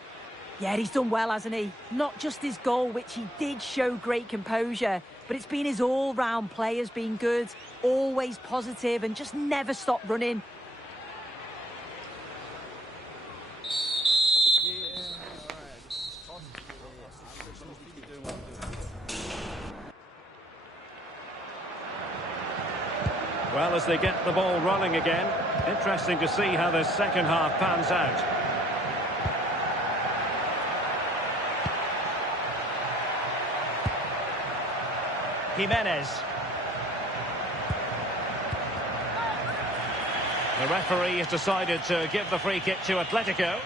Yeah, he's done well, hasn't he? Not just his goal, which he did show great composure, but it's been his all-round play has been good, always positive and just never stopped running. Well, as they get the ball rolling again, interesting to see how this second half pans out. Jimenez. The referee has decided to give the free kick to Atletico.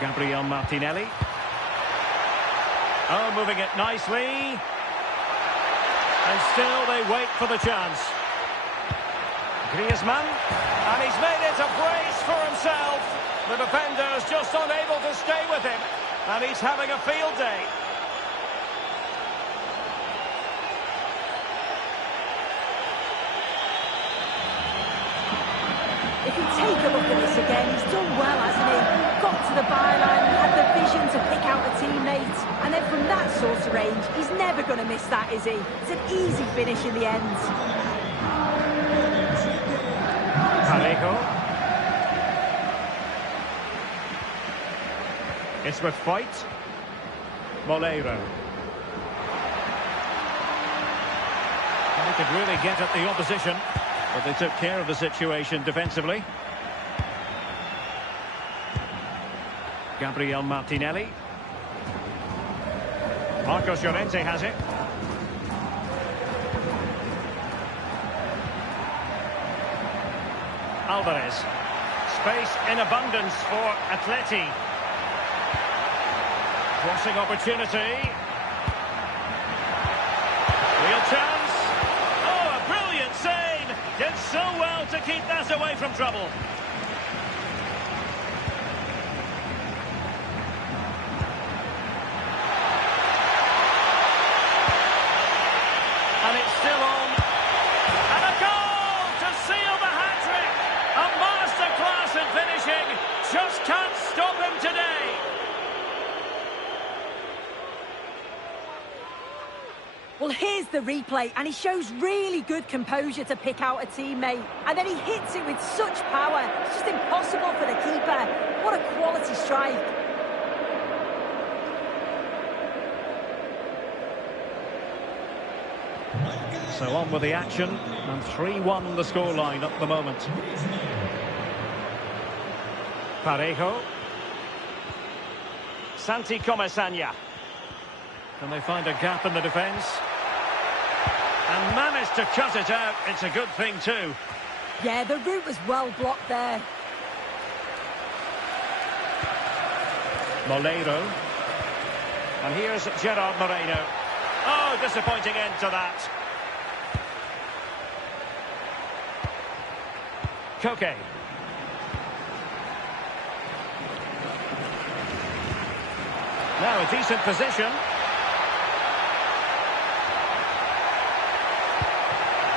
Gabriel Martinelli. Oh, moving it nicely. And still they wait for the chance. Griezmann. And he's made it a brace for himself. The defender's just unable to stay with him. And he's having a field day. If you take a look at this again, he's done well, hasn't he? Got to the byline and had the vision to pick out a teammate. And then from that sort of range, he's never going to miss that, is he? It's an easy finish in the end. Parejo. It's with fight. Moleiro. They could really get at the opposition, but they took care of the situation defensively. Gabriel Martinelli. Marcos Llorente has it. Alvarez. Space in abundance for Atleti. Crossing opportunity. Real chance. Oh, a brilliant save. Did so well to keep that away from trouble. And it's still on. And a goal to seal the hat-trick. A masterclass in finishing. Just can't stop him today. Well, here's the replay, and he shows really good composure to pick out a teammate. And then he hits it with such power. It's just impossible for the keeper. What a quality strike. So on with the action, and 3-1 the scoreline at the moment. Parejo. Santi Comesaña. Can they find a gap in the defence? And managed to cut it out. It's a good thing too. Yeah, the route was well blocked there. Moleiro. And here's Gerard Moreno. Oh, disappointing end to that. Koke. Now a decent position.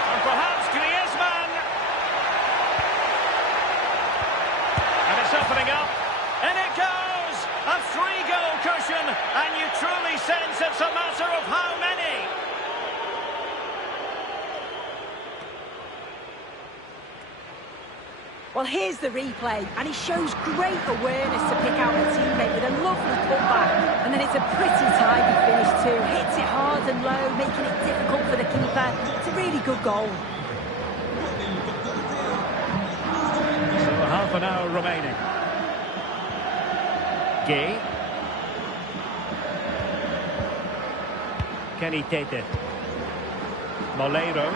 And perhaps Griezmann. And it's opening up. And it goes! A 3-goal cushion. And you truly it's a matter of how many. Well, here's the replay, and he shows great awareness to pick out a teammate with a lovely cutback. And then it's a pretty tidy finish too. Hits it hard and low, making it difficult for the keeper. It's a really good goal. So half an hour remaining. Gay. Kenny Tete. Moleiro.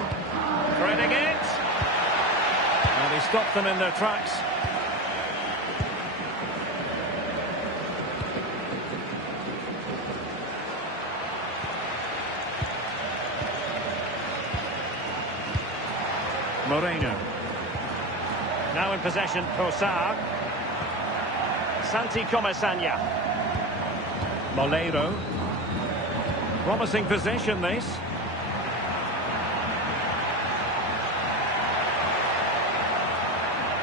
Threading it. And he stopped them in their tracks. Moreno. Now in possession, Trossard. Santi Comesaña. Moleiro. Promising possession, this.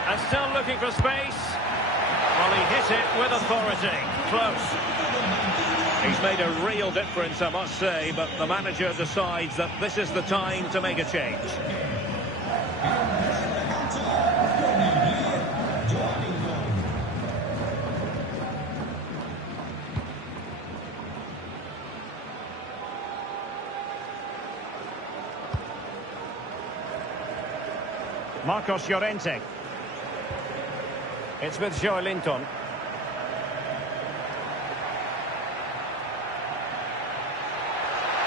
And still looking for space. Well, he hit it with authority. Close. He's made a real difference, I must say, but the manager decides that this is the time to make a change. Marcos Llorente. It's with Joelinton.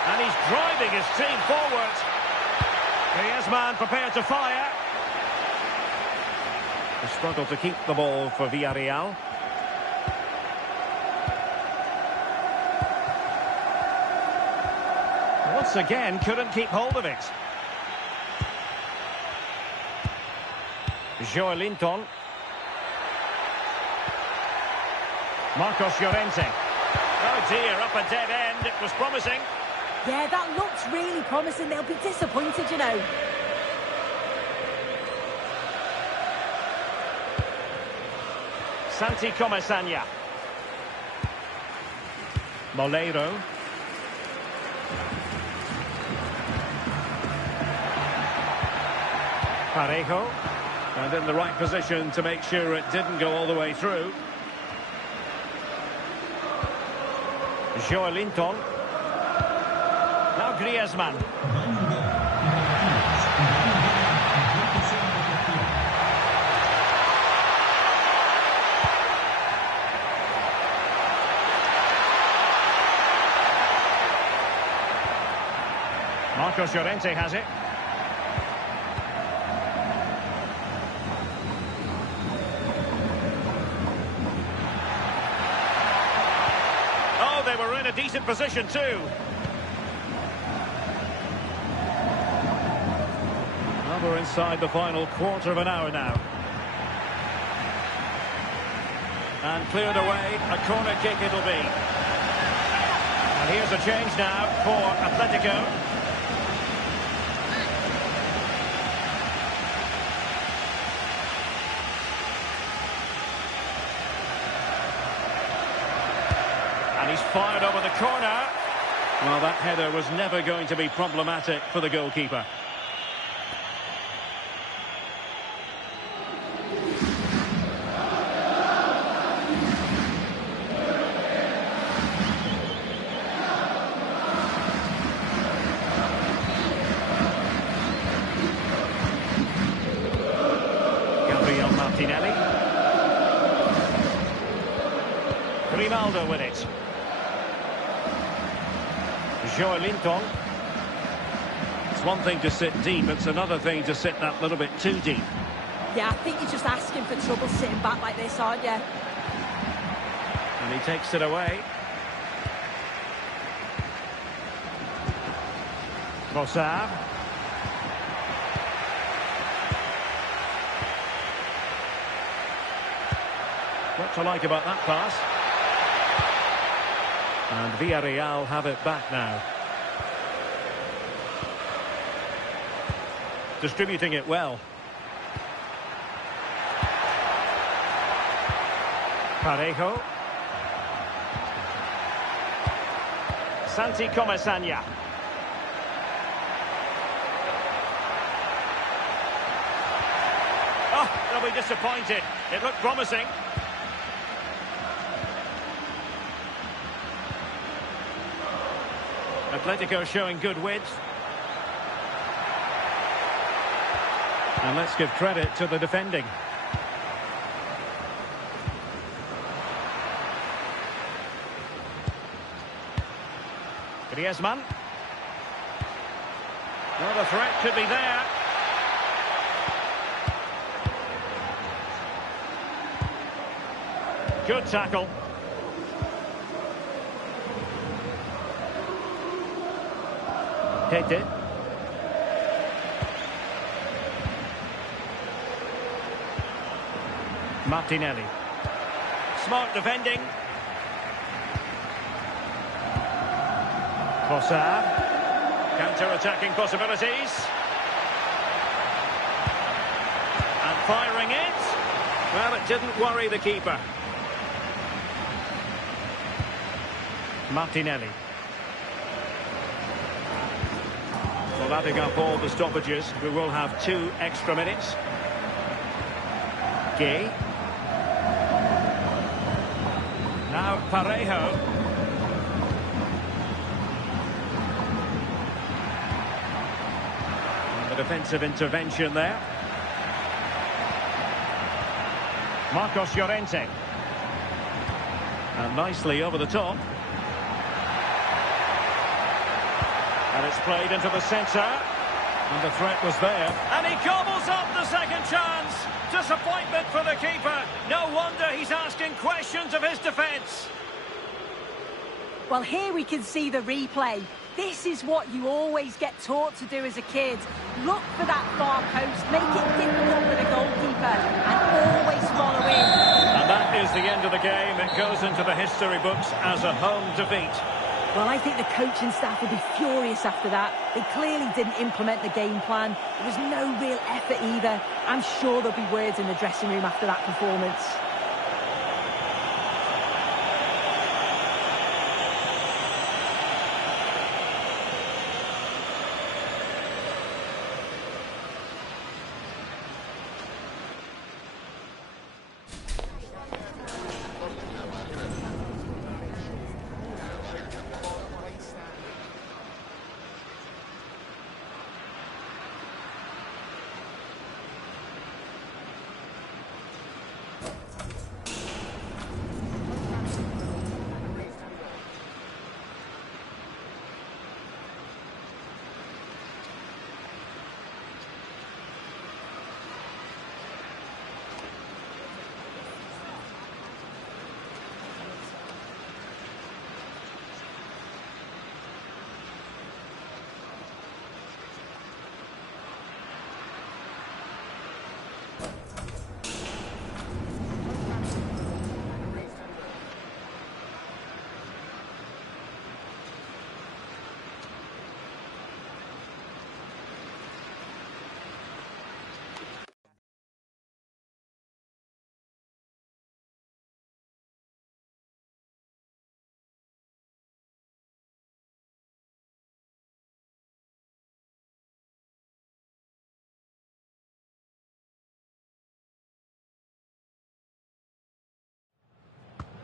And he's driving his team forward. Griezmann prepared to fire. He struggled to keep the ball for Villarreal. Once again, couldn't keep hold of it. Joelinton. Marcos Llorente. Oh dear, up a dead end. It was promising. Yeah, that looked really promising. They'll be disappointed, you know. Santi Comesaña. Moleiro. Parejo. And in the right position to make sure it didn't go all the way through. Joelinton. Now Griezmann. Marcos Llorente has it. Oh, they were in a decent position too. Well, we're inside the final quarter of an hour now. And cleared away, a corner kick it'll be. And here's a change now for Atletico. And he's fired over the corner. Well, that header was never going to be problematic for the goalkeeper. Gabriel Martinelli. Ronaldo with it. Joelinton. It's one thing to sit deep, it's another thing to sit that little bit too deep. Yeah, I think you're just asking for trouble sitting back like this, aren't you? And he takes it away. Trossard. What to like about that pass? And Villarreal have it back now. Distributing it well. Parejo. Santi Comesaña. Oh, they'll be disappointed. It looked promising. Atletico showing good width. And let's give credit to the defending. Griezmann. Well, the threat could be there. Good tackle. Tete. Martinelli. Smart defending. Trossard. Counter-attacking possibilities. And firing it. Well, it didn't worry the keeper. Martinelli. Well, adding up all the stoppages, we will have 2 extra minutes. Gay. Now Parejo. And the defensive intervention there. Marcos Llorente. And nicely over the top. And it's played into the centre. And the threat was there. And he gobbles up the second chance. Disappointment for the keeper. No wonder he's asking questions of his defence. Well, here we can see the replay. This is what you always get taught to do as a kid. Look for that far post, make it difficult for the goalkeeper, and always follow in. And that is the end of the game. It goes into the history books as a home defeat. Well, I think the coaching staff will be furious after that. They clearly didn't implement the game plan. There was no real effort either. I'm sure there'll be words in the dressing room after that performance.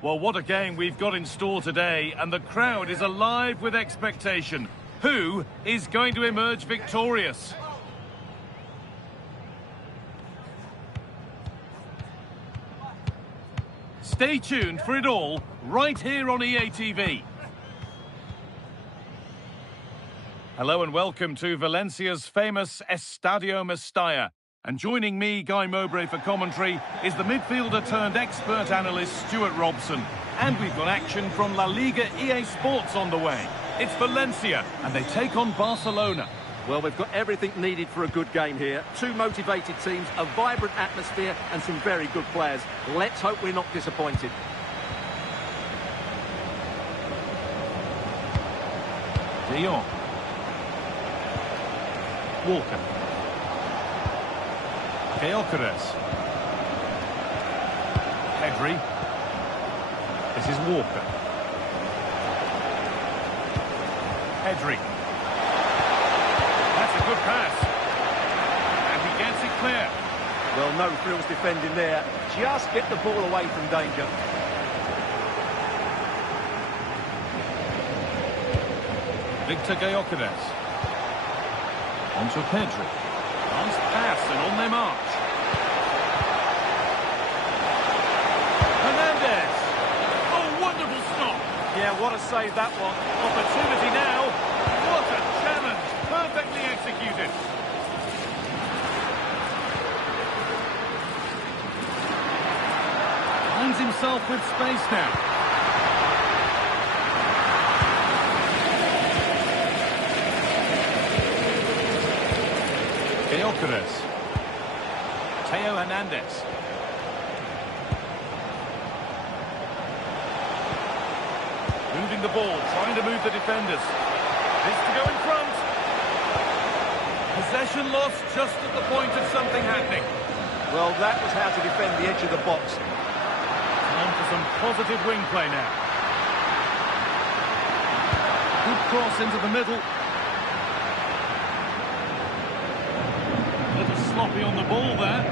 Well, what a game we've got in store today, and the crowd is alive with expectation. Who is going to emerge victorious? Stay tuned for it all, right here on EA TV. Hello and welcome to Valencia's famous Estadio Mestalla. And joining me, Guy Mowbray, for commentary is the midfielder-turned-expert analyst Stuart Robson. And we've got action from La Liga EA Sports on the way. It's Valencia, and they take on Barcelona. Well, we've got everything needed for a good game here. 2 motivated teams, a vibrant atmosphere, and some very good players. Let's hope we're not disappointed. De Jong. Walker. Gyökeres. Pedri. This is Walker. Pedri. That's a good pass. And he gets it clear. Well, no frills defending there. Just get the ball away from danger. Victor Gyökeres. On to Pedri. Nice pass and on their march. Hernandez. Oh, wonderful stop. Yeah, what a save that one. Opportunity now. What a challenge. Perfectly executed. Finds himself with space now. Gyökeres. Theo Hernandez. Moving the ball, trying to move the defenders. This to go in front. Possession lost just at the point of something happening. Well, that was how to defend the edge of the box. Time for some positive wing play now. Good cross into the middle. A little sloppy on the ball there.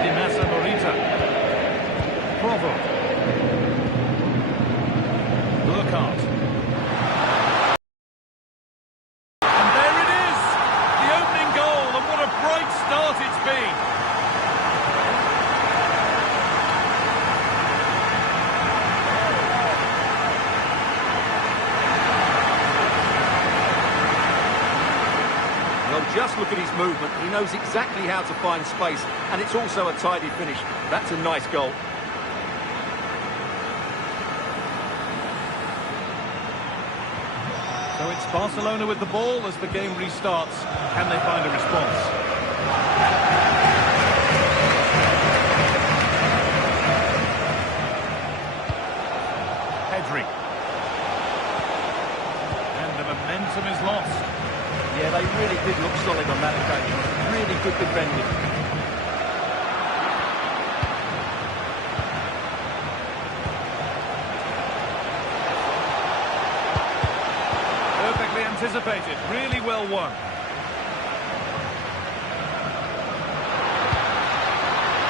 Dimasa Morita. Provo. Burkhardt. And there it is! The opening goal, and what a bright start it's been! Well, just look at his movement. He knows exactly how to find space, and it's also a tidy finish. That's a nice goal. So it's Barcelona with the ball as the game restarts. Can they find a response? Pedri. And the momentum is lost. Yeah, they really did look solid on that occasion. Really good defending. Perfectly anticipated, really well won.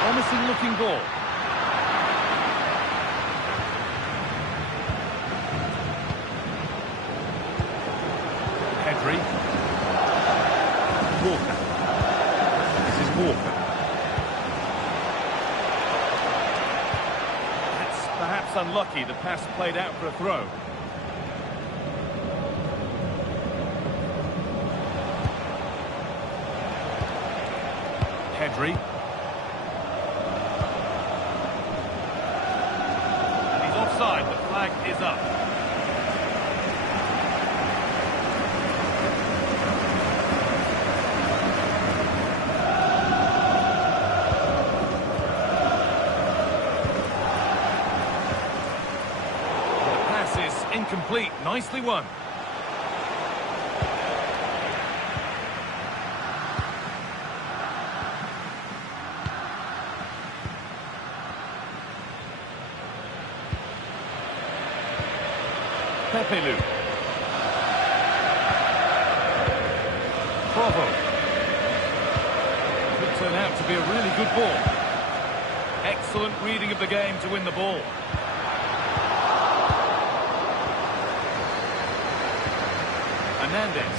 Promising looking ball. Pedri. Walker. This is Walker. That's perhaps unlucky, the pass played out for a throw. Pedri. And he's offside, the flag is up. The pass is incomplete, nicely won. Pepelu. Provo. Could turn out to be a really good ball. Excellent reading of the game to win the ball. Hernandez.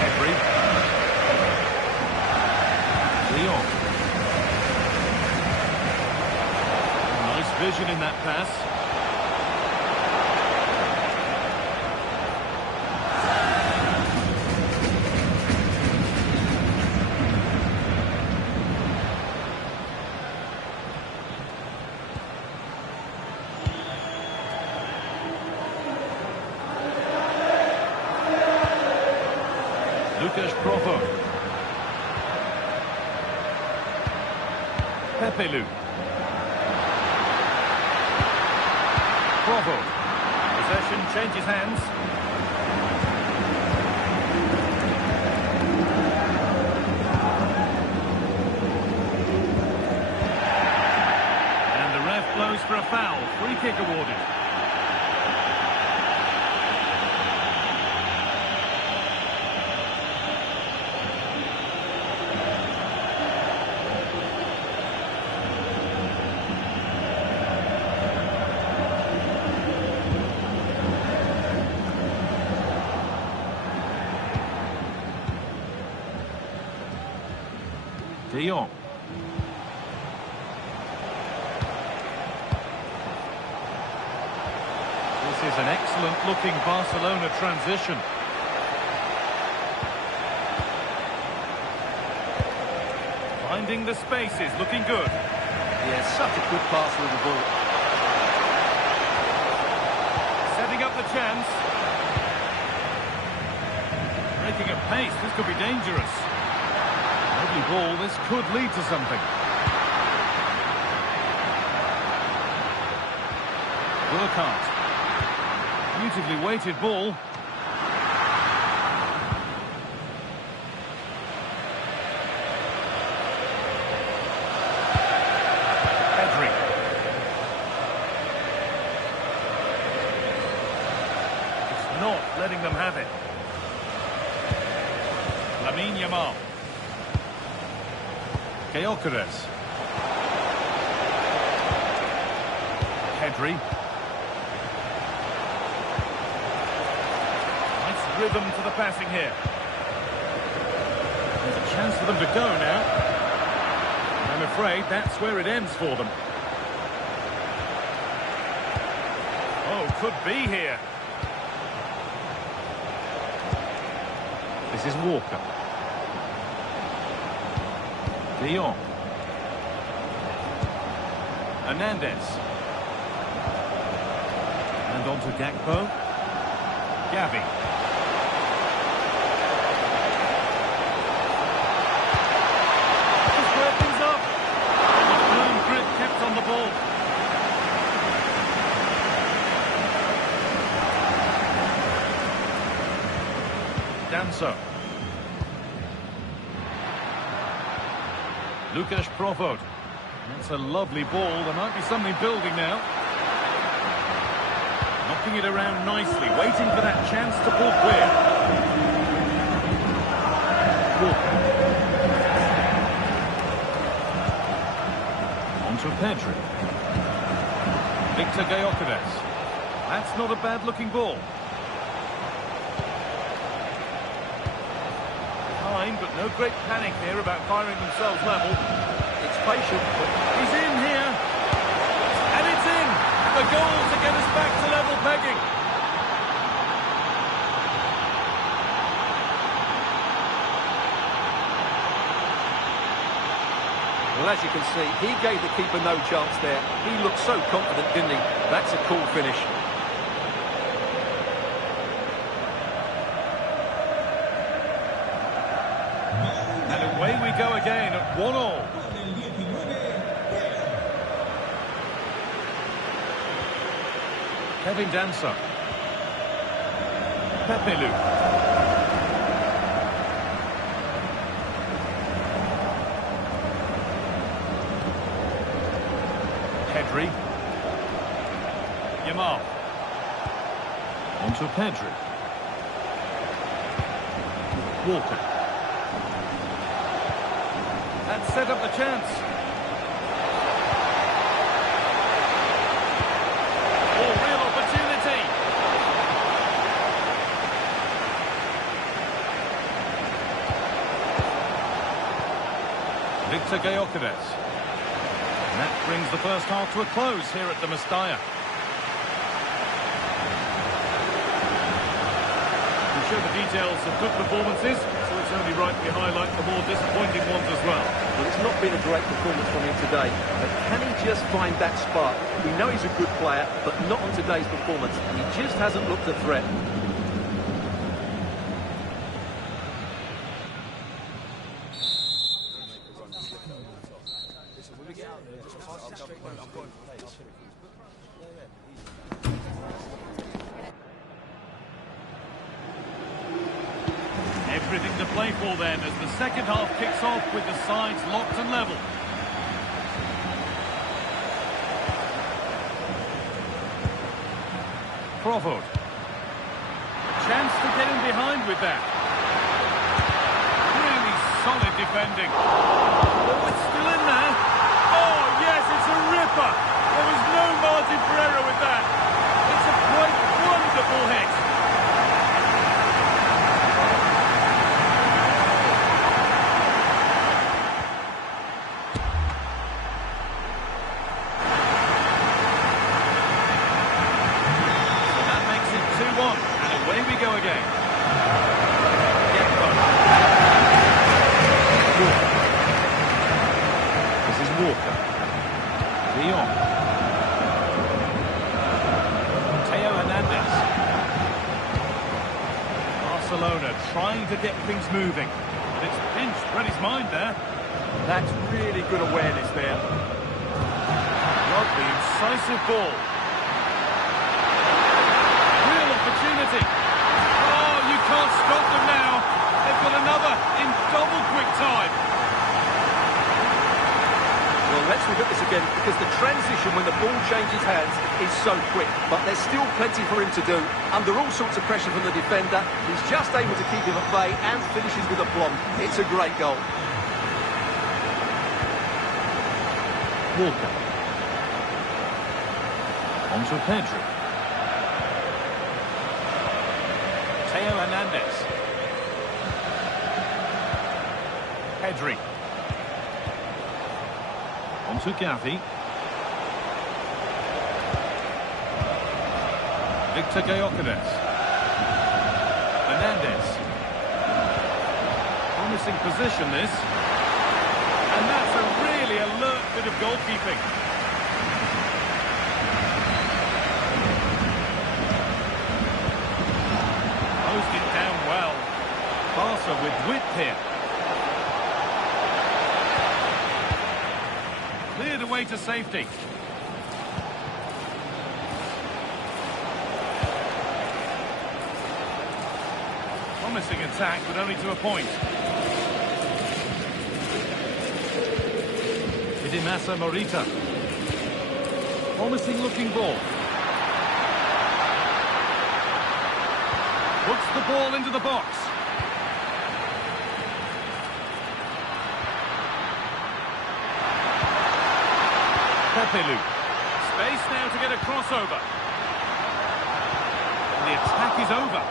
Pedri. Leon. Nice vision in that pass. Lucas Provo. Pepelu. Provo. Possession changes hands. kick awarded. De Jong. This is an excellent-looking Barcelona transition. Finding the spaces, looking good. Yeah, such a good pass with the ball. Setting up the chance. Breaking at pace, this could be dangerous. Lovely ball, this could lead to something. Burkhardt. Beautifully weighted ball. Pedri. It's not letting them have it. Lamine Yamal. Gyökeres. Pedri. Nice rhythm to the passing here. There's a chance for them to go now. I'm afraid that's where it ends for them. Oh, could be here. This is Walker. De Jong. Hernandez. And on to Gakpo. Gavi. To square things up. Firm grip kept on the ball. Danso. Lucas Provod. That's a lovely ball. There might be something building now. Knocking it around nicely, waiting for that chance to pull clear. Walker. On to Pedri. Victor Gyökeres. That's not a bad-looking ball. But no great panic here about firing themselves level. It's patient. He's in here. And it's in. The goal to get us back to level pegging. Well, as you can see, he gave the keeper no chance there. He looked so confident, didn't he? That's a cool finish. Away we go again at 1-1. Kevin Danso. Pepelu. Pedri. Yamal. On to Pedri. Walker. And set up the chance. Oh, real opportunity. Victor Gyökeres. And that brings the first half to a close here at the Mestalla. We show the details of good performances, so it's only right we highlight the more disappointing ones as well. Well, it's not been a great performance from him today, but can he just find that spark? We know he's a good player, but not on today's performance. He just hasn't looked a threat. Everything to play for then as the second half kicks off with the sides locked and level. Provost. Chance to get in behind with that. Really solid defending. Oh, it's still in there. Oh, yes, it's a ripper. There was no margin for error with that. It's a quite wonderful hit. So that makes it 2-1, and away we go again. This is Walker. Leon. Teo Hernandez. Barcelona trying to get things moving. But it's pinched Freddie's mind there. That's really good awareness there. Rugby, incisive ball. Real opportunity. Oh, you can't stop them now. They've got another in double quick time. Well, let's look at this again, because the transition when the ball changes hands is so quick. But there's still plenty for him to do. Under all sorts of pressure from the defender, he's just able to keep him at bay and finishes with aplomb. It's a great goal. Walker. On to Pedro. Teo Hernandez. Pedri. On to Gavi. Victor Gyökeres. Hernandez. Promising position this. And that's a really alert bit of goalkeeping. Closed it down well. Barca with width here. Cleared away to safety. Promising attack, but only to a point. Idimasa Morita. Promising looking ball. Puts the ball into the box. Pepelu. Space now to get a crossover. And the attack is over.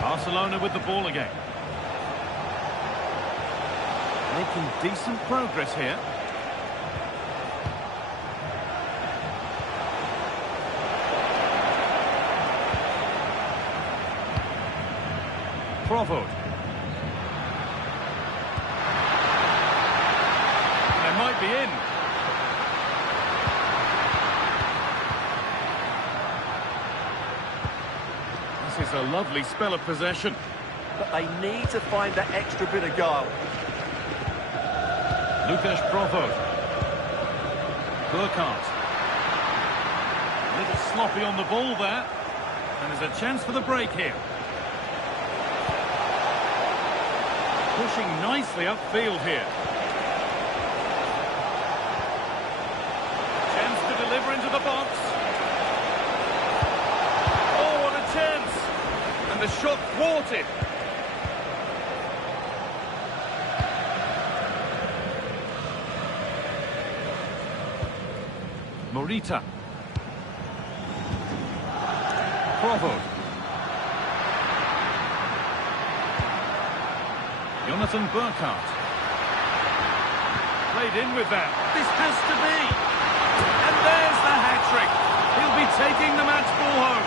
Barcelona with the ball again. Making decent progress here. Provost. They might be in. This is a lovely spell of possession. But they need to find that extra bit of guile. Lucas Provost. Burkhardt. A little sloppy on the ball there. And there's a chance for the break here. Pushing nicely upfield here. Chance to deliver into the box. Oh, what a chance! And the shot thwarted. Morita. Provost. Jonathan Burkhardt. Played in with that. This has to be. And there's the hat-trick. He'll be taking the match ball home.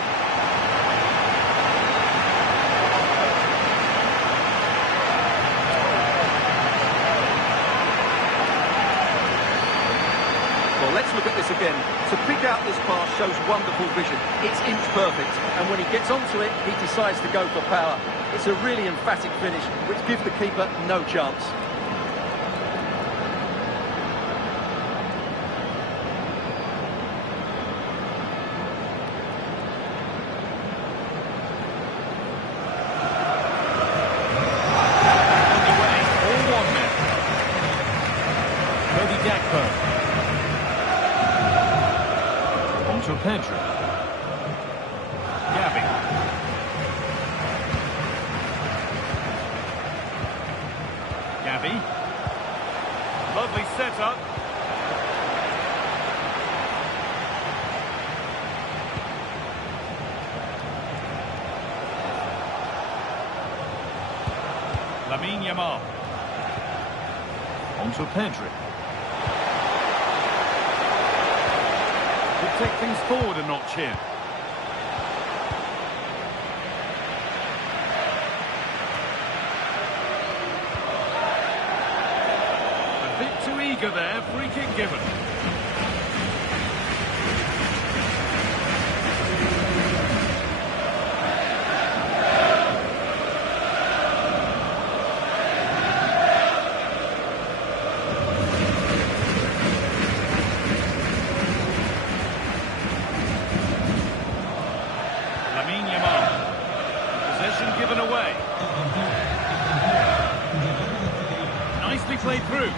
Well, let's look at this again. To pick out this pass shows wonderful vision. It's inch perfect. And when he gets onto it, he decides to go for power. It's a really emphatic finish, which gives the keeper no chance. Cody Gakpo. On to Pedro. Gavi. Gavi. Lovely setup. Lamine Yamal. On to Pedri. Could take things forward a notch here. A bit too eager there, free kick given. Given away. Nicely played through.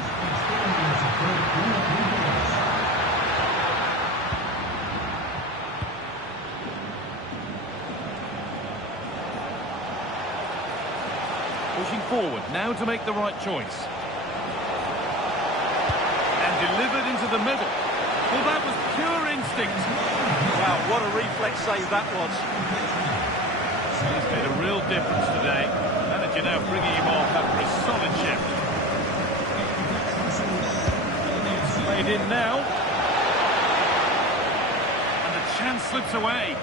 Pushing forward, now to make the right choice. And delivered into the middle. Well, that was pure instinct. Wow, what a reflex save that was. He's made a real difference today. Manager now bringing him off after a solid shift. It's played in now. And the chance slips away.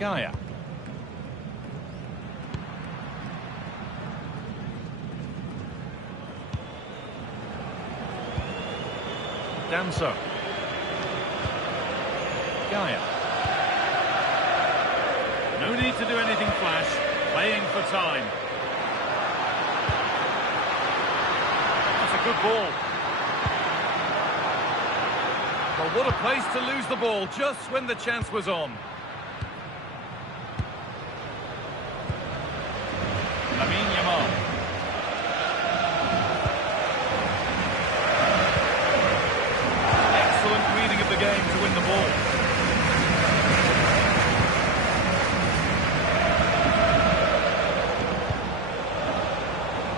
Gaia. Danso. Gaia. No need to do anything flash. Playing for time. That's a good ball. Well, what a place to lose the ball just when the chance was on. Lamine Yamal. Reading of the game to win the ball.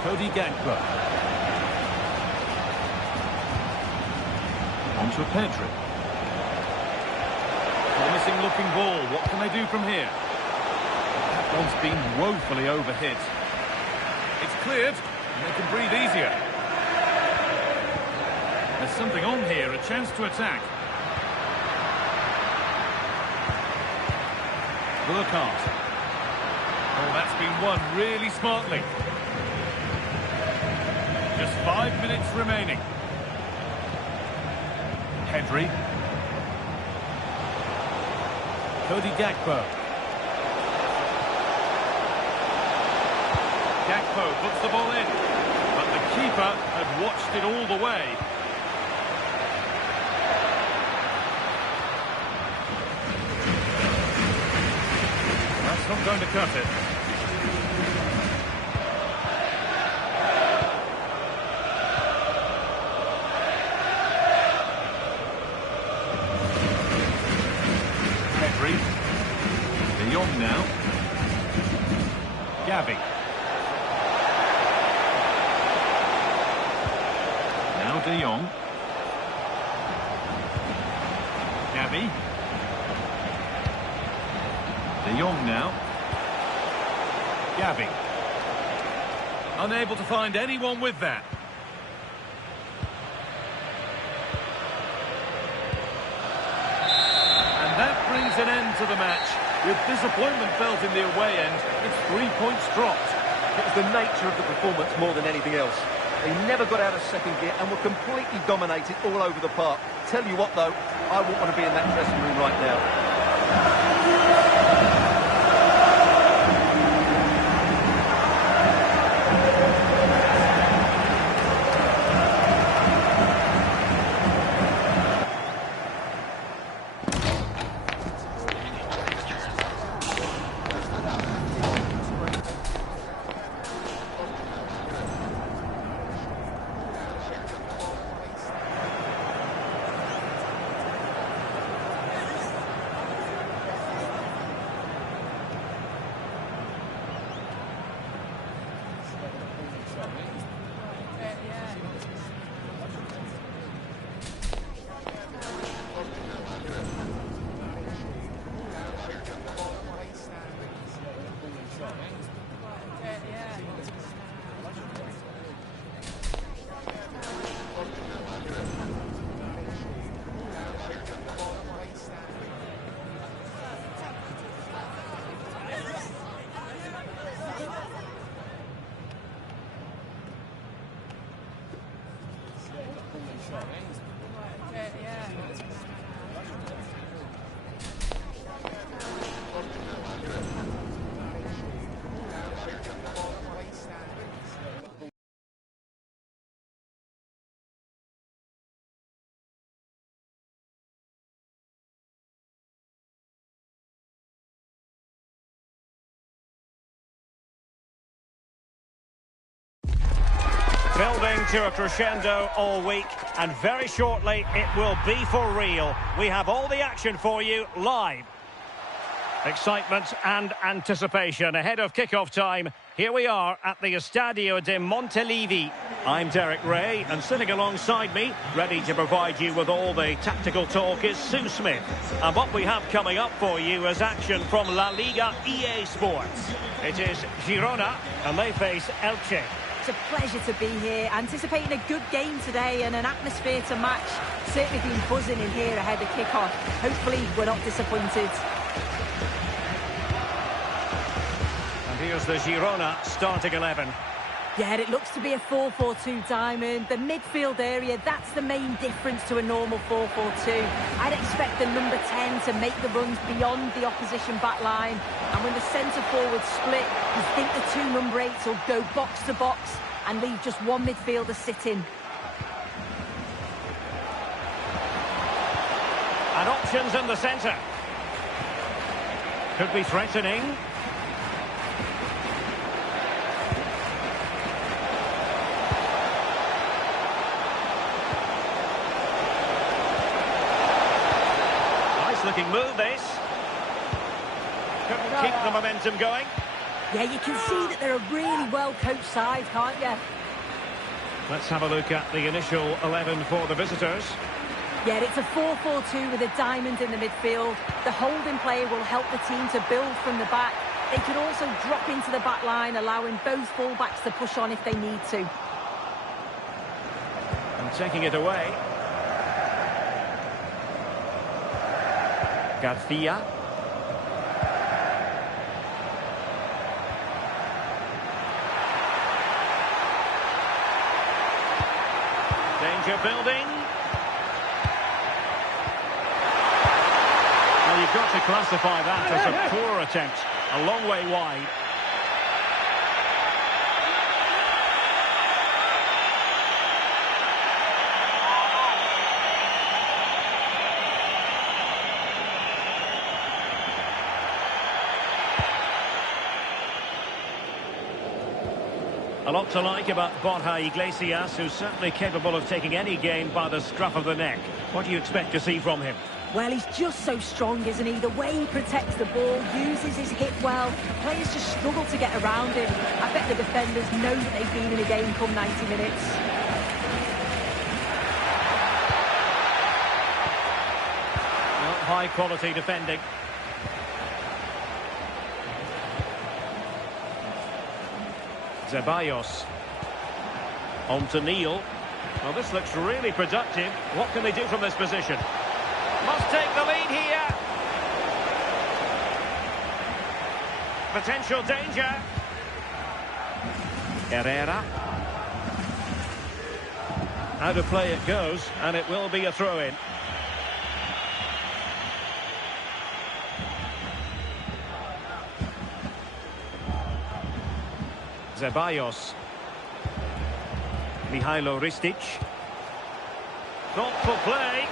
Cody Gakpo. On to Pedri. Promising looking ball. What can they do from here? That one's been woefully overhit. It's cleared, and they can breathe easier. There's something on here, a chance to attack. Burkhardt. Oh, that's been won really smartly. Just 5 minutes remaining. Pedri. Cody Gakpo. Gakpo puts the ball in. But the keeper had watched it all the way. Not going to cut it. Pedri. De Jong now. Gavi. Now De Jong. Gavi. De Jong now. Gavi. Unable to find anyone with that. And that brings an end to the match. With disappointment felt in the away end, it's 3 points dropped. It was the nature of the performance more than anything else. They never got out of second gear and were completely dominated all over the park. Tell you what, though, I wouldn't want to be in that dressing room right now. Building to a crescendo all week, and very shortly it will be for real. We have all the action for you live. Excitement and anticipation ahead of kick-off time. Here we are at the Estadio de Montilivi. I'm Derek Ray, and sitting alongside me, ready to provide you with all the tactical talk, is Sue Smith. And what we have coming up for you is action from La Liga EA Sports. It is Girona, and they face Elche. It's a pleasure to be here, anticipating a good game today and an atmosphere to match. Certainly been buzzing in here ahead of kick-off. Hopefully we're not disappointed. And here's the Girona starting 11. Yeah, it looks to be a 4-4-2 diamond. The midfield area, that's the main difference to a normal 4-4-2. I'd expect the number 10 to make the runs beyond the opposition back line. And when the centre-forward split, you think the two number 8s will go box to box and leave just one midfielder sitting. And options in the centre. Could be threatening. Looking move this. Couldn't keep the momentum going. Yeah, you can see that they're a really well-coached side, can't you? Let's have a look at the initial 11 for the visitors. Yeah, it's a 4-4-2 with a diamond in the midfield. The holding player will help the team to build from the back. They can also drop into the back line, allowing both fullbacks to push on if they need to. And taking it away. Garcia. Danger building. Well, you've got to classify that as a poor attempt. A long way wide. A lot to like about Borja Iglesias, who's certainly capable of taking any game by the scruff of the neck. What do you expect to see from him? Well, he's just so strong, isn't he? The way he protects the ball, uses his hip well. Players just struggle to get around him. I bet the defenders know that they've been in a game come 90 minutes. Well, high-quality defending. Ceballos. On to Neil. Well, this looks really productive. What can they do from this position? Must take the lead here. Potential danger. Herrera. Out of play it goes, and it will be a throw-in. Ceballos. Mihailo Ristic. Thoughtful play.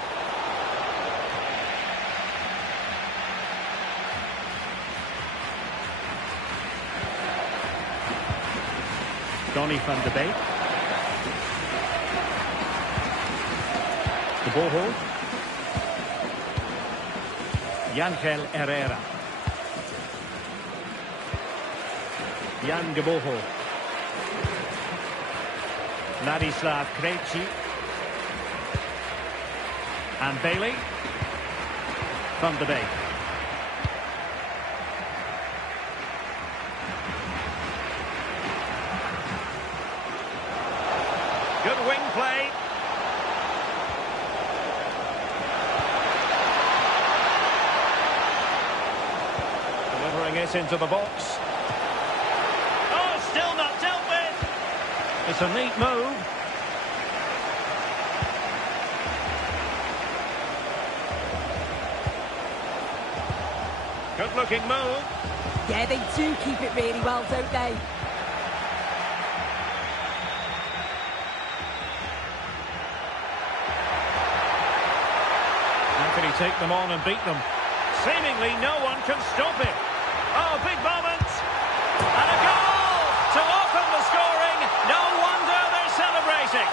Donny van de Beek. De Boho. Yangel Herrera. Jan Geboho. Ladislav Krejci. And Bailey. Van de Beek. Good wing play. Delivering it into the box. Oh, still not dealt with. It's a neat move. Good looking move. Yeah, they do keep it really well, don't they? How can he take them on and beat them? Seemingly no one can stop him. Oh, big moment. And a goal to open the scoring. No wonder they're celebrating.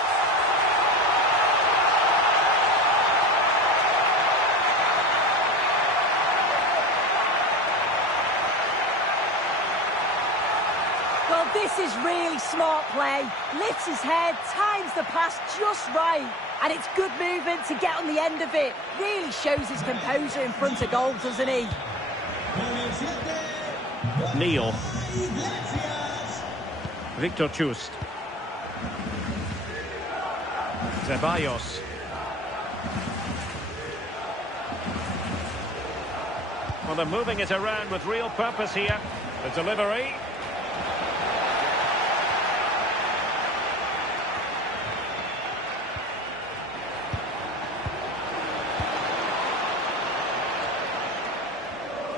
Well, this is really smart play. Lifts his head, times the pass just right. And it's good movement to get on the end of it. Really shows his composure in front of goal, doesn't he? Neil. Victor Chust. Ceballos. Well, they're moving it around with real purpose here. The delivery.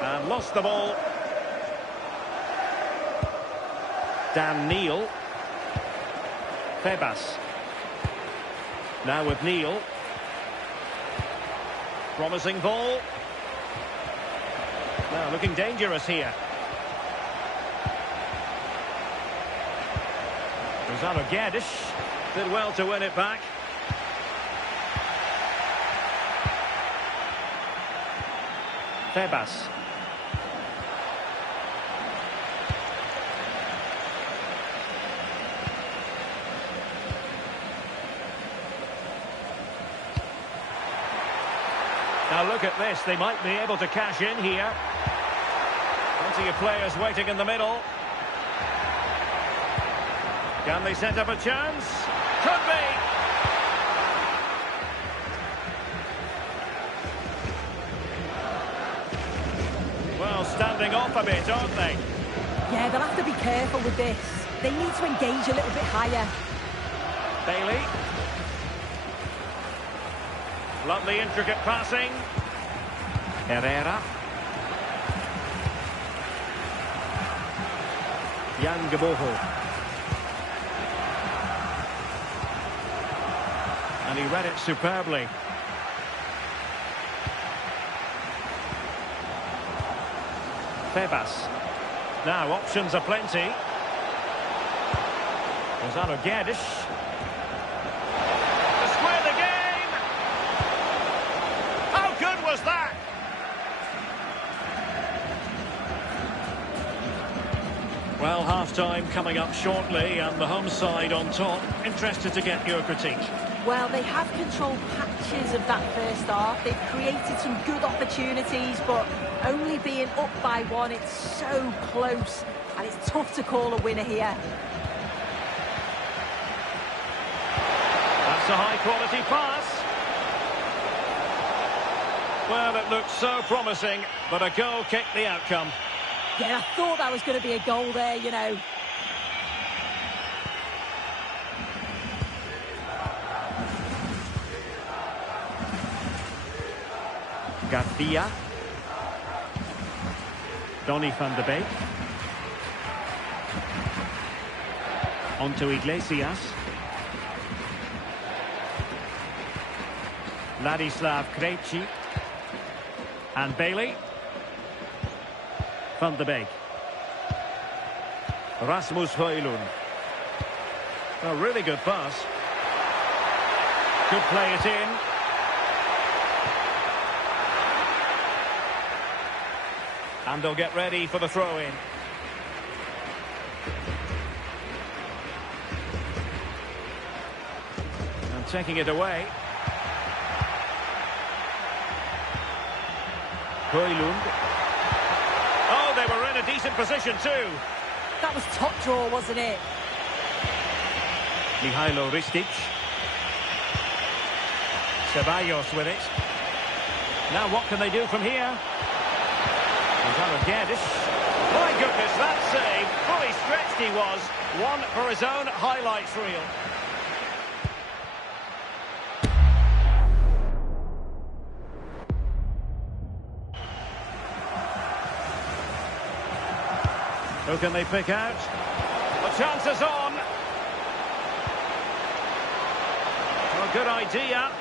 And lost the ball. Dan Neil. Febas. Now with Neil. Promising ball. Now looking dangerous here. Rosano Guedes did well to win it back. Febas. Now look at this, they might be able to cash in here. Plenty of players waiting in the middle. Can they set up a chance? Could be! Well, standing off a bit, aren't they? Yeah, they'll have to be careful with this. They need to engage a little bit higher. Bailey. Lovely intricate passing. Herrera. Jan Geboho. And he read it superbly. Febas. Now options are plenty. Rosano Guedes. To square the game. How good was that? Well, half-time coming up shortly and the home side on top. Interested to get your critique. Well, they have controlled patches of that first half. They've created some good opportunities, but only being up by one, it's so close. And it's tough to call a winner here. That's a high-quality pass. Well, it looked so promising, but a goal kicked the outcome. Yeah, I thought that was going to be a goal there, you know. Garcia. Donny van de Beek. On to Iglesias. Ladislav Krejci. And Bailey. Van de Beek. Rasmus Højlund. A really good pass. Could play it in. And they'll get ready for the throw-in. taking it away. Højlund. Oh, they were in a decent position too. That was top draw, wasn't it? Mihailo Ristic. Ceballos with it. Now what can they do from here? Gonzalo Guedes. My goodness, that save. Fully stretched he was. One for his own highlights reel. Who can they pick out? The chance is on. Oh, good idea.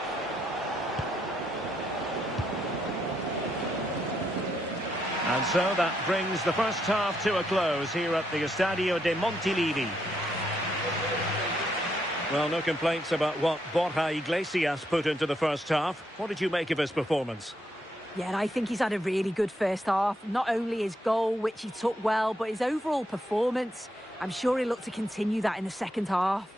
And so that brings the first half to a close here at the Estadio de Montilivi. Well, no complaints about what Borja Iglesias put into the first half. What did you make of his performance? Yeah, and I think he's had a really good first half. Not only his goal, which he took well, but his overall performance. I'm sure he'll look to continue that in the second half.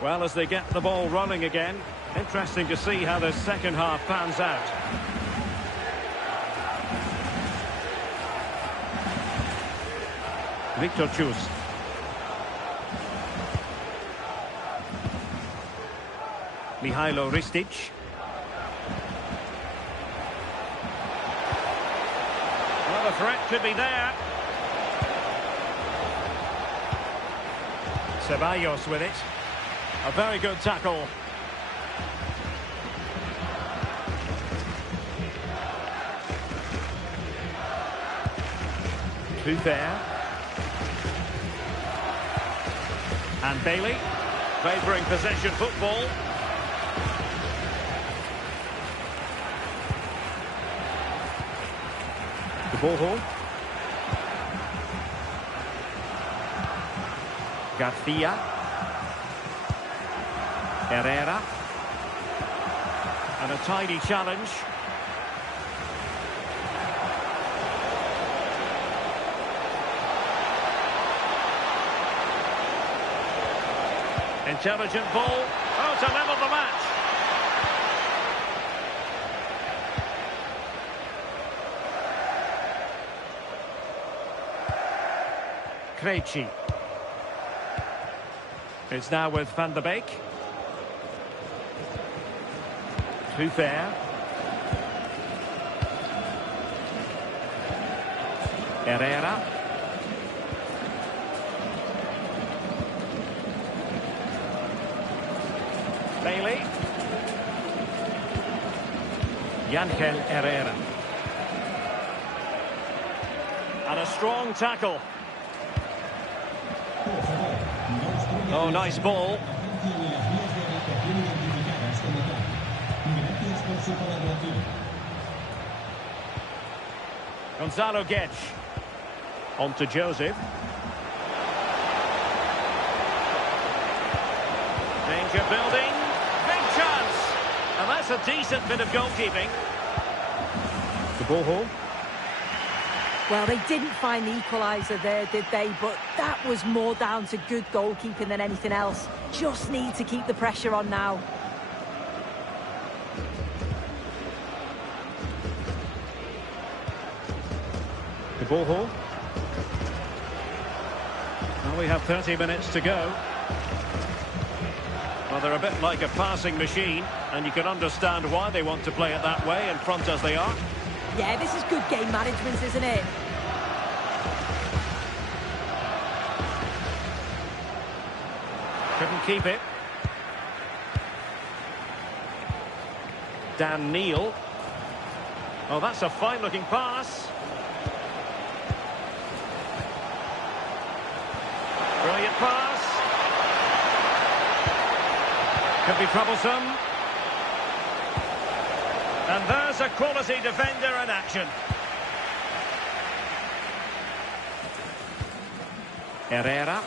Well, as they get the ball running again, interesting to see how the second half pans out. Victor Chus. Mihailo Ristic. Well, the threat could be there. Ceballos with it. A very good tackle. Too fair. And Bailey, favouring possession football. The ball. Garcia. Herrera. And a tidy challenge. Intelligent ball. Oh, to level the match. Krejci. It's now with Van de Beek. Too fair. Herrera. Bailey. Yangel Herrera. And a strong tackle. Oh, nice ball. Gonzalo Guedes. On to Joseph. Danger building. Big chance. And that's a decent bit of goalkeeping. The ball hole. Well, they didn't find the equaliser there, did they? But that was more down to good goalkeeping than anything else. Just need to keep the pressure on now. The ball hole. Well, we have 30 minutes to go. Well, they're a bit like a passing machine, and you can understand why they want to play it that way, in front as they are. Yeah, this is good game management, isn't it? Couldn't keep it. Dan Neil. Oh, that's a fine-looking pass. Brilliant pass. Could be troublesome. And there's a quality defender in action. Herrera.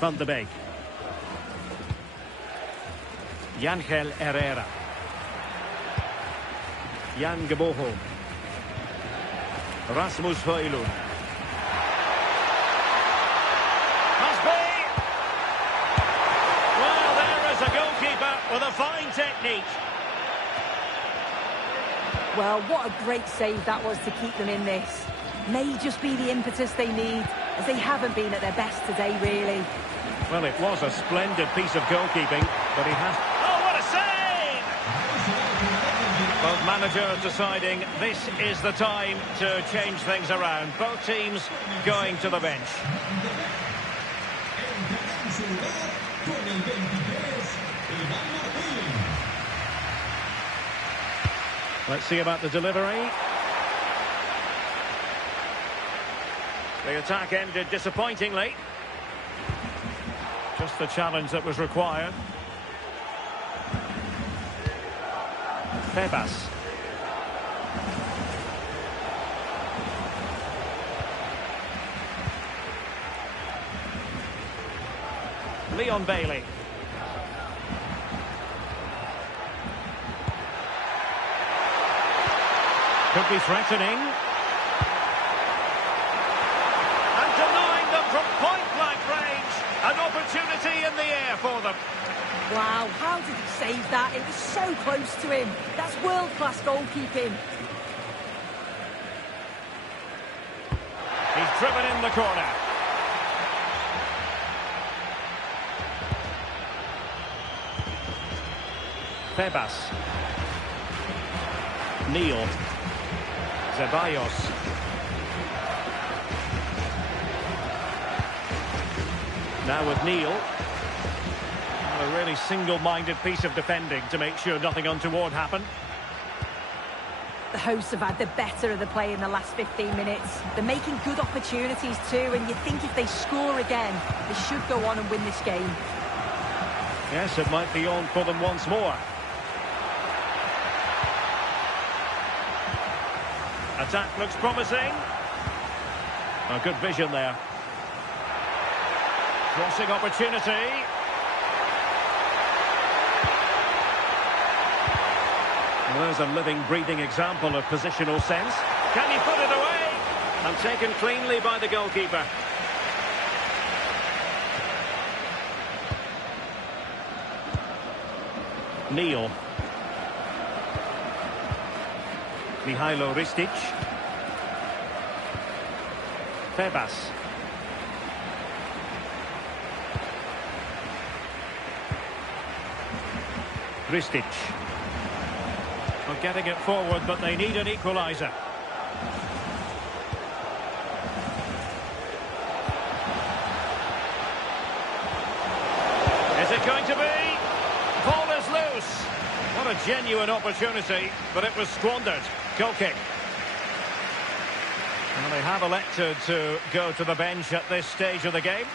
Van de Beek. Yangel Herrera. Jan Geboho. Rasmus Højlund. Must be! Well, there is a goalkeeper with a fine technique. Well, what a great save that was to keep them in this. May just be the impetus they need, as they haven't been at their best today, really. Well, it was a splendid piece of goalkeeping, but he has... Oh, what a save! Both managers deciding this is the time to change things around. Both teams going to the bench. Let's see about the delivery. The attack ended disappointingly. Just the challenge that was required. Tebas. Leon Bailey. Could be threatening. And denying them from point-blank range. An opportunity in the air for them. Wow, how did he save that? It was so close to him. That's world-class goalkeeping. He's driven in the corner. Tebas. Neil. Ceballos. Now with Neil. A really single-minded piece of defending to make sure nothing untoward happened. The hosts have had the better of the play in the last 15 minutes. They're making good opportunities too, and you think if they score again, they should go on and win this game. Yes, it might be on for them once more. Attack looks promising. A good vision there. Crossing opportunity. Well, there's a living, breathing example of positional sense. Can he put it away? And taken cleanly by the goalkeeper. Neil. Mihailo Ristic. Tebas. Ristic. Well, getting it forward, but they need an equaliser. Is it going to be? Ball is loose. What a genuine opportunity, but it was squandered. Goal kick. And they have elected to go to the bench at this stage of the game.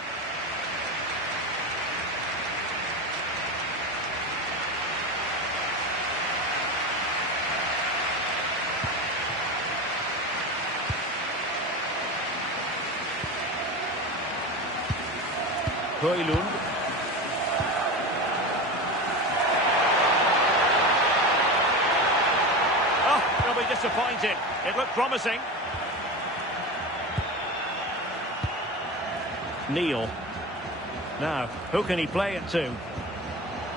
Højlund. Oh, they'll be disappointed. It looked promising. Neil. Now, who can he play it to?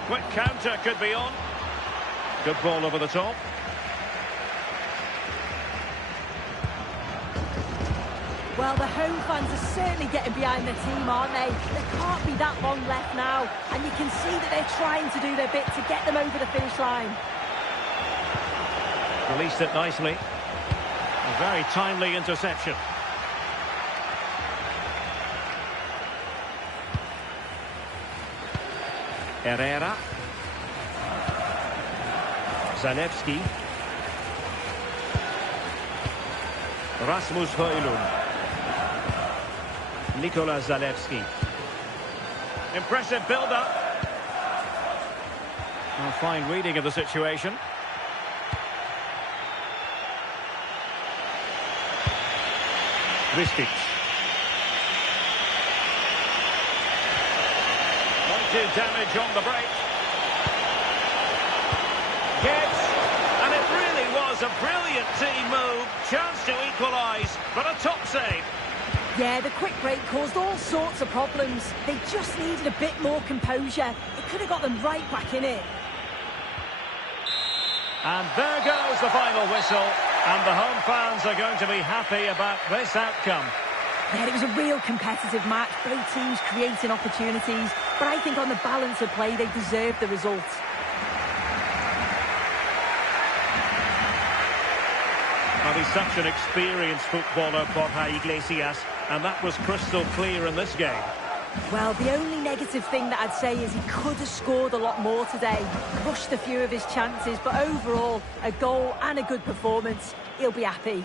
Quick counter could be on. Good ball over the top. Well, the home fans are certainly getting behind the team, aren't they? There can't be that long left now. And you can see that they're trying to do their bit to get them over the finish line. Released it nicely. A very timely interception. Herrera. Zalewski. Rasmus Højlund. Nikola Zalewski. Impressive build-up. A fine reading of the situation. Ristic. do damage on the break. Gets, and it really was a brilliant team move. Chance to equalise, but a top save. Yeah, the quick break caused all sorts of problems. They just needed a bit more composure. It could have got them right back in it. And there goes the final whistle. And the home fans are going to be happy about this outcome. Yeah, it was a real competitive match. Both teams creating opportunities. But I think on the balance of play, they deserved the result. Well, he's such an experienced footballer, Borja Iglesias, and that was crystal clear in this game. Well, the only negative thing that I'd say is he could have scored a lot more today. Pushed a few of his chances, but overall, a goal and a good performance. He'll be happy.